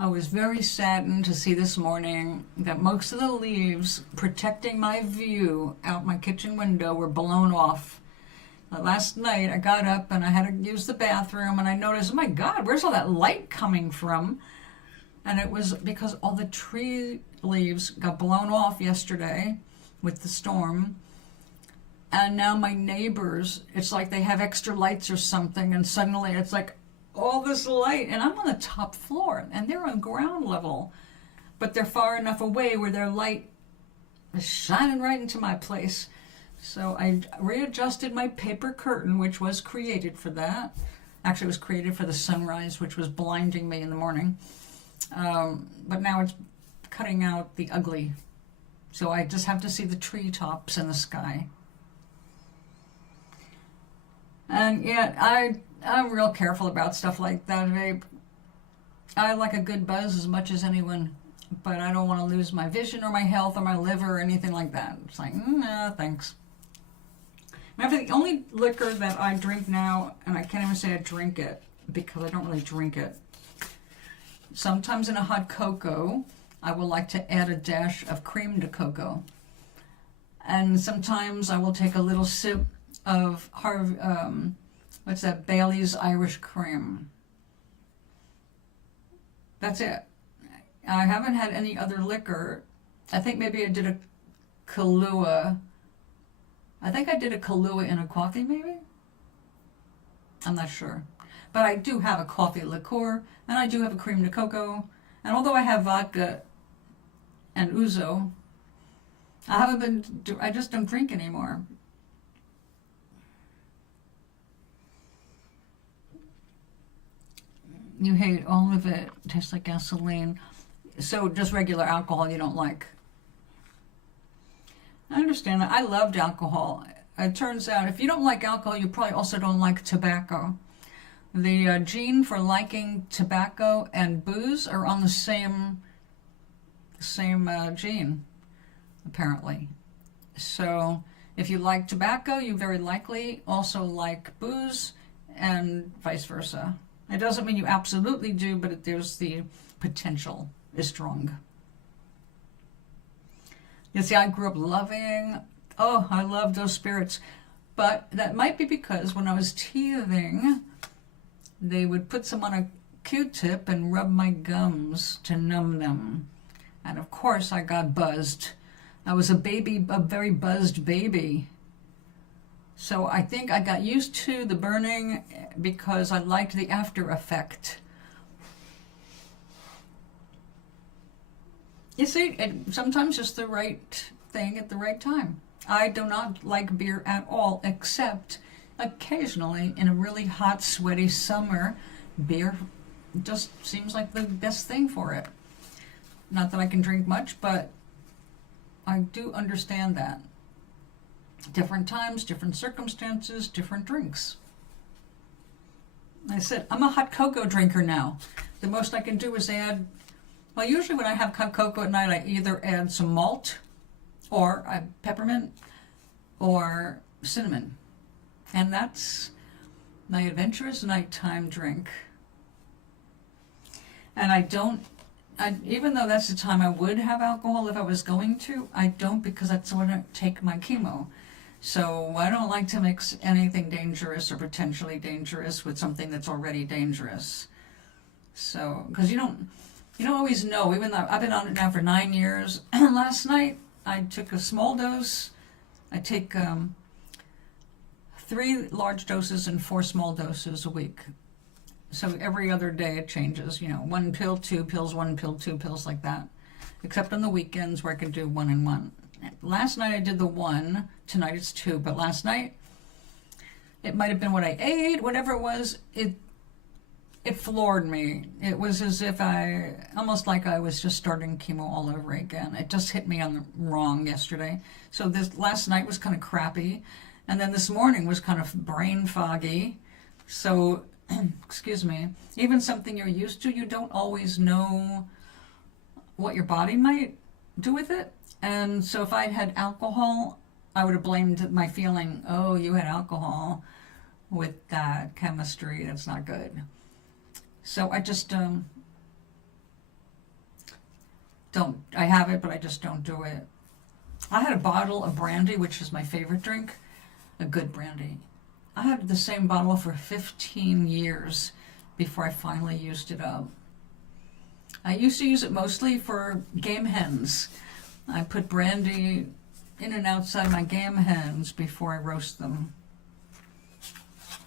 I was very saddened to see this morning that most of the leaves protecting my view out my kitchen window were blown off. Last night I got up and I had to use the bathroom, and I noticed, oh my God, where's all that light coming from? And it was because all the tree leaves got blown off yesterday with the storm. And now my neighbors, it's like they have extra lights or something, and suddenly it's like all this light, and I'm on the top floor, and they're on ground level, but they're far enough away where their light is shining right into my place. So I readjusted my paper curtain, which was created for that. Actually, it was created for the sunrise, which was blinding me in the morning. But now it's cutting out the ugly. So I just have to see the treetops and the sky. And yet, I'm real careful about stuff like that, babe. I like a good buzz as much as anyone, but I don't want to lose my vision or my health or my liver or anything like that. It's like, no, thanks. Matter of fact, the only liquor that I drink now, and I can't even say I drink it because I don't really drink it. Sometimes in a hot cocoa, I will like to add a dash of cream to cocoa. And sometimes I will take a little sip of what's that, Bailey's Irish Cream. That's it. I haven't had any other liquor. I think maybe I did a Kahlua. I think I did a Kahlua in a coffee, maybe? I'm not sure. But I do have a coffee liqueur, and I do have a cream de cocoa. And although I have vodka and ouzo, I just don't drink anymore. You hate all of it. Tastes like gasoline. So just regular alcohol you don't like. I understand that. I loved alcohol. It turns out if you don't like alcohol, you probably also don't like tobacco. The gene for liking tobacco and booze are on the same gene, apparently. So if you like tobacco, you very likely also like booze, and vice versa. It doesn't mean you absolutely do, but there's the potential is strong. You see, I grew up loving, I love those spirits. But that might be because when I was teething, they would put some on a Q-tip and rub my gums to numb them. And of course I got buzzed. I was a very buzzed baby. So I think I got used to the burning because I liked the after effect. You see, sometimes it's the right thing at the right time. I do not like beer at all, except occasionally in a really hot, sweaty summer, beer just seems like the best thing for it. Not that I can drink much, but I do understand that. Different times, different circumstances, different drinks. I said, I'm a hot cocoa drinker now. The most I can do is add, well, usually when I have hot cocoa at night, I either add some malt or peppermint or cinnamon. And that's my adventurous nighttime drink. And even though that's the time I would have alcohol if I was going to, I don't, because that's when I take my chemo. So I don't like to mix anything dangerous or potentially dangerous with something that's already dangerous. So, because you don't always know, even though I've been on it now for 9 years. Last night, I took a small dose. I take 3 large doses and 4 small doses a week. So every other day it changes, 1 pill, 2 pills, 1 pill, 2 pills, like that. Except on the weekends where I can do 1 and 1. Last night I did the 1, tonight it's 2, but last night, it might have been what I ate, whatever it was, it floored me. It was as if almost like I was just starting chemo all over again. It just hit me on the wrong yesterday. So this last night was kind of crappy. And then this morning was kind of brain foggy. So, excuse me, even something you're used to, you don't always know what your body might do with it. And so if I'd had alcohol, I would have blamed my feeling, oh, you had alcohol with that chemistry. That's not good. So I just I have it, but I just don't do it. I had a bottle of brandy, which is my favorite drink, a good brandy. I had the same bottle for 15 years before I finally used it up. I used to use it mostly for game hens. I put brandy in and outside my game hens before I roast them.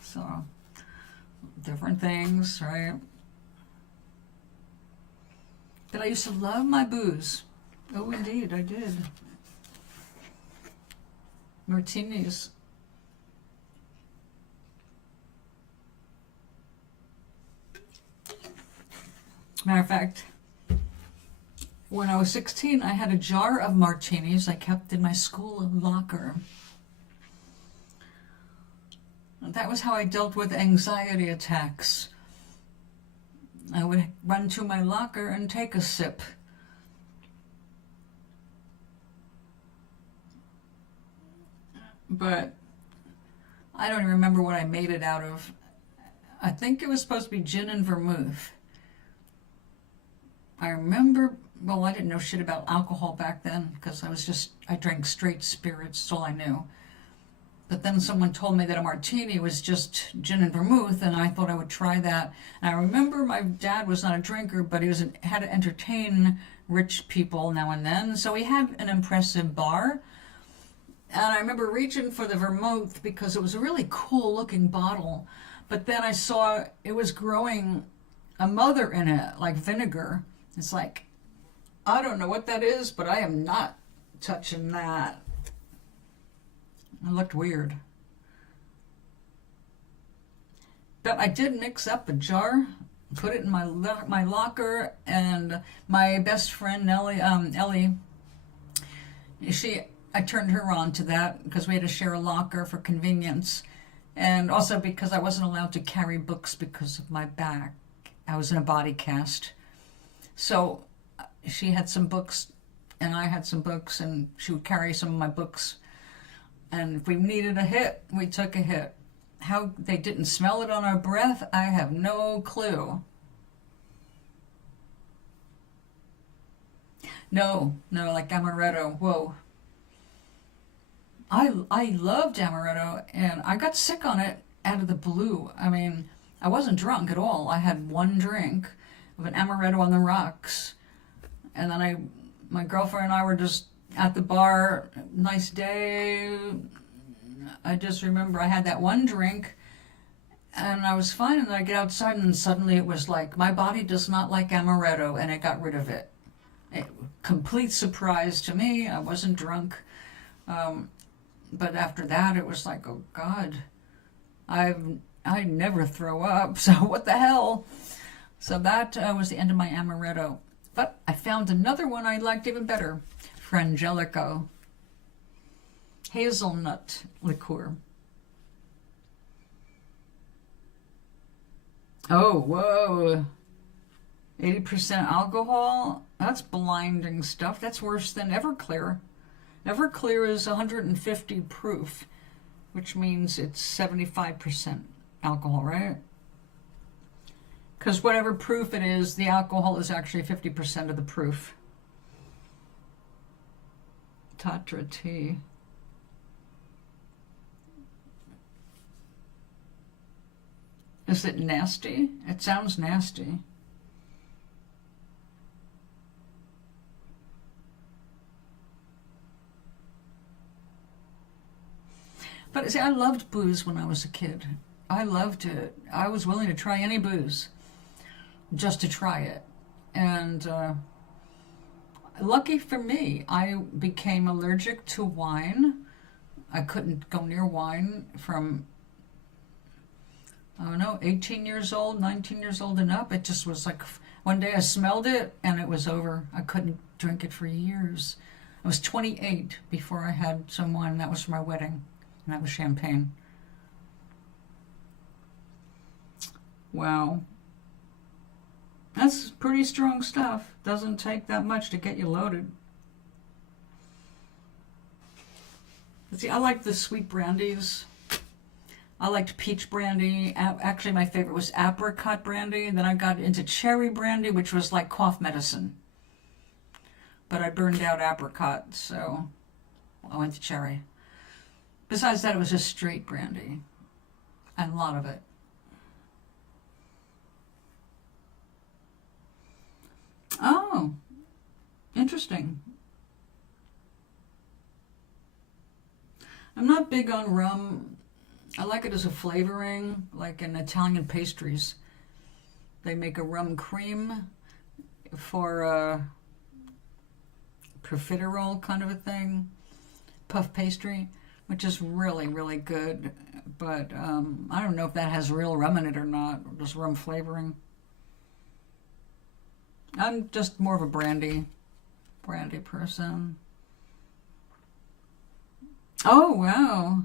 So, different things, right? But I used to love my booze. Oh, indeed, I did. Martinis. Matter of fact, when I was 16, I had a jar of martinis I kept in my school locker. And that was how I dealt with anxiety attacks. I would run to my locker and take a sip. But I don't even remember what I made it out of. I think it was supposed to be gin and vermouth. I remember, well, I didn't know shit about alcohol back then because I drank straight spirits, that's all I knew. But then someone told me that a martini was just gin and vermouth, and I thought I would try that. And I remember my dad was not a drinker, but he had to entertain rich people now and then, so he had an impressive bar. And I remember reaching for the vermouth because it was a really cool looking bottle. But then I saw it was growing a mother in it, like vinegar. It's like, I don't know what that is, but I am not touching that. It looked weird. But I did mix up a jar, put it in my locker, and my best friend Ellie, I turned her on to that because we had to share a locker for convenience, and also because I wasn't allowed to carry books because of my back. I was in a body cast. So she had some books and I had some books, and she would carry some of my books. And if we needed a hit, we took a hit. How they didn't smell it on our breath, I have no clue. No, like amaretto. Whoa. I loved amaretto, and I got sick on it out of the blue. I mean, I wasn't drunk at all. I had one drink of an amaretto on the rocks, and then my girlfriend and I were just at the bar, nice day. I just remember I had that one drink, and I was fine, and then I get outside, and suddenly it was like, my body does not like amaretto, and it got rid of it. Complete surprise to me. I wasn't drunk. But after that, it was like, oh God, I never throw up, so what the hell? So that was the end of my amaretto. But I found another one I liked even better, Frangelico, hazelnut liqueur. Oh, whoa, 80% alcohol? That's blinding stuff. That's worse than Everclear. Everclear is 150 proof, which means it's 75% alcohol, right? Because whatever proof it is, the alcohol is actually 50% of the proof. Tatra tea. Is it nasty? It sounds nasty. But see, I loved booze when I was a kid. I loved it. I was willing to try any booze just to try it. And lucky for me, I became allergic to wine. I couldn't go near wine from, I don't know, 18 years old, 19 years old and up. It just was like, one day I smelled it and it was over. I couldn't drink it for years. I was 28 before I had some wine, and that was for my wedding. And that was champagne. Wow. That's pretty strong stuff. Doesn't take that much to get you loaded. But see, I like the sweet brandies. I liked peach brandy. Actually, my favorite was apricot brandy. And then I got into cherry brandy, which was like cough medicine. But I burned out apricot, so I went to cherry. Besides that, it was just straight brandy, and a lot of it. Oh, interesting. I'm not big on rum. I like it as a flavoring, like in Italian pastries. They make a rum cream for profiterole kind of a thing, puff pastry, which is really, really good. But I don't know if that has real rum in it or not, or just rum flavoring. I'm just more of a brandy person. Oh, wow.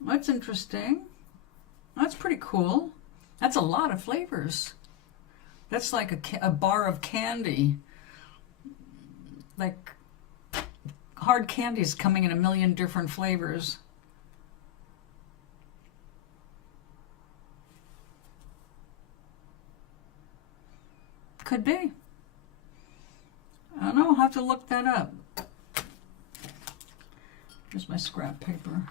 That's interesting. That's pretty cool. That's a lot of flavors. That's like a bar of candy. Like hard candies coming in a million different flavors. Could be. I don't know. I'll have to look that up. Here's my scrap paper.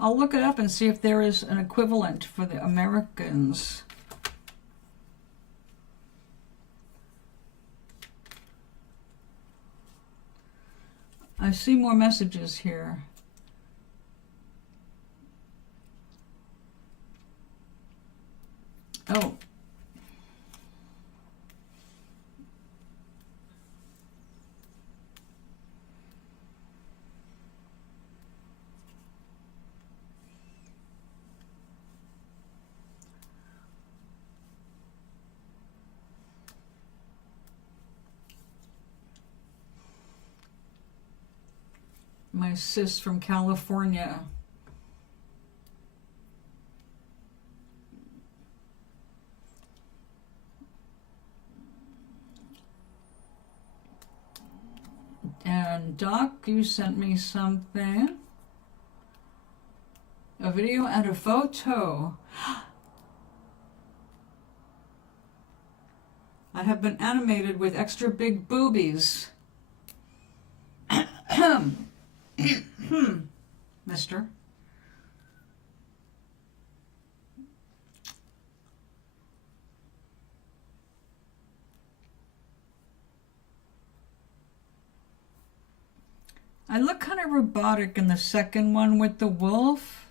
I'll look it up and see if there is an equivalent for the Americans. I see more messages here. Oh. my sis from California. And Doc, you sent me something. A video and a photo. I have been animated with extra big boobies. Mister. I look kind of robotic in the second one with the wolf.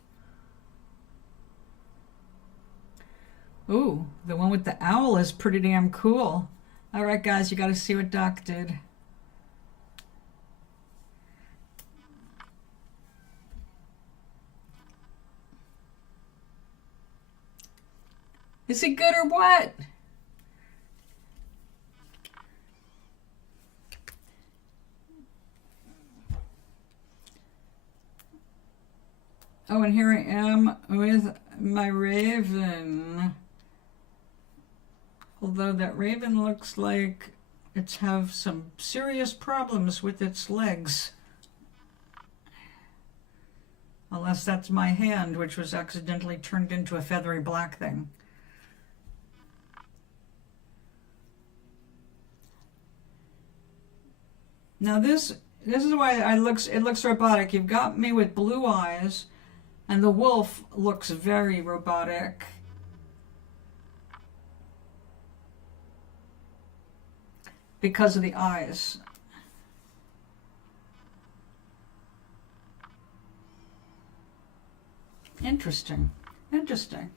Ooh, the one with the owl is pretty damn cool. All right, guys, you got to see what Doc did. Is he good or what? Oh, and here I am with my raven. Although that raven looks like it's have some serious problems with its legs. Unless that's my hand, which was accidentally turned into a feathery black thing. Now this is why it looks robotic. You've got me with blue eyes, and the wolf looks very robotic. Because of the eyes. Interesting. Interesting.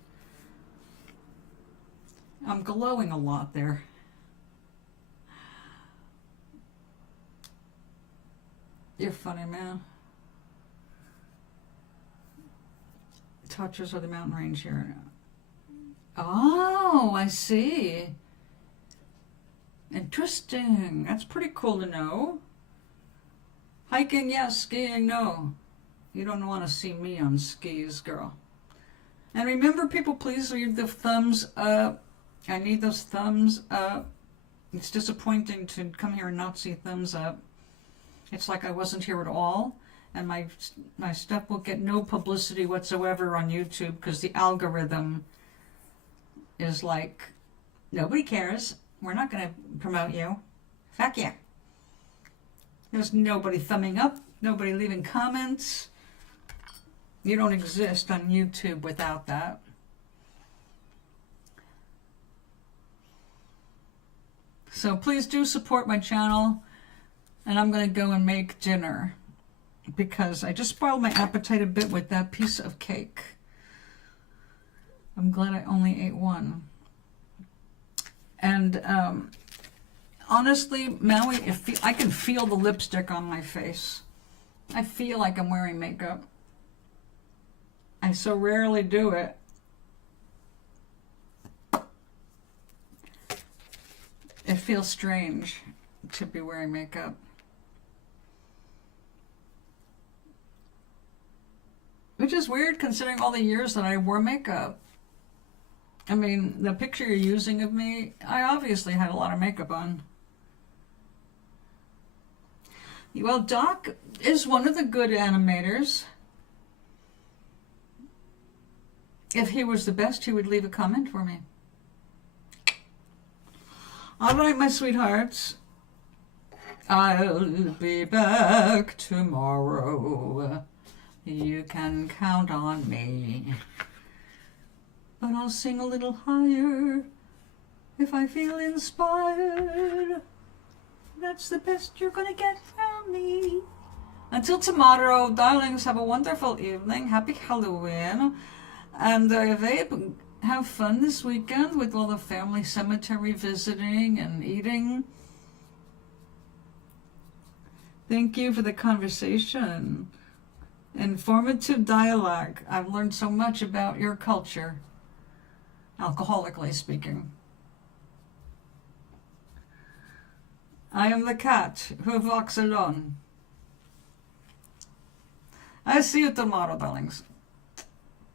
I'm glowing a lot there. You're funny, man. Touches of the mountain range here. Oh, I see. Interesting. That's pretty cool to know. Hiking, yes. Skiing, no. You don't want to see me on skis, girl. And remember, people, please leave the thumbs up. I need those thumbs up. It's disappointing to come here and not see thumbs up. It's like I wasn't here at all. And my stuff will get no publicity whatsoever on YouTube because the algorithm is like, nobody cares. We're not going to promote you. Fuck yeah. There's nobody thumbing up, nobody leaving comments. You don't exist on YouTube without that. So please do support my channel. And I'm going to go and make dinner because I just spoiled my appetite a bit with that piece of cake. I'm glad I only ate one. And honestly, Maui, I can feel the lipstick on my face. I feel like I'm wearing makeup. I so rarely do it. It feels strange to be wearing makeup. Which is weird considering all the years that I wore makeup. I mean, the picture you're using of me, I obviously had a lot of makeup on. Well, Doc is one of the good animators. If he was the best, he would leave a comment for me. All right, my sweethearts. I'll be back tomorrow. You can count on me. But I'll sing a little higher if I feel inspired. That's the best you're gonna get from me. Until tomorrow, darlings, have a wonderful evening. Happy Halloween. And have fun this weekend with all the family cemetery visiting and eating. Thank you for the conversation. Informative dialogue. I've learned so much about your culture, alcoholically speaking. I am the cat who walks alone. I see you tomorrow, darlings.